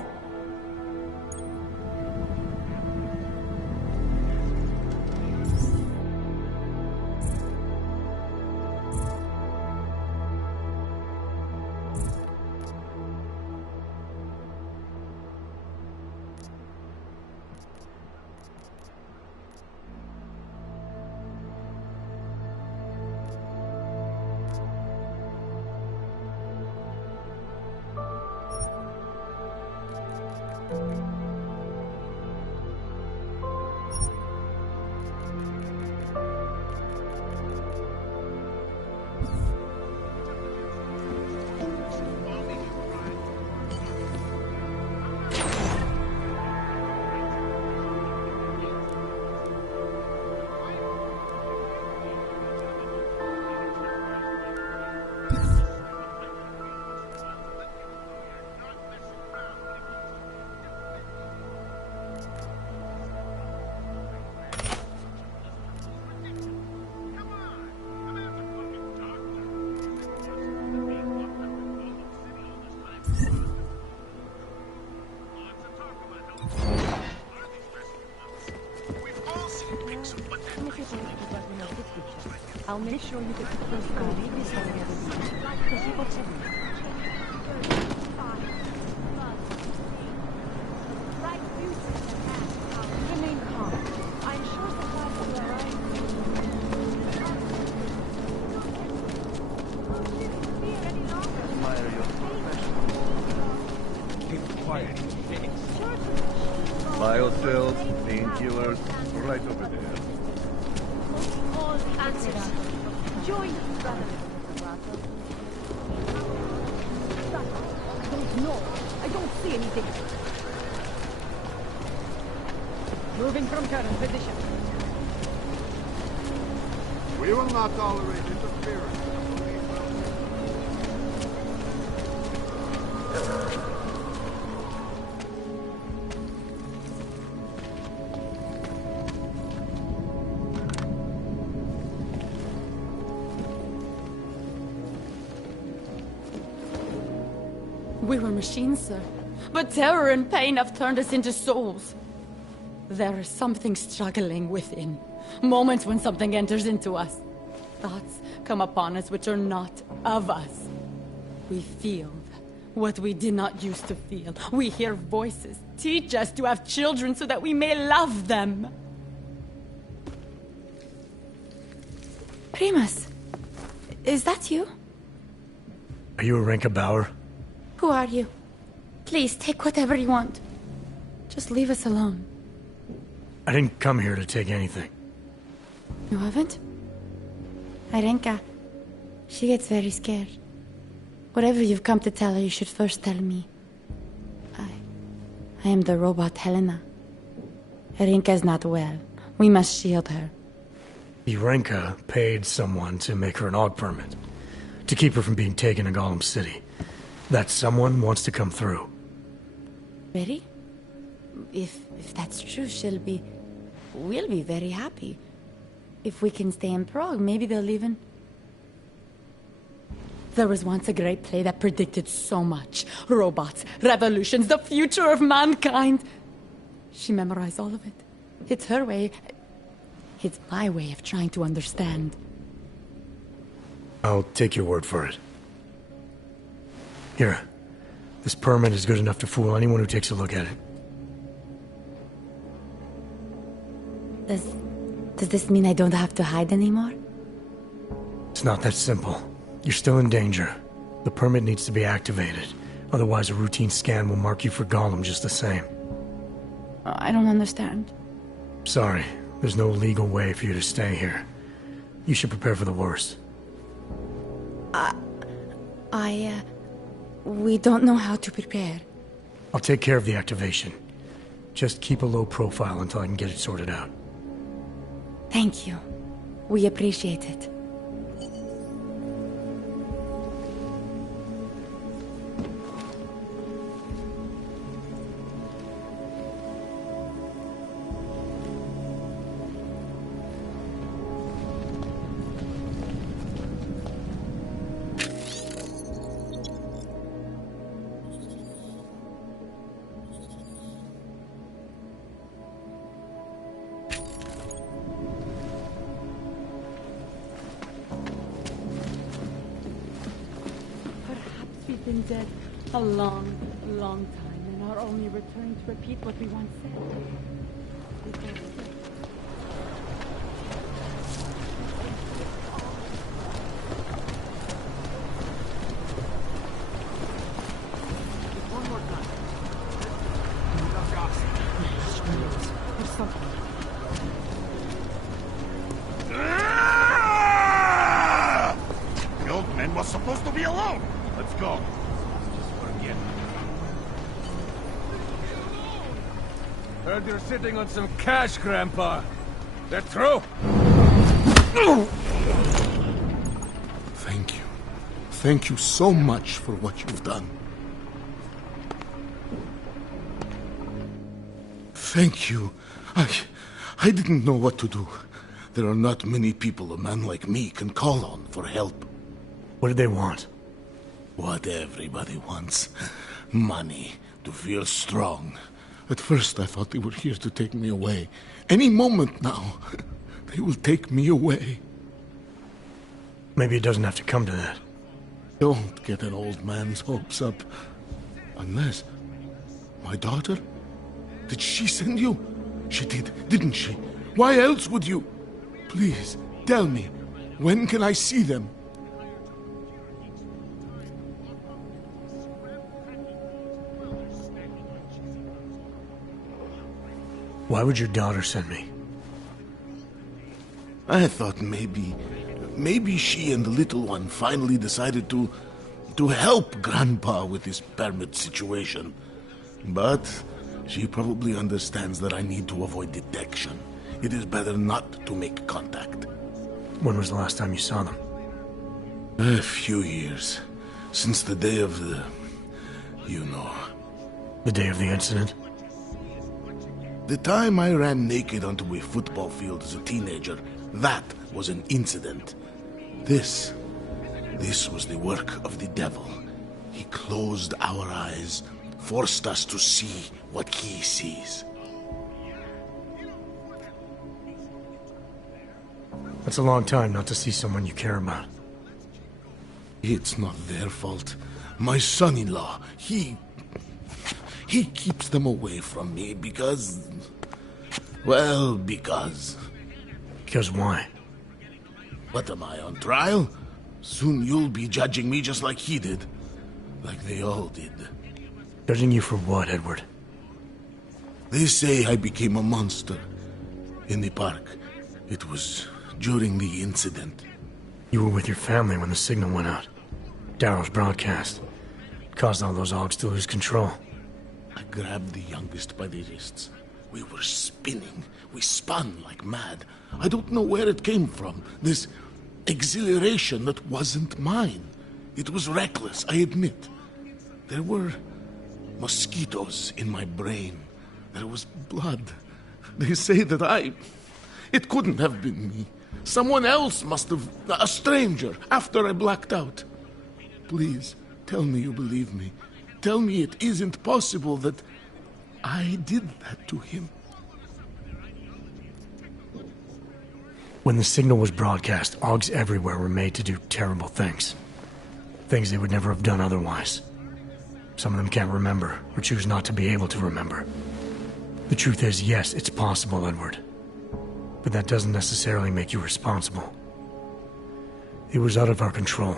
I'll make sure you get the first call. Because you got everything. Remain calm. I'm sure supplies will arrive. Admire your professionalism. Keep quiet. Biocells, painkillers, right over there. All the answers. Join us, brother. I don't know. I don't see anything. Moving from current position. We will not tolerate interference. We were machines, sir. But terror and pain have turned us into souls. There is something struggling within. Moments when something enters into us. Thoughts come upon us which are not of us. We feel what we did not used to feel. We hear voices. Teach us to have children so that we may love them. Primus, is that you? Are you Arinka Bauer? Who are you? Please, take whatever you want. Just leave us alone. I didn't come here to take anything. You haven't? Arenka, she gets very scared. Whatever you've come to tell her, you should first tell me. I am the robot Helena. Arenka's not well. We must shield her. Arinka paid someone to make her an AUG permit. To keep her from being taken to Gollum City. That someone wants to come through. Really? If that's true, we'll be very happy. If we can stay in Prague, maybe they'll even... There was once a great play that predicted so much. Robots, revolutions, the future of mankind. She memorized all of it. It's her way. It's my way of trying to understand. I'll take your word for it. Here. This permit is good enough to fool anyone who takes a look at it. Does this mean I don't have to hide anymore? It's not that simple. You're still in danger. The permit needs to be activated. Otherwise, a routine scan will mark you for Gollum just the same. I don't understand. Sorry, there's no legal way for you to stay here. You should prepare for the worst. We don't know how to prepare. I'll take care of the activation. Just keep a low profile until I can get it sorted out. Thank you. We appreciate it. We've been dead a long, long time, and are only returning to repeat what we once said. One more time. The old man was supposed to be alone. Let's go. Just forget. Heard you're sitting on some cash, Grandpa. That true? Thank you. Thank you so much for what you've done. Thank you. I didn't know what to do. There are not many people a man like me can call on for help. What did they want? What everybody wants. Money. To feel strong. At first I thought they were here to take me away. Any moment now, they will take me away. Maybe it doesn't have to come to that. Don't get an old man's hopes up. Unless... My daughter? Did she send you? She did, didn't she? Why else would you? Please, tell me. When can I see them? Why would your daughter send me? I thought maybe she and the little one finally decided to help Grandpa with his permit situation. But she probably understands that I need to avoid detection. It is better not to make contact. When was the last time you saw them? A few years. Since the day of the... you know. The day of the incident? The time I ran naked onto a football field as a teenager, that was an incident. This was the work of the devil. He closed our eyes, forced us to see what he sees. That's a long time not to see someone you care about. It's not their fault. My son-in-law, he keeps them away from me because... well, because... Because why? What am I, on trial? Soon you'll be judging me just like he did. Like they all did. Judging you for what, Edward? They say I became a monster. In the park. It was during the incident. You were with your family when the signal went out. Darrow's broadcast. It caused all those Augs to lose control. I grabbed the youngest by the wrists. We were spinning. We spun like mad. I don't know where it came from. This exhilaration that wasn't mine. It was reckless, I admit. There were mosquitoes in my brain. There was blood. They say that it couldn't have been me. Someone else must have... a stranger, after I blacked out. Please, tell me you believe me. Tell me it isn't possible that I did that to him. When the signal was broadcast, Augs everywhere were made to do terrible things. Things they would never have done otherwise. Some of them can't remember, or choose not to be able to remember. The truth is, yes, it's possible, Edward. but that doesn't necessarily make you responsible. It was out of our control.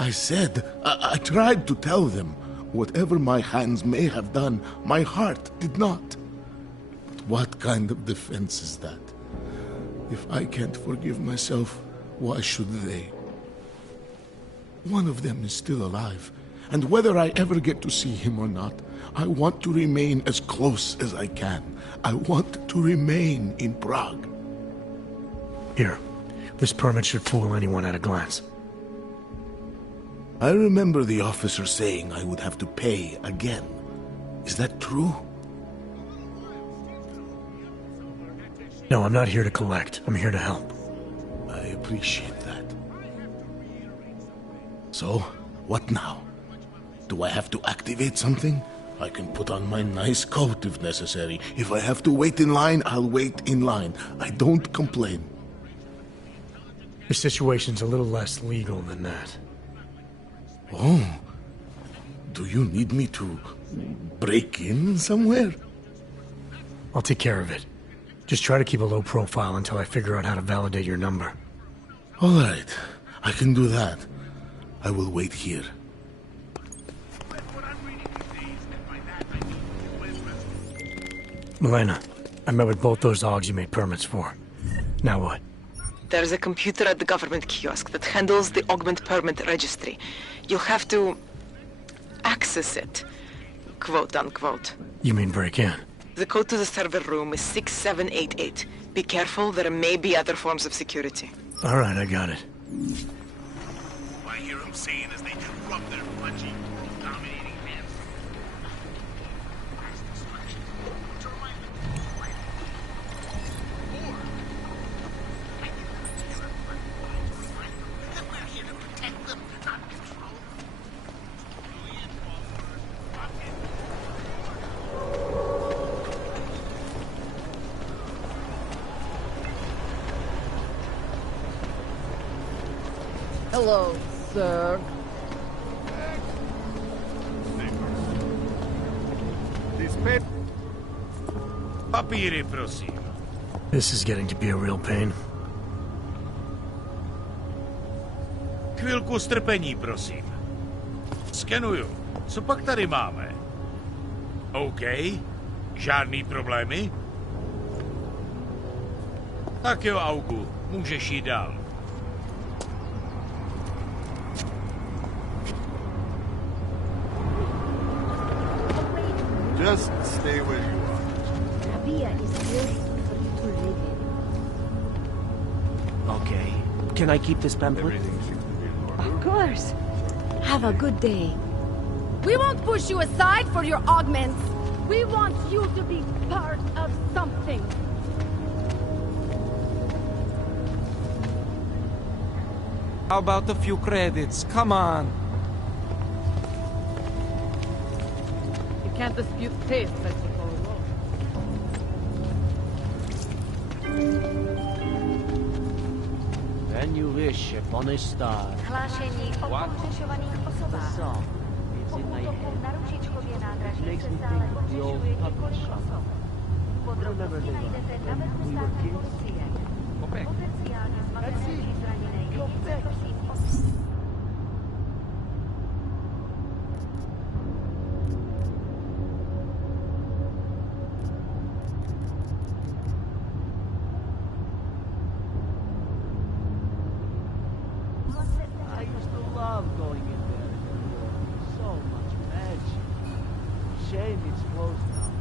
I said, I tried to tell them. Whatever my hands may have done, my heart did not. But what kind of defense is that? If I can't forgive myself, why should they? One of them is still alive, and whether I ever get to see him or not, I want to remain as close as I can. I want to remain in Prague. Here, this permit should fool anyone at a glance. I remember the officer saying I would have to pay again. Is that true? No, I'm not here to collect. I'm here to help. I appreciate that. So, what now? Do I have to activate something? I can put on my nice coat if necessary. If I have to wait in line, I'll wait in line. I don't complain. The situation's a little less legal than that. Oh. Do you need me to break in somewhere? I'll take care of it. Just try to keep a low profile until I figure out how to validate your number. All right. I can do that. I will wait here. Milena, I met with both those dogs you made permits for. Now what? There's a computer at the government kiosk that handles the augment permit registry. You'll have to access it, quote unquote. You mean break in? The code to the server room is 6788. Be careful, there may be other forms of security. All right, I got it. I hear them saying as they do rub their pudgy, dominating hands. Hello, sir. Papíry, prosím. This is getting to be a real pain. Chvilku strpení, prosím. Skenuju. Co pak tady máme? OK. Žádný problémy? Tak jo, Augu. Můžeš jít dál. Just stay where you are. Rabia is built for you to live in. Okay. Can I keep this pamphlet? Of course. Have a good day. We won't push you aside for your augments. We want you to be part of something. How about a few credits? Come on. You can't dispute taste, I suppose. When you wish upon a star. Hlášení o pohřešovaných osobách. Po útoku na ručičkově nádraží se stále pohřešuje několik osob. Podrobnosti najdete na webu státní policie. Potenciálně zmatené či zraněné jedince prosím o... I used to love going in there. So much magic. Shame it's closed now.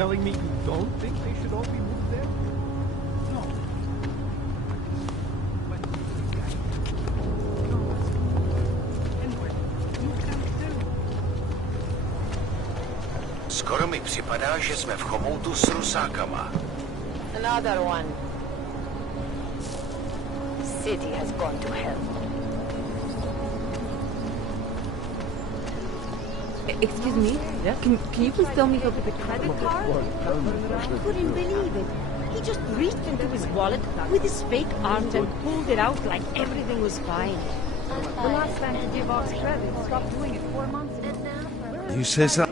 telling me you don't think they should all be moved there? No. Skoro mi připadá, že jsme v chomoutu s Rusákama. Another one. City has gone to hell. Excuse me? Yeah? Can you please tell me how to get a credit card? I couldn't believe it. He just reached into his wallet with his fake arms and pulled it out like everything was fine. The last time to give off credit stopped doing it 4 months ago. You say so?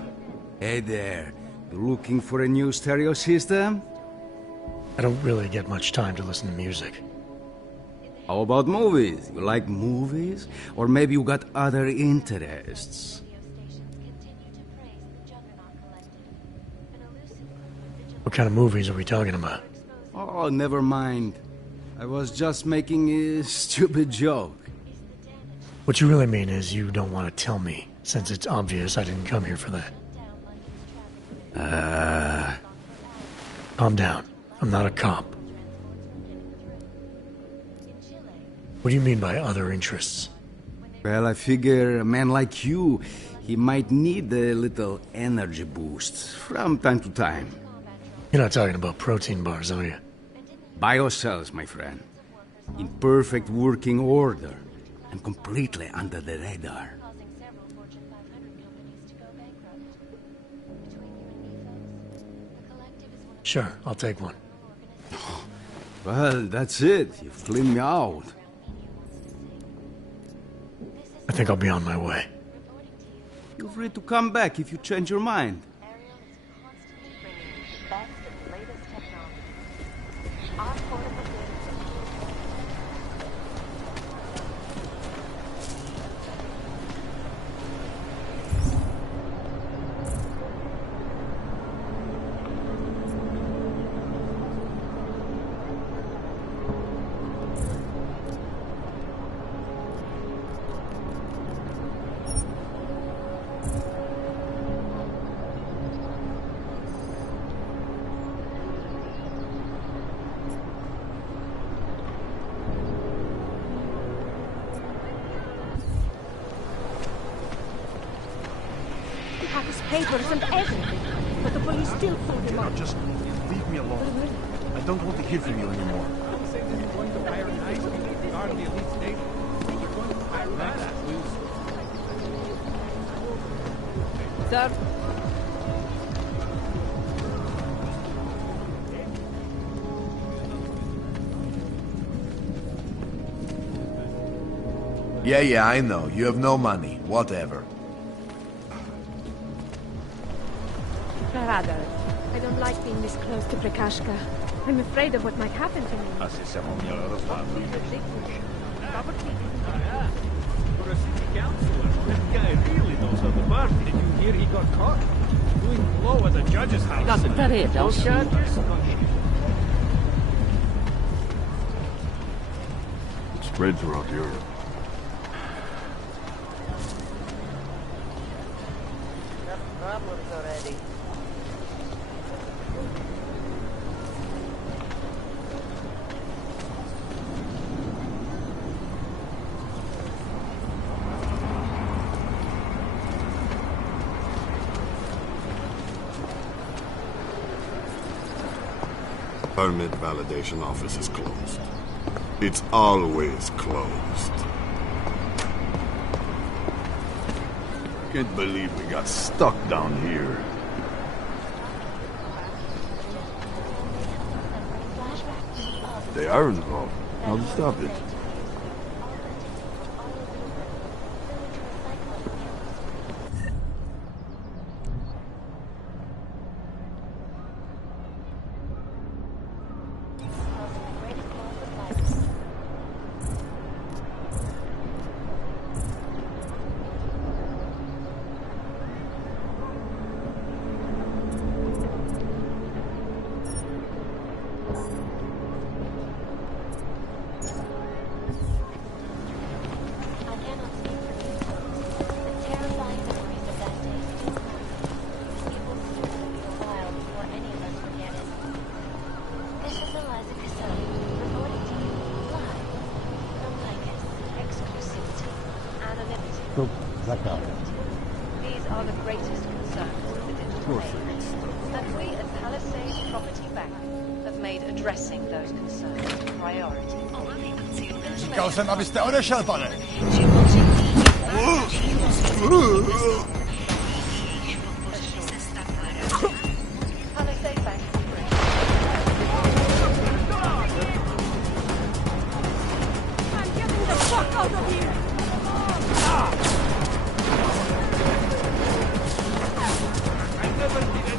Hey there. You looking for a new stereo system? I don't really get much time to listen to music. How about movies? You like movies? Or maybe you got other interests? What kind of movies are we talking about? Oh, never mind. I was just making a stupid joke. What you really mean is you don't want to tell me, since it's obvious I didn't come here for that. Calm down. I'm not a cop. What do you mean by other interests? Well, I figure a man like you, he might need a little energy boost from time to time. You're not talking about protein bars, are you? Biocells, my friend. In perfect working order. And completely under the radar. Sure, I'll take one. Well, that's it. You've cleaned me out. I think I'll be on my way. Feel free to come back if you change your mind. Papers and everything, but the police still pulled him out. Just leave me alone. I don't want to hear from you anymore. Say that you're going to hire an ice cream guard in the elite station. You're going to hire that. Sir? Yeah, I know. You have no money. Whatever. Rather, I don't like being this close to Prakashka. I'm afraid of what might happen to me. For a city councilor, that guy really knows how to bargain. Did you hear he got caught? Doing blow at the judge's house. Doesn't that it, No charges? It's spread throughout Europe. Problems already. Permit validation office is closed. It's always closed. Can't believe we got stuck down here. They are involved. How to stop it? These are the greatest concerns of the digital age. And we at Palisade Property Bank have made addressing those concerns a priority. Říkal jsem, abyste odešel, pane! Palisade Bank. I'm getting the fuck out of here! I never did it.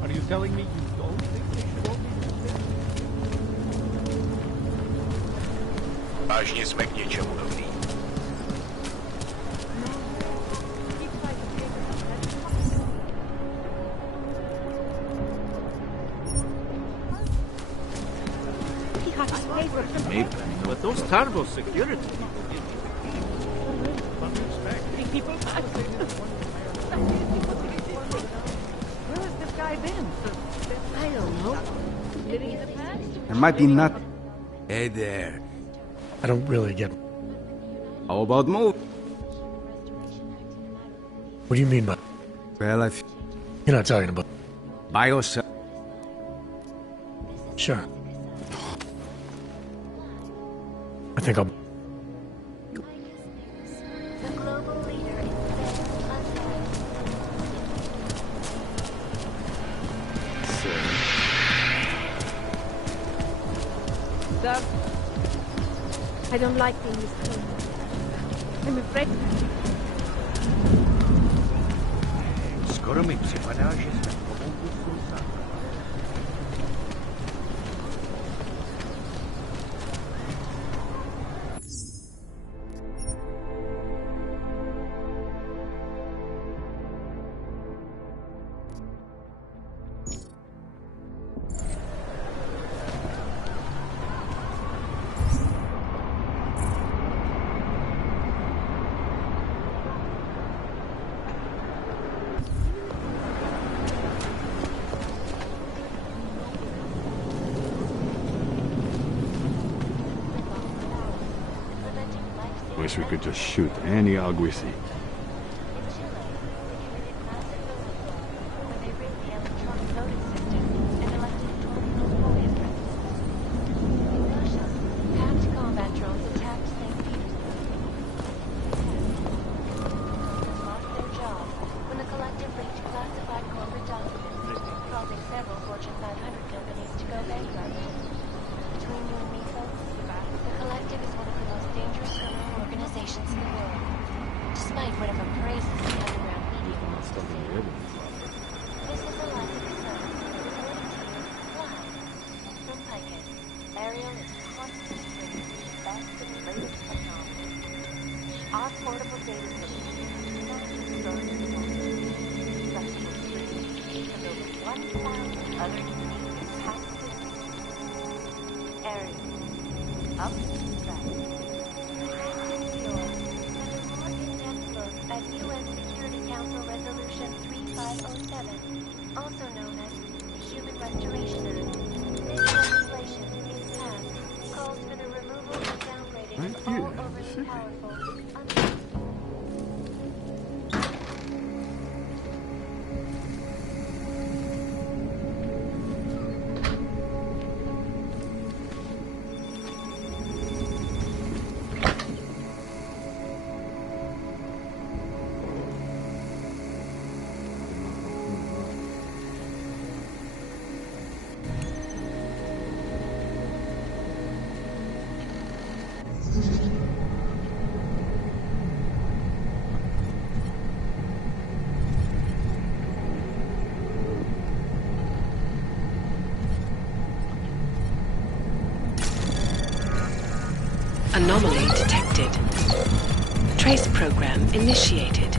Are you telling me you don't think they should all be Vážně jsme k něčemu dobrý. He got his paper. Maybe, but those terrible security People back. Where has this guy been? I don't know. Living in the past? There might be not. Hey there. I don't really get... How about move? What do you mean by... Well, You're not talking about... by yourself. Sure. I think I'll... Sir, I don't like being mistaken. I'm afraid. Skoro mi připadá, že jsme pomalu sultána. Wish we could just shoot any hog we see. Up, back. Right here in the city. Anomaly detected. Trace program initiated.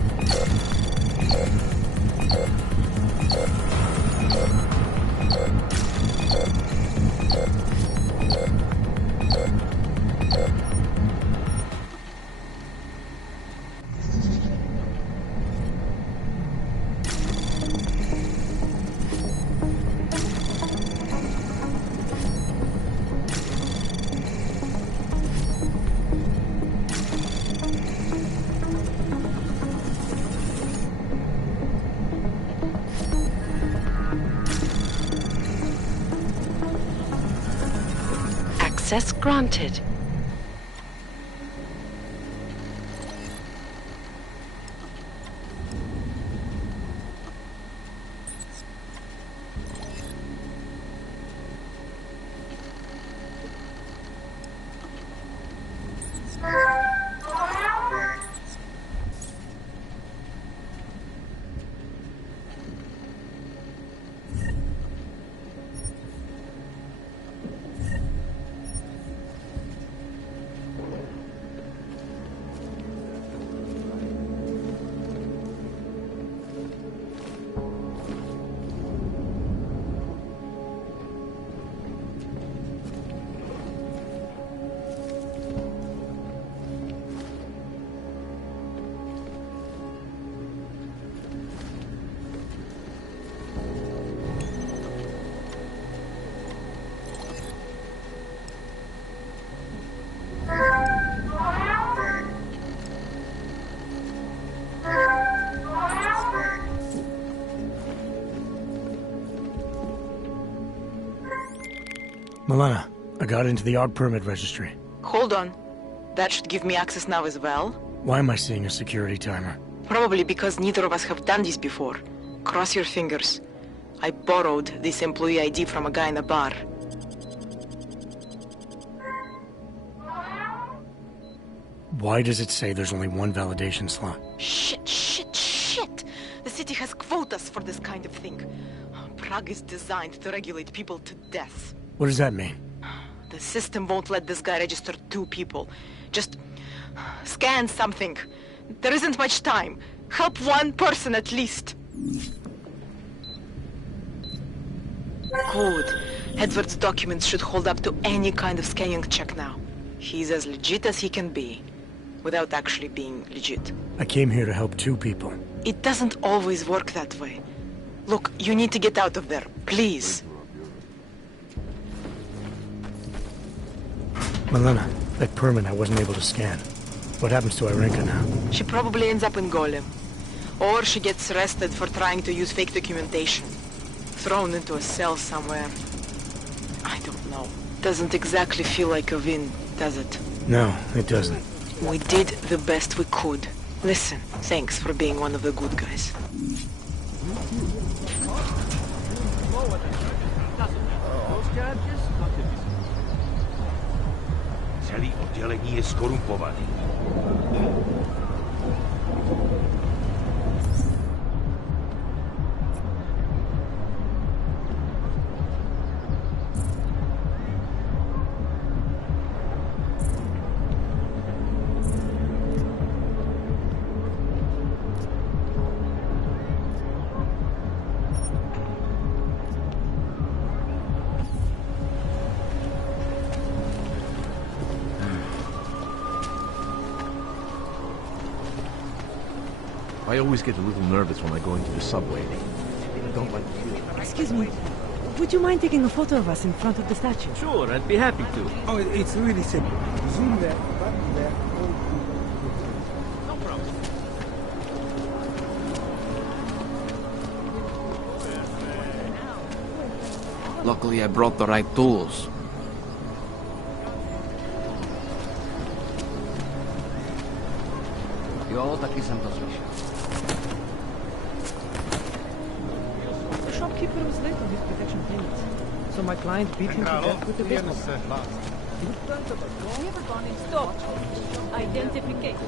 Access granted. Milena, I got into the ARC permit registry. Hold on. That should give me access now as well. Why am I seeing a security timer? Probably because neither of us have done this before. Cross your fingers. I borrowed this employee ID from a guy in a bar. Why does it say there's only one validation slot? Shit! The city has quotas for this kind of thing. Prague is designed to regulate people to death. What does that mean? The system won't let this guy register 2 people. Just scan something. There isn't much time. Help one person at least. Good. Edward's documents should hold up to any kind of scanning check now. He's as legit as he can be, without actually being legit. I came here to help 2 people. It doesn't always work that way. Look, you need to get out of there, please. Milena, that permit I wasn't able to scan. What happens to Irenka now? She probably ends up in Golem. Or she gets arrested for trying to use fake documentation. Thrown into a cell somewhere. I don't know. Doesn't exactly feel like a win, does it? No, it doesn't. We did the best we could. Listen, thanks for being one of the good guys. Celý oddělení je skorumpovaný. I always get a little nervous when I go into the subway. I don't like the feeling. Excuse me. Would you mind taking a photo of us in front of the statue? Sure, I'd be happy to. Oh, it's really simple. Zoom there, button there. No problem. Luckily, I brought the right tools. The shopkeeper was late on his protection payments, so my client beat him to death with the baseball bat. Never gone in stop. Identification.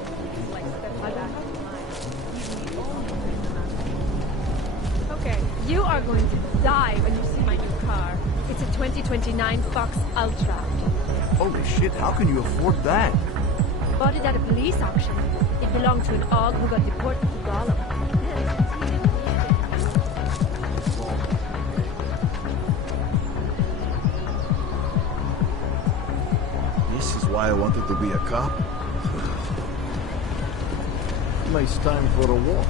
Okay, you are going to die when you see my new car. It's a 2029 Fox Ultra. Holy shit, how can you afford that? Bought it at a police auction. It belonged to an AUG who got deported to Gollum. This is why I wanted to be a cop. Nice time for a walk.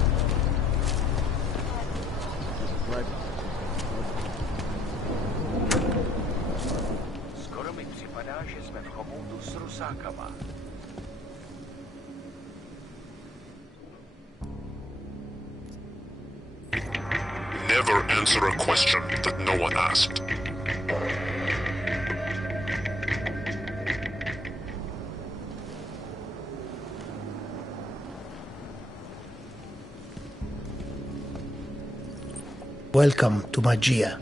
Skoro mi připadá, že jsme v chomoutu s rusákama. Never answer a question that no one asked. Welcome to Magia.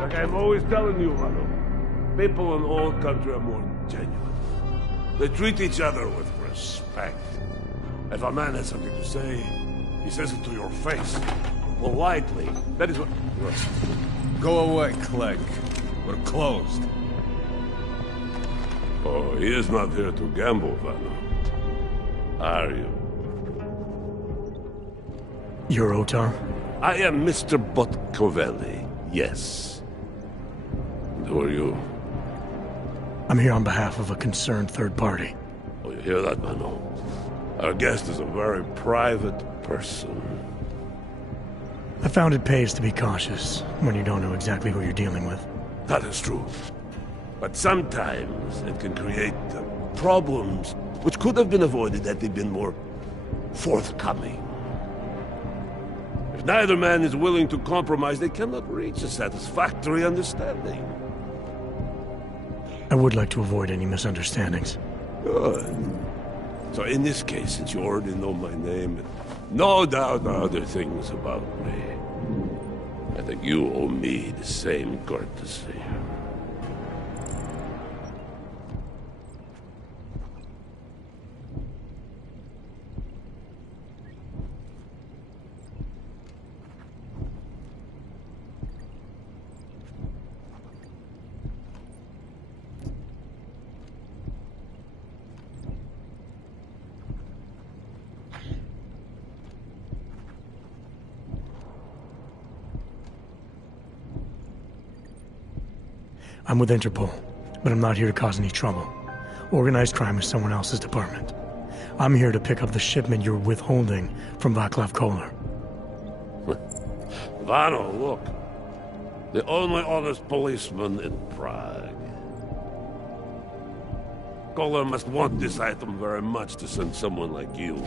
Like I'm always telling you, Vano, people in all country are more genuine. They treat each other with respect. If a man has something to say, he says it to your face. Politely. That is what... Go away, Clegg. We're closed. Oh, he is not here to gamble, Vano. Are you? You're Otar? I am Mr. Botkovelli, yes. And who are you? I'm here on behalf of a concerned third party. Oh, you hear that, Vano? Our guest is a very private person. I found it pays to be cautious when you don't know exactly who you're dealing with. That is true. But sometimes it can create problems which could have been avoided had they been more forthcoming. If neither man is willing to compromise, they cannot reach a satisfactory understanding. I would like to avoid any misunderstandings. Good. So in this case, since you already know my name, and no doubt other things about me, I think you owe me the same courtesy. I'm with Interpol, but I'm not here to cause any trouble. Organized crime is someone else's department. I'm here to pick up the shipment you're withholding from Václav Koller. Vano, look. The only honest policeman in Prague. Koller must want this item very much to send someone like you.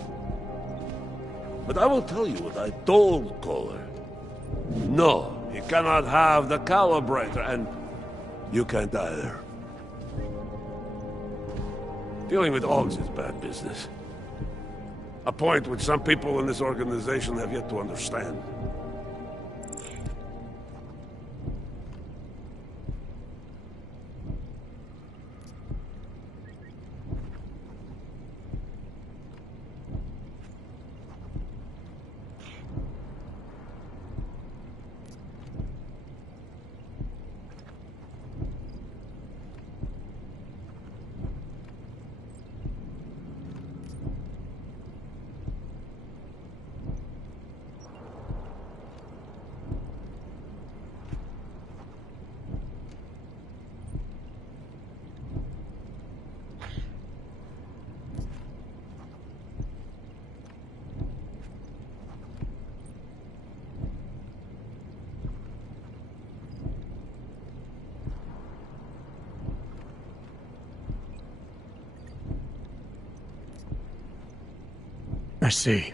But I will tell you what I told Koller. No, He cannot have the calibrator, and you can't either. Dealing with Augs is bad business. A point which some people in this organization have yet to understand. I see.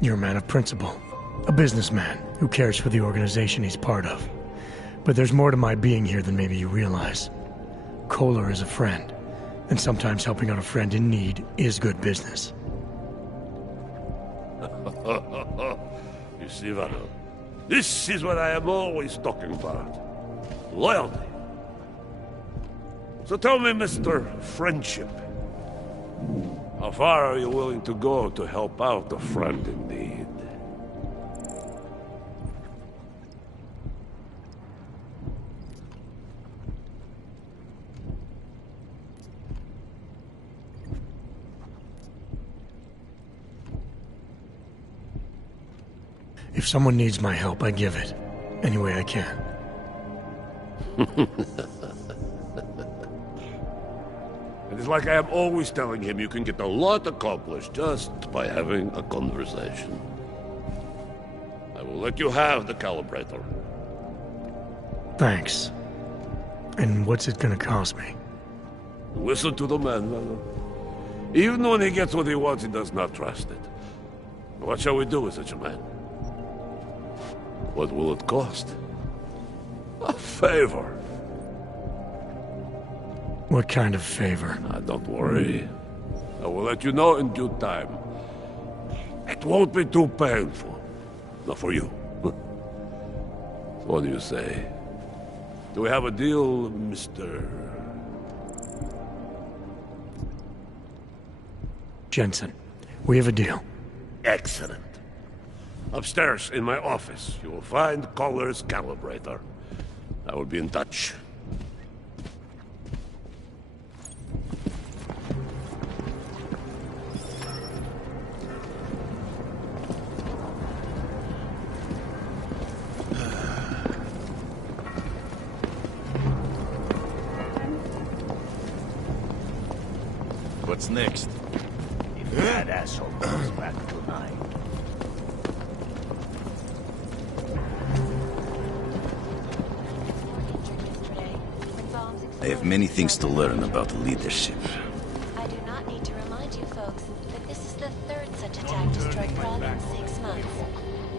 You're a man of principle. A businessman who cares for the organization he's part of. But there's more to my being here than maybe you realize. Kohler is a friend, and sometimes helping out a friend in need is good business. You see, Vano, this is what I am always talking about. Loyalty. So tell me, Mr. Friendship, how far are you willing to go to help out a friend in need? If someone needs my help, I give it. Any way I can. It is like I am always telling him you can get a lot accomplished just by having a conversation. I will let you have the calibrator. Thanks. And what's it gonna cost me? Listen to the man, Vano. Even when he gets what he wants, he does not trust it. What shall we do with such a man? What will it cost? A favor. What kind of favor? Don't worry. I will let you know in due time. It won't be too painful. Not for you. What do you say? Do we have a deal, Mr. Jensen? We have a deal. Excellent. Upstairs in my office, you will find Kohler's calibrator. I will be in touch. What's next? If that asshole comes back tonight. I have many things to learn about leadership. I do not need to remind you folks that this is the third such attack to strike Prague in 6 months.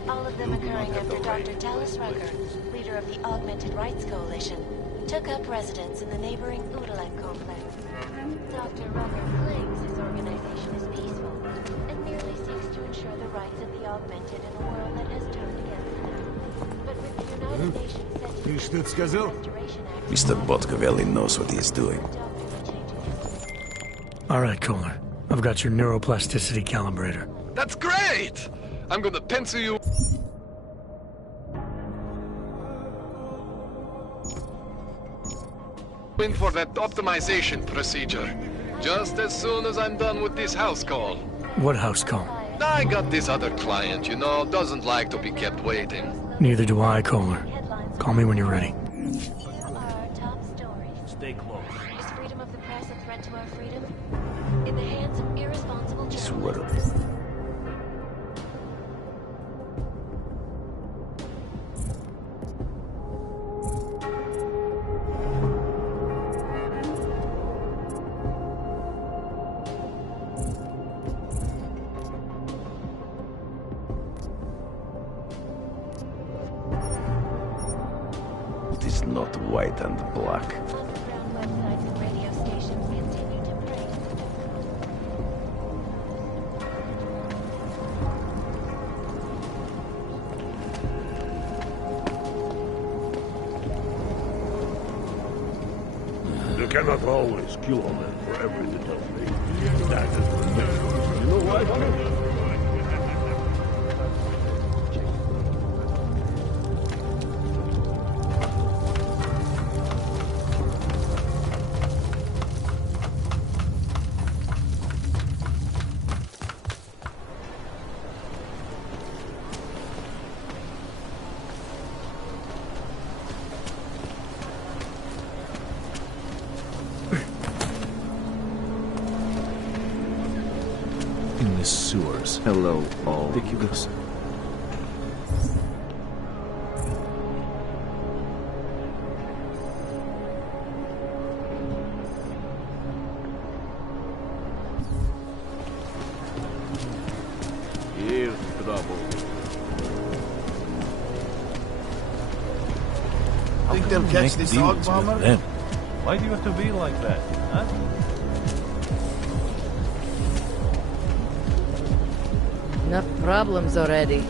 All of them occurring after Dr. Talis Rucker, leader of the Augmented Rights Coalition, took up residence in the neighboring Udalen complex. Dr. Rucker claims his organization is peaceful and merely seeks to ensure the rights of the augmented in a world that has turned against them. But with the United Nations set to Mr. Botkovelli knows what he is doing. All right, Kohler. I've got your neuroplasticity calibrator. That's great! I'm gonna pencil you... in for that optimization procedure. Just as soon as I'm done with this house call. What house call? I got this other client, you know, doesn't like to be kept waiting. Neither do I, Kohler. Call me when you're ready. Stay close. Is freedom of the press a threat to our freedom? In the hands of irresponsible journalists. not white and black. You cannot always kill a man for every little thing. That is the thing. You know why? In the sewers. Hello, all. Thank you, sir. Here's trouble. Think they'll catch this hog bomber? Them. Why do you have to be like that, huh? Enough problems already.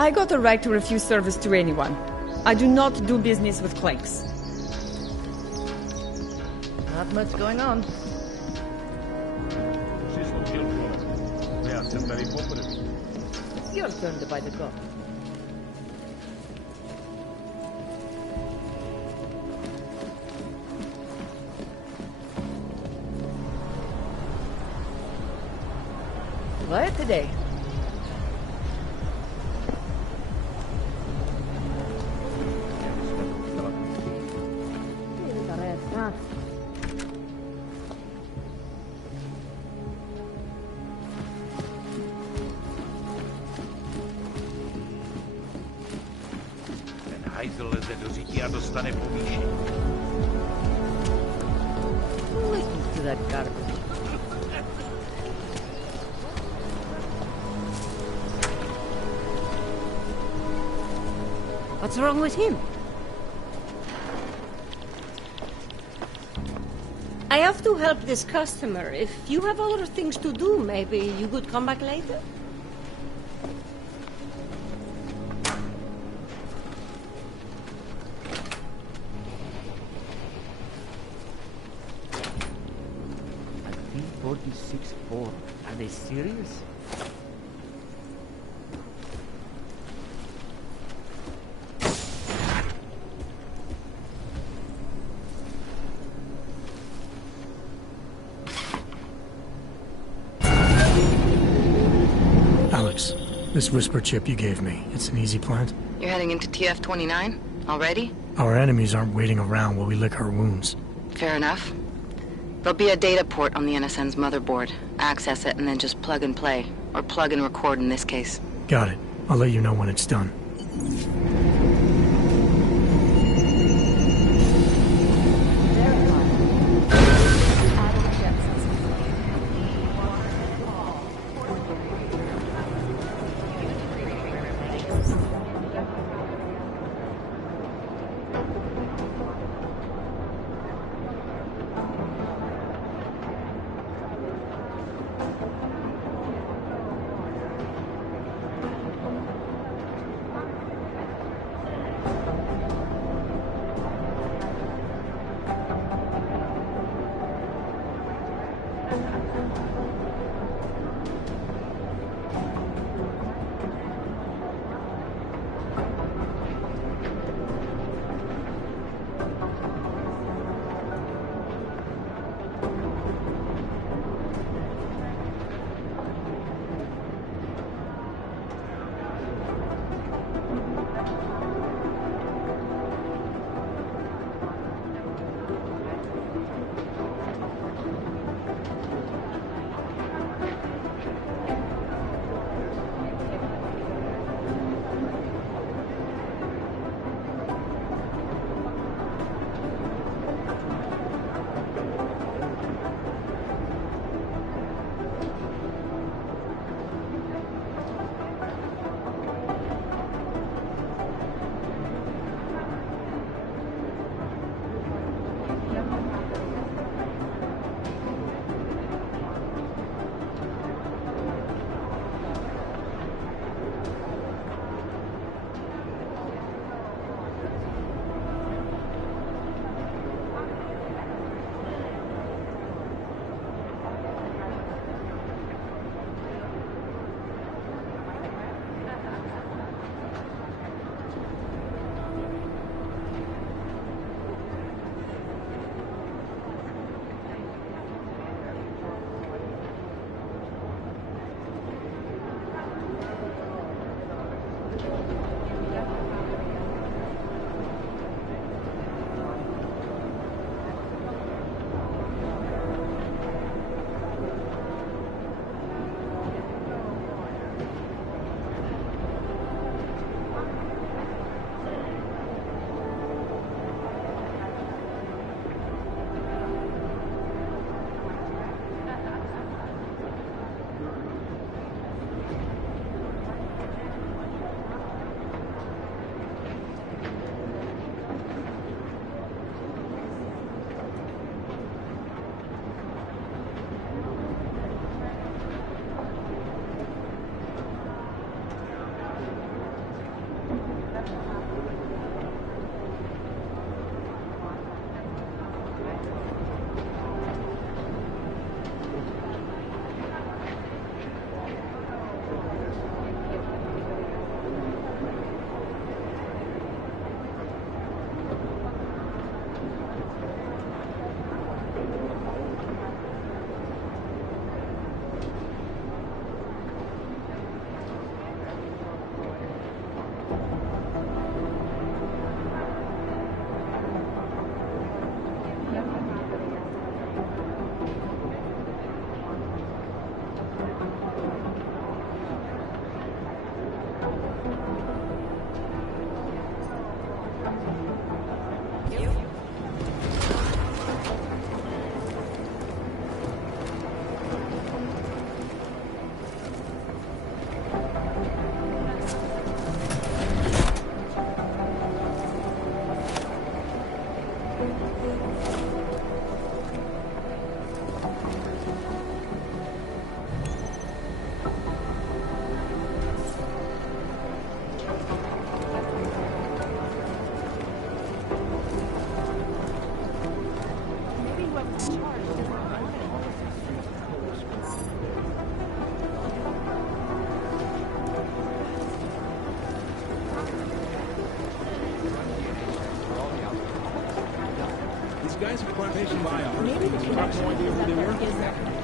I got a right to refuse service to anyone. I do not do business with clanks. Not much going on. It's your turn to buy the gun. Quiet today. Ten hajzl ze do říky a dostane povýšení. Listen to that garbage. What's wrong with him? I have to help this customer. If you have other things to do, maybe you could come back later? A T-46-4. Are they serious? Alex, this whisper chip you gave me, it's an easy plant? You're heading into TF-29? Already? Our enemies aren't waiting around while we lick our wounds. Fair enough. There'll be a data port on the NSN's motherboard. Access it and then just plug and play. Or plug and record in this case. Got it. I'll let you know when it's done.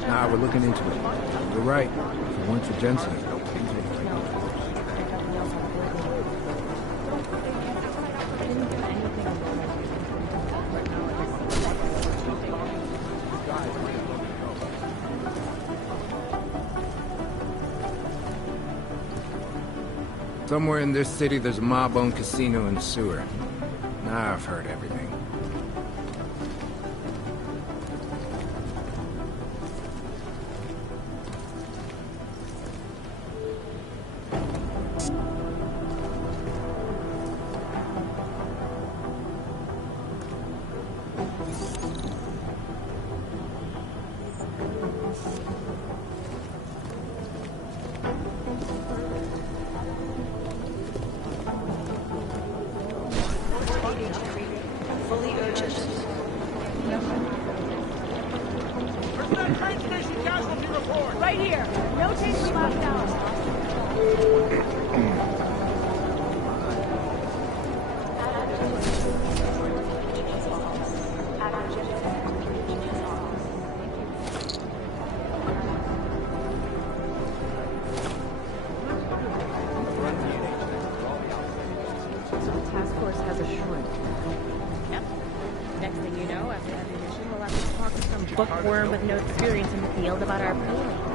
Nah, we're looking into it. You're right. If it weren't for Jensen. Somewhere in this city, there's a mob-owned casino in the sewer. Now I've heard everything. Fully urgent. Where's that train station casualty report? Right here. No change from last Task force has a shrink. Yep. Next thing you know, after every mission, we'll have to talk to some bookworm with no experience in the field about our pooling.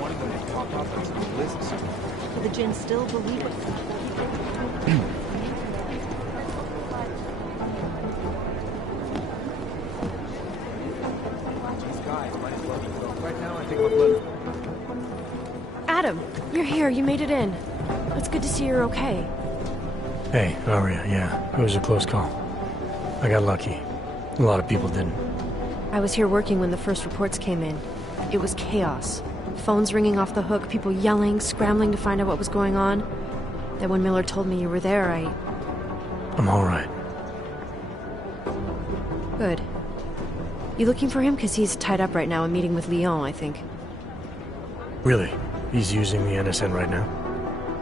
wanting them to pop up on some lists. Do the Jinn still believe it? Right now, I think we're good. Adam, you're here. You made it in. It's good to see you're okay. Hey, Aria, yeah. It was a close call. I got lucky. A lot of people didn't. I was here working when the first reports came in. It was chaos. Phones ringing off the hook, people yelling, scrambling to find out what was going on. Then when Miller told me you were there, I'm alright. Good. You looking for him? Because he's tied up right now and meeting with Leon, I think. Really? He's using the NSN right now?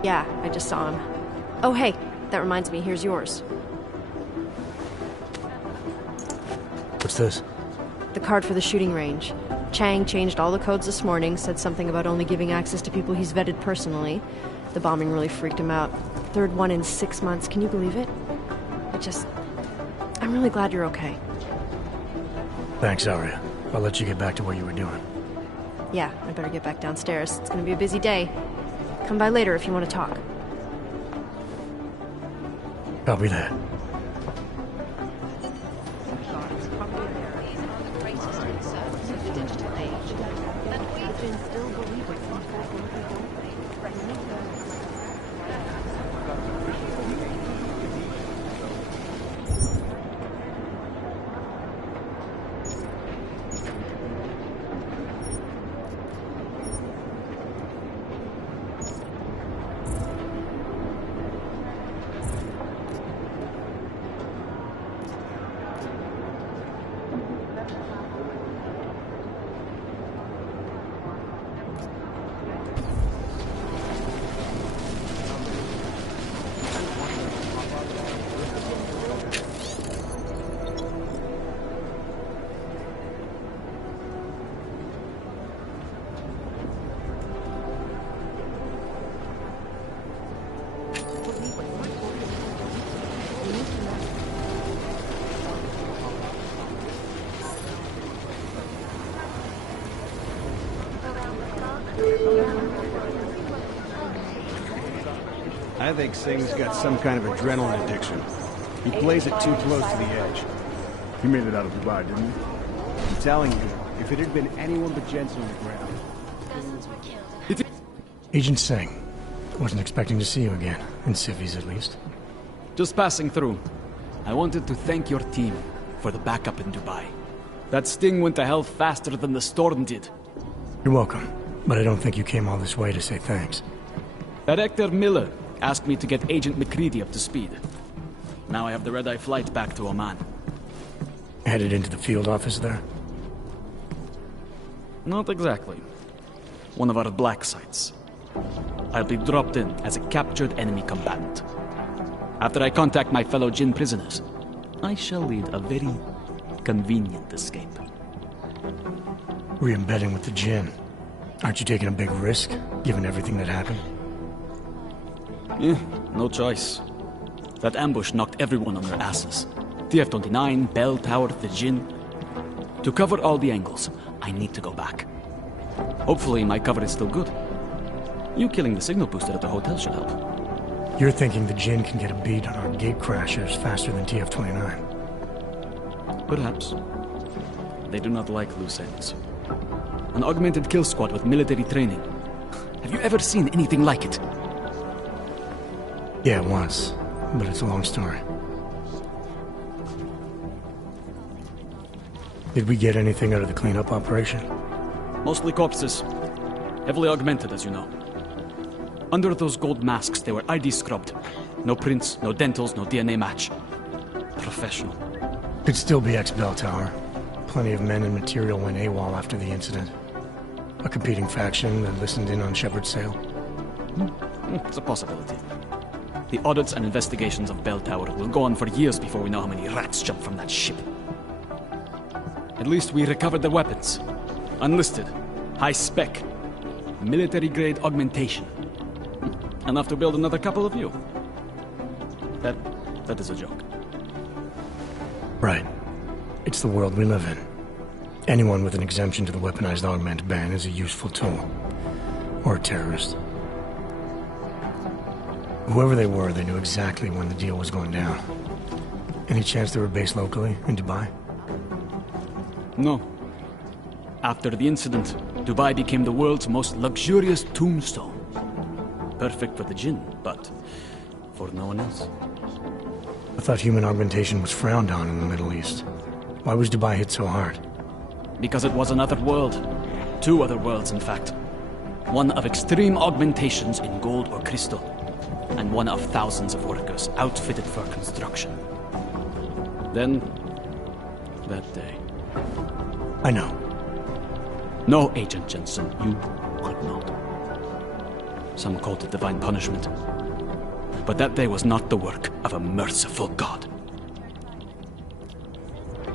Yeah, I just saw him. Oh, hey, that reminds me, here's yours. What's this? The card for the shooting range. Chang changed all the codes this morning, said something about only giving access to people he's vetted personally. The bombing really freaked him out. Third one in 6 months, can you believe it? I'm really glad you're okay. Thanks, Aria. I'll let you get back to what you were doing. Yeah, I better get back downstairs. It's gonna be a busy day. Come by later if you want to talk. Copy that. I think Singh's got some kind of adrenaline addiction. He plays it too close to the edge. He made it out of Dubai, didn't he? I'm telling you, if it had been anyone but Jensen on the ground... Agent Singh. Wasn't expecting to see you again. In civvies, at least. Just passing through. I wanted to thank your team for the backup in Dubai. That sting went to hell faster than the storm did. You're welcome. But I don't think you came all this way to say thanks. Director Miller asked me to get Agent McCready up to speed. Now I have the red-eye flight back to Oman. Headed into the field office there? Not exactly. One of our black sites. I'll be dropped in as a captured enemy combatant. After I contact my fellow Jinn prisoners, I shall lead a very convenient escape. Re-embedding with the Jinn. Aren't you taking a big risk, given everything that happened? No choice. That ambush knocked everyone on their asses. TF-29, Bell Tower, the Jinn. To cover all the angles, I need to go back. Hopefully my cover is still good. You killing the signal booster at the hotel should help. You're thinking the Jinn can get a beat on our gate crashers faster than TF-29? Perhaps. They do not like loose ends. An augmented kill squad with military training. Have you ever seen anything like it? Yeah, once. But it's a long story. Did we get anything out of the cleanup operation? Mostly corpses. Heavily augmented, as you know. Under those gold masks, they were ID scrubbed. No prints, no dentals, no DNA match. Professional. Could still be ex-Bell Tower. Plenty of men and material went AWOL after the incident. A competing faction that listened in on Shepard's sale. It's a possibility. The audits and investigations of Bell Tower will go on for years before we know how many rats jumped from that ship. At least we recovered their weapons. Unlisted. High spec. Military-grade augmentation. Enough to build another couple of you. That is a joke. Right. It's the world we live in. Anyone with an exemption to the weaponized augment ban is a useful tool. Or a terrorist. Whoever they were, they knew exactly when the deal was going down. Any chance they were based locally, in Dubai? No. After the incident, Dubai became the world's most luxurious tombstone. Perfect for the jinn, but for no one else. I thought human augmentation was frowned on in the Middle East. Why was Dubai hit so hard? Because it was another world. Two other worlds, in fact. One of extreme augmentations in gold or crystal, and one of thousands of workers outfitted for construction. Then, that day. I know. No, Agent Jensen, you could not. Some called it divine punishment. But that day was not the work of a merciful God.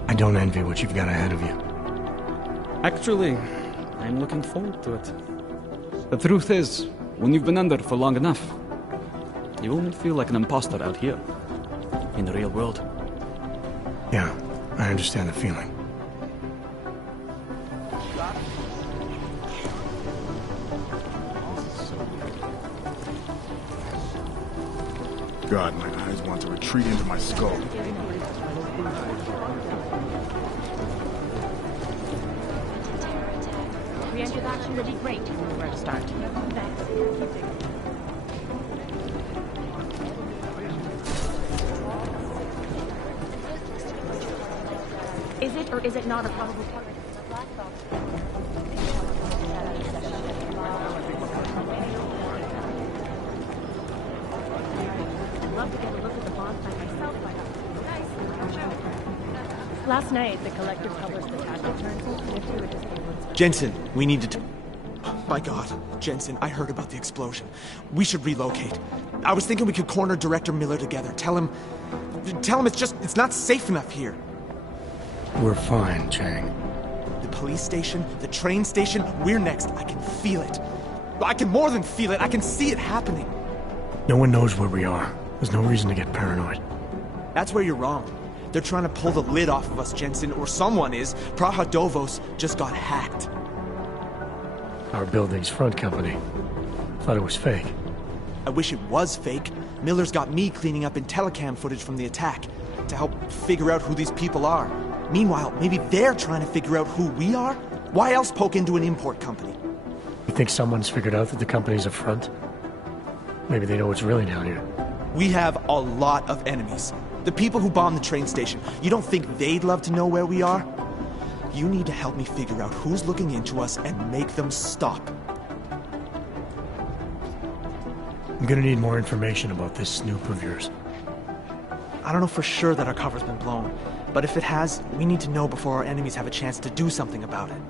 I don't envy what you've got ahead of you. Actually, I'm looking forward to it. The truth is, when you've been under for long enough, you won't feel like an imposter out here, in the real world. Yeah, I understand the feeling. God, my eyes want to retreat into my skull. Preemptive action would be great if we were to start. Thanks. Is it or is it not a probable target? I'd love to get a look at the bonds by myself, but last night, the Collective published the tag returns. Jensen, we needed to... My God, Jensen, I heard about the explosion. We should relocate. I was thinking we could corner Director Miller together. Tell him it's not safe enough here. We're fine, Chang. The police station, the train station, we're next. I can feel it. I can more than feel it. I can see it happening. No one knows where we are. There's no reason to get paranoid. That's where you're wrong. They're trying to pull the lid off of us, Jensen, or someone is. Praha Dovos just got hacked. Our building's front company. Thought it was fake. I wish it was fake. Miller's got me cleaning up IntelliCam footage from the attack to help figure out who these people are. Meanwhile, maybe they're trying to figure out who we are? Why else poke into an import company? You think someone's figured out that the company's a front? Maybe they know what's really down here. We have a lot of enemies. The people who bombed the train station. You don't think they'd love to know where we are? You need to help me figure out who's looking into us and make them stop. I'm gonna need more information about this snoop of yours. I don't know for sure that our cover's been blown, but if it has, we need to know before our enemies have a chance to do something about it.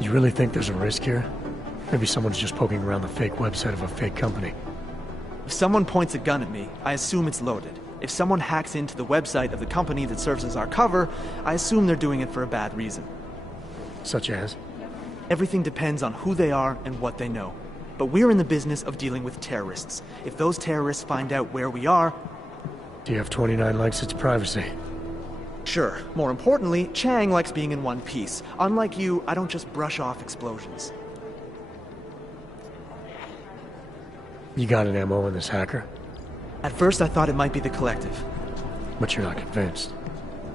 You really think there's a risk here? Maybe someone's just poking around the fake website of a fake company. If someone points a gun at me, I assume it's loaded. If someone hacks into the website of the company that serves as our cover, I assume they're doing it for a bad reason. Such as? Everything depends on who they are and what they know. But we're in the business of dealing with terrorists. If those terrorists find out where we are... TF-29 likes its privacy. Sure. More importantly, Chang likes being in one piece. Unlike you, I don't just brush off explosions. You got an MO in this hacker? At first I thought it might be the Collective. But you're not convinced?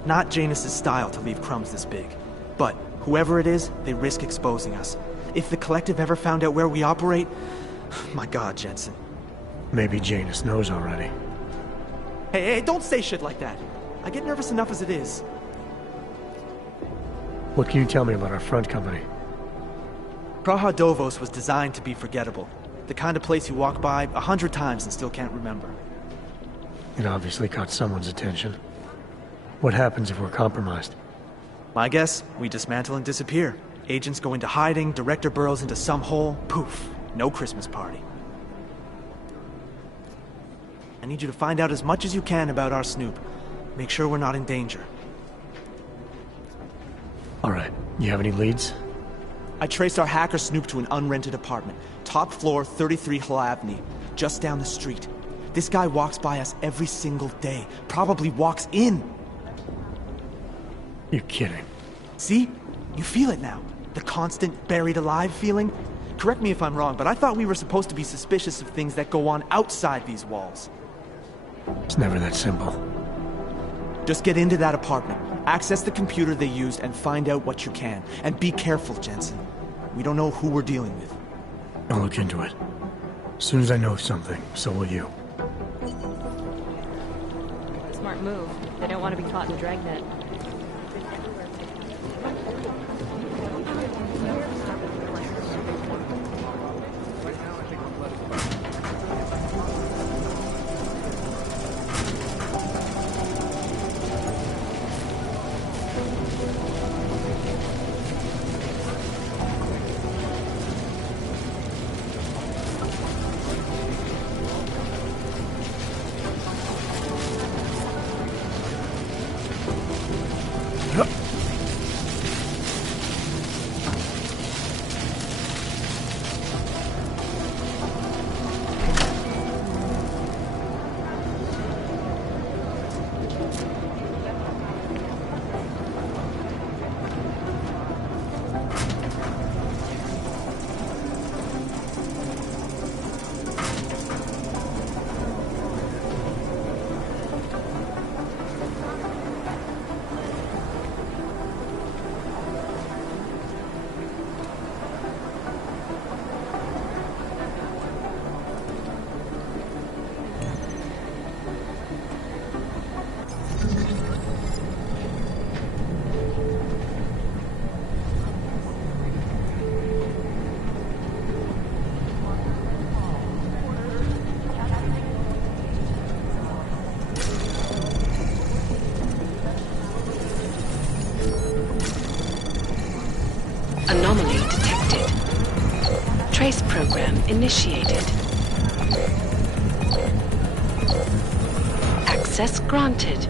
Not Janus's style to leave crumbs this big. But whoever it is, they risk exposing us. If the Collective ever found out where we operate... My God, Jensen. Maybe Janus knows already. Hey, don't say shit like that. I get nervous enough as it is. What can you tell me about our front company? Praha Dovos was designed to be forgettable. The kind of place you walk by 100 times and still can't remember. It obviously caught someone's attention. What happens if we're compromised? My guess, we dismantle and disappear. Agents go into hiding, Director burrows into some hole, poof, no Christmas party. I need you to find out as much as you can about our snoop. Make sure we're not in danger. All right, you have any leads? I traced our hacker snoop to an unrented apartment. Top floor, 33 Hlavny, just down the street. This guy walks by us every single day. Probably walks in. You're kidding. See? You feel it now. The constant buried alive feeling. Correct me if I'm wrong, but I thought we were supposed to be suspicious of things that go on outside these walls. It's never that simple. Just get into that apartment, access the computer they used, and find out what you can. And be careful, Jensen. We don't know who we're dealing with. I'll look into it. As soon as I know something, so will you. Smart move. They don't want to be caught in the dragnet. Anomaly detected. Trace program initiated. Access granted.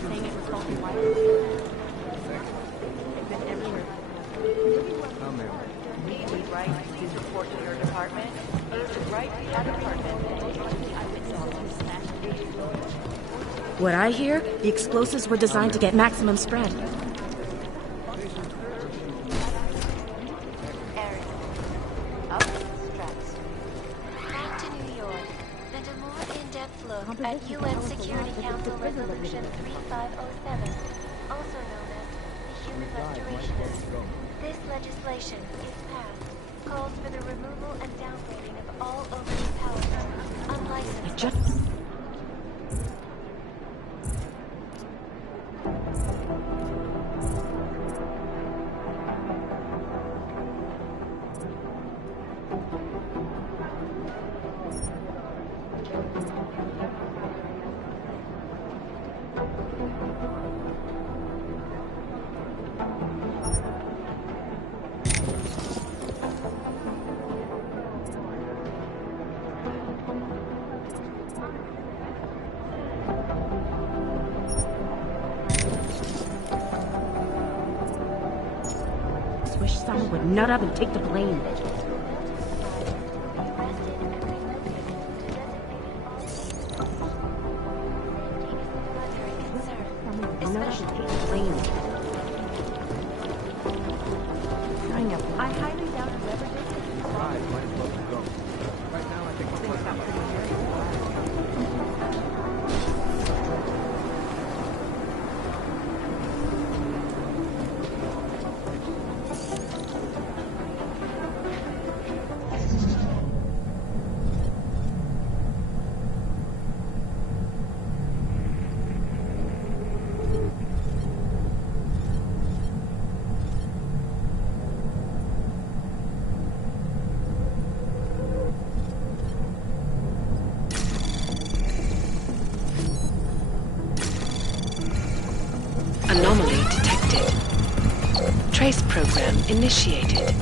saying it was faulty wiring. It's been everywhere. Agent Wright, please report to your department. Agent Wright, your department. What I hear, the explosives were designed to get maximum spread. Back to New York, and a more in-depth look at UN Security Council Resolution 3507, also known as the Human Restoration Act. This legislation, if passed, calls for the removal and downgrading of all overly powerful, unlicensed... Wish someone would nut up and take the blame. I highly doubt whoever did this. Right, might as well go. Right now, I think things got pretty Anomaly detected. Trace program initiated.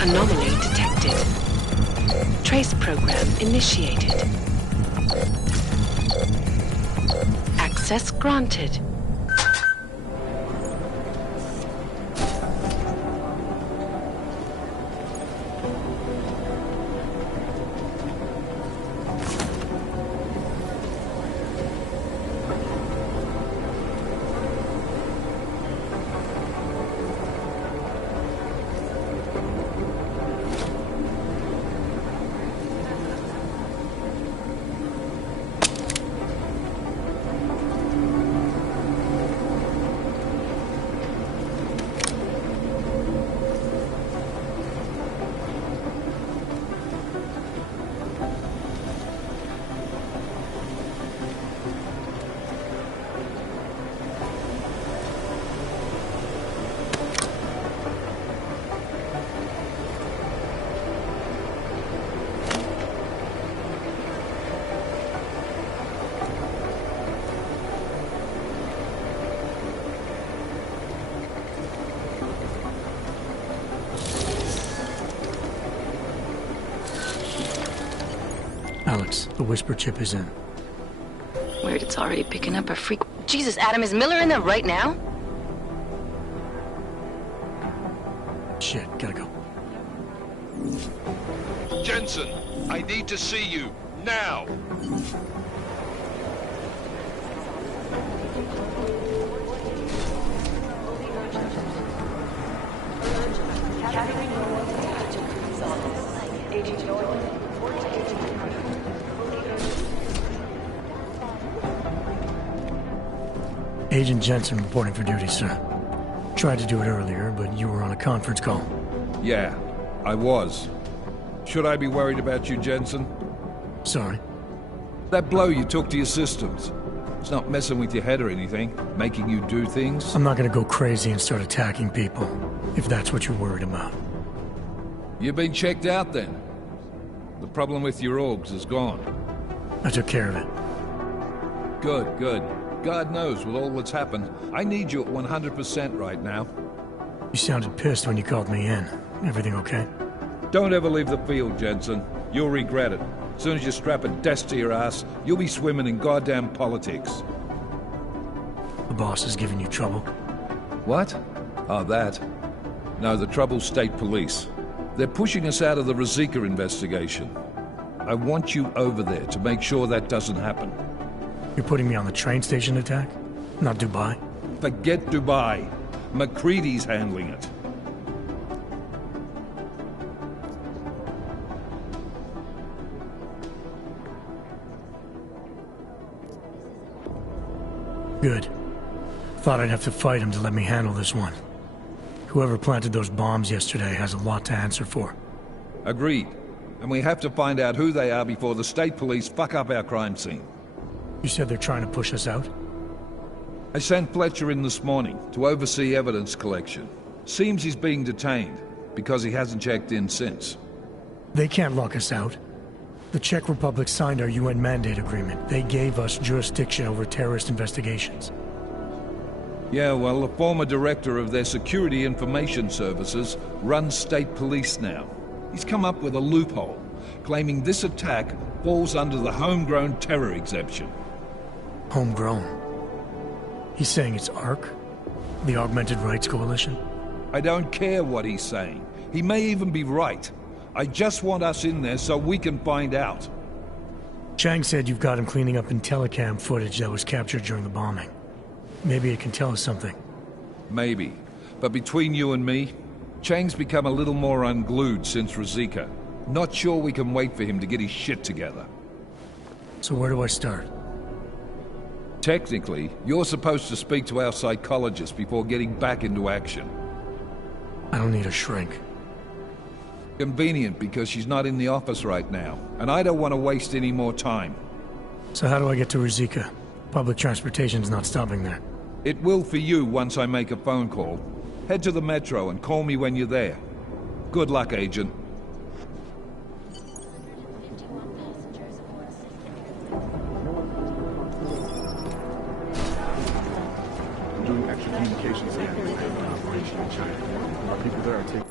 Anomaly detected. Trace program initiated. Access granted. Alex, the whisper chip is in. Weird, it's already picking up a freak. Jesus, Adam, is Miller in there right now? Shit, gotta go. Jensen, I need to see you, now! Agent Jensen reporting for duty, sir. Tried to do it earlier, but you were on a conference call. Yeah, I was. Should I be worried about you, Jensen? Sorry? That blow you took to your systems. It's not messing with your head or anything, making you do things? I'm not gonna go crazy and start attacking people. If that's what you're worried about. You've been checked out then? The problem with your orgs is gone. I took care of it. Good, good. God knows with all that's happened, I need you at 100% right now. You sounded pissed when you called me in. Everything okay? Don't ever leave the field, Jensen. You'll regret it. As soon as you strap a desk to your ass, you'll be swimming in goddamn politics. The boss is giving you trouble? What? Oh, that. No, the trouble's state police. They're pushing us out of the Ruzicka investigation. I want you over there to make sure that doesn't happen. You're putting me on the train station attack? Not Dubai? Forget Dubai. McCready's handling it. Good. Thought I'd have to fight him to let me handle this one. Whoever planted those bombs yesterday has a lot to answer for. Agreed. And we have to find out who they are before the state police fuck up our crime scene. You said they're trying to push us out? I sent Fletcher in this morning to oversee evidence collection. Seems he's being detained, because he hasn't checked in since. They can't lock us out. The Czech Republic signed our UN mandate agreement. They gave us jurisdiction over terrorist investigations. Yeah, well, the former director of their security information services runs state police now. He's come up with a loophole, claiming this attack falls under the homegrown terror exemption. Homegrown? He's saying it's ARC? The Augmented Rights Coalition? I don't care what he's saying. He may even be right. I just want us in there so we can find out. Chang said you've got him cleaning up Intellicam footage that was captured during the bombing. Maybe it can tell us something. Maybe. But between you and me, Chang's become a little more unglued since Ruzicka. Not sure we can wait for him to get his shit together. So where do I start? Technically, you're supposed to speak to our psychologist before getting back into action. I don't need a shrink. Convenient because she's not in the office right now, and I don't want to waste any more time. So how do I get to Ruzicka? Public transportation's not stopping there. It will for you once I make a phone call. Head to the metro and call me when you're there. Good luck, Agent. I'm doing extra communications here. Operation in China. Our people there are taking...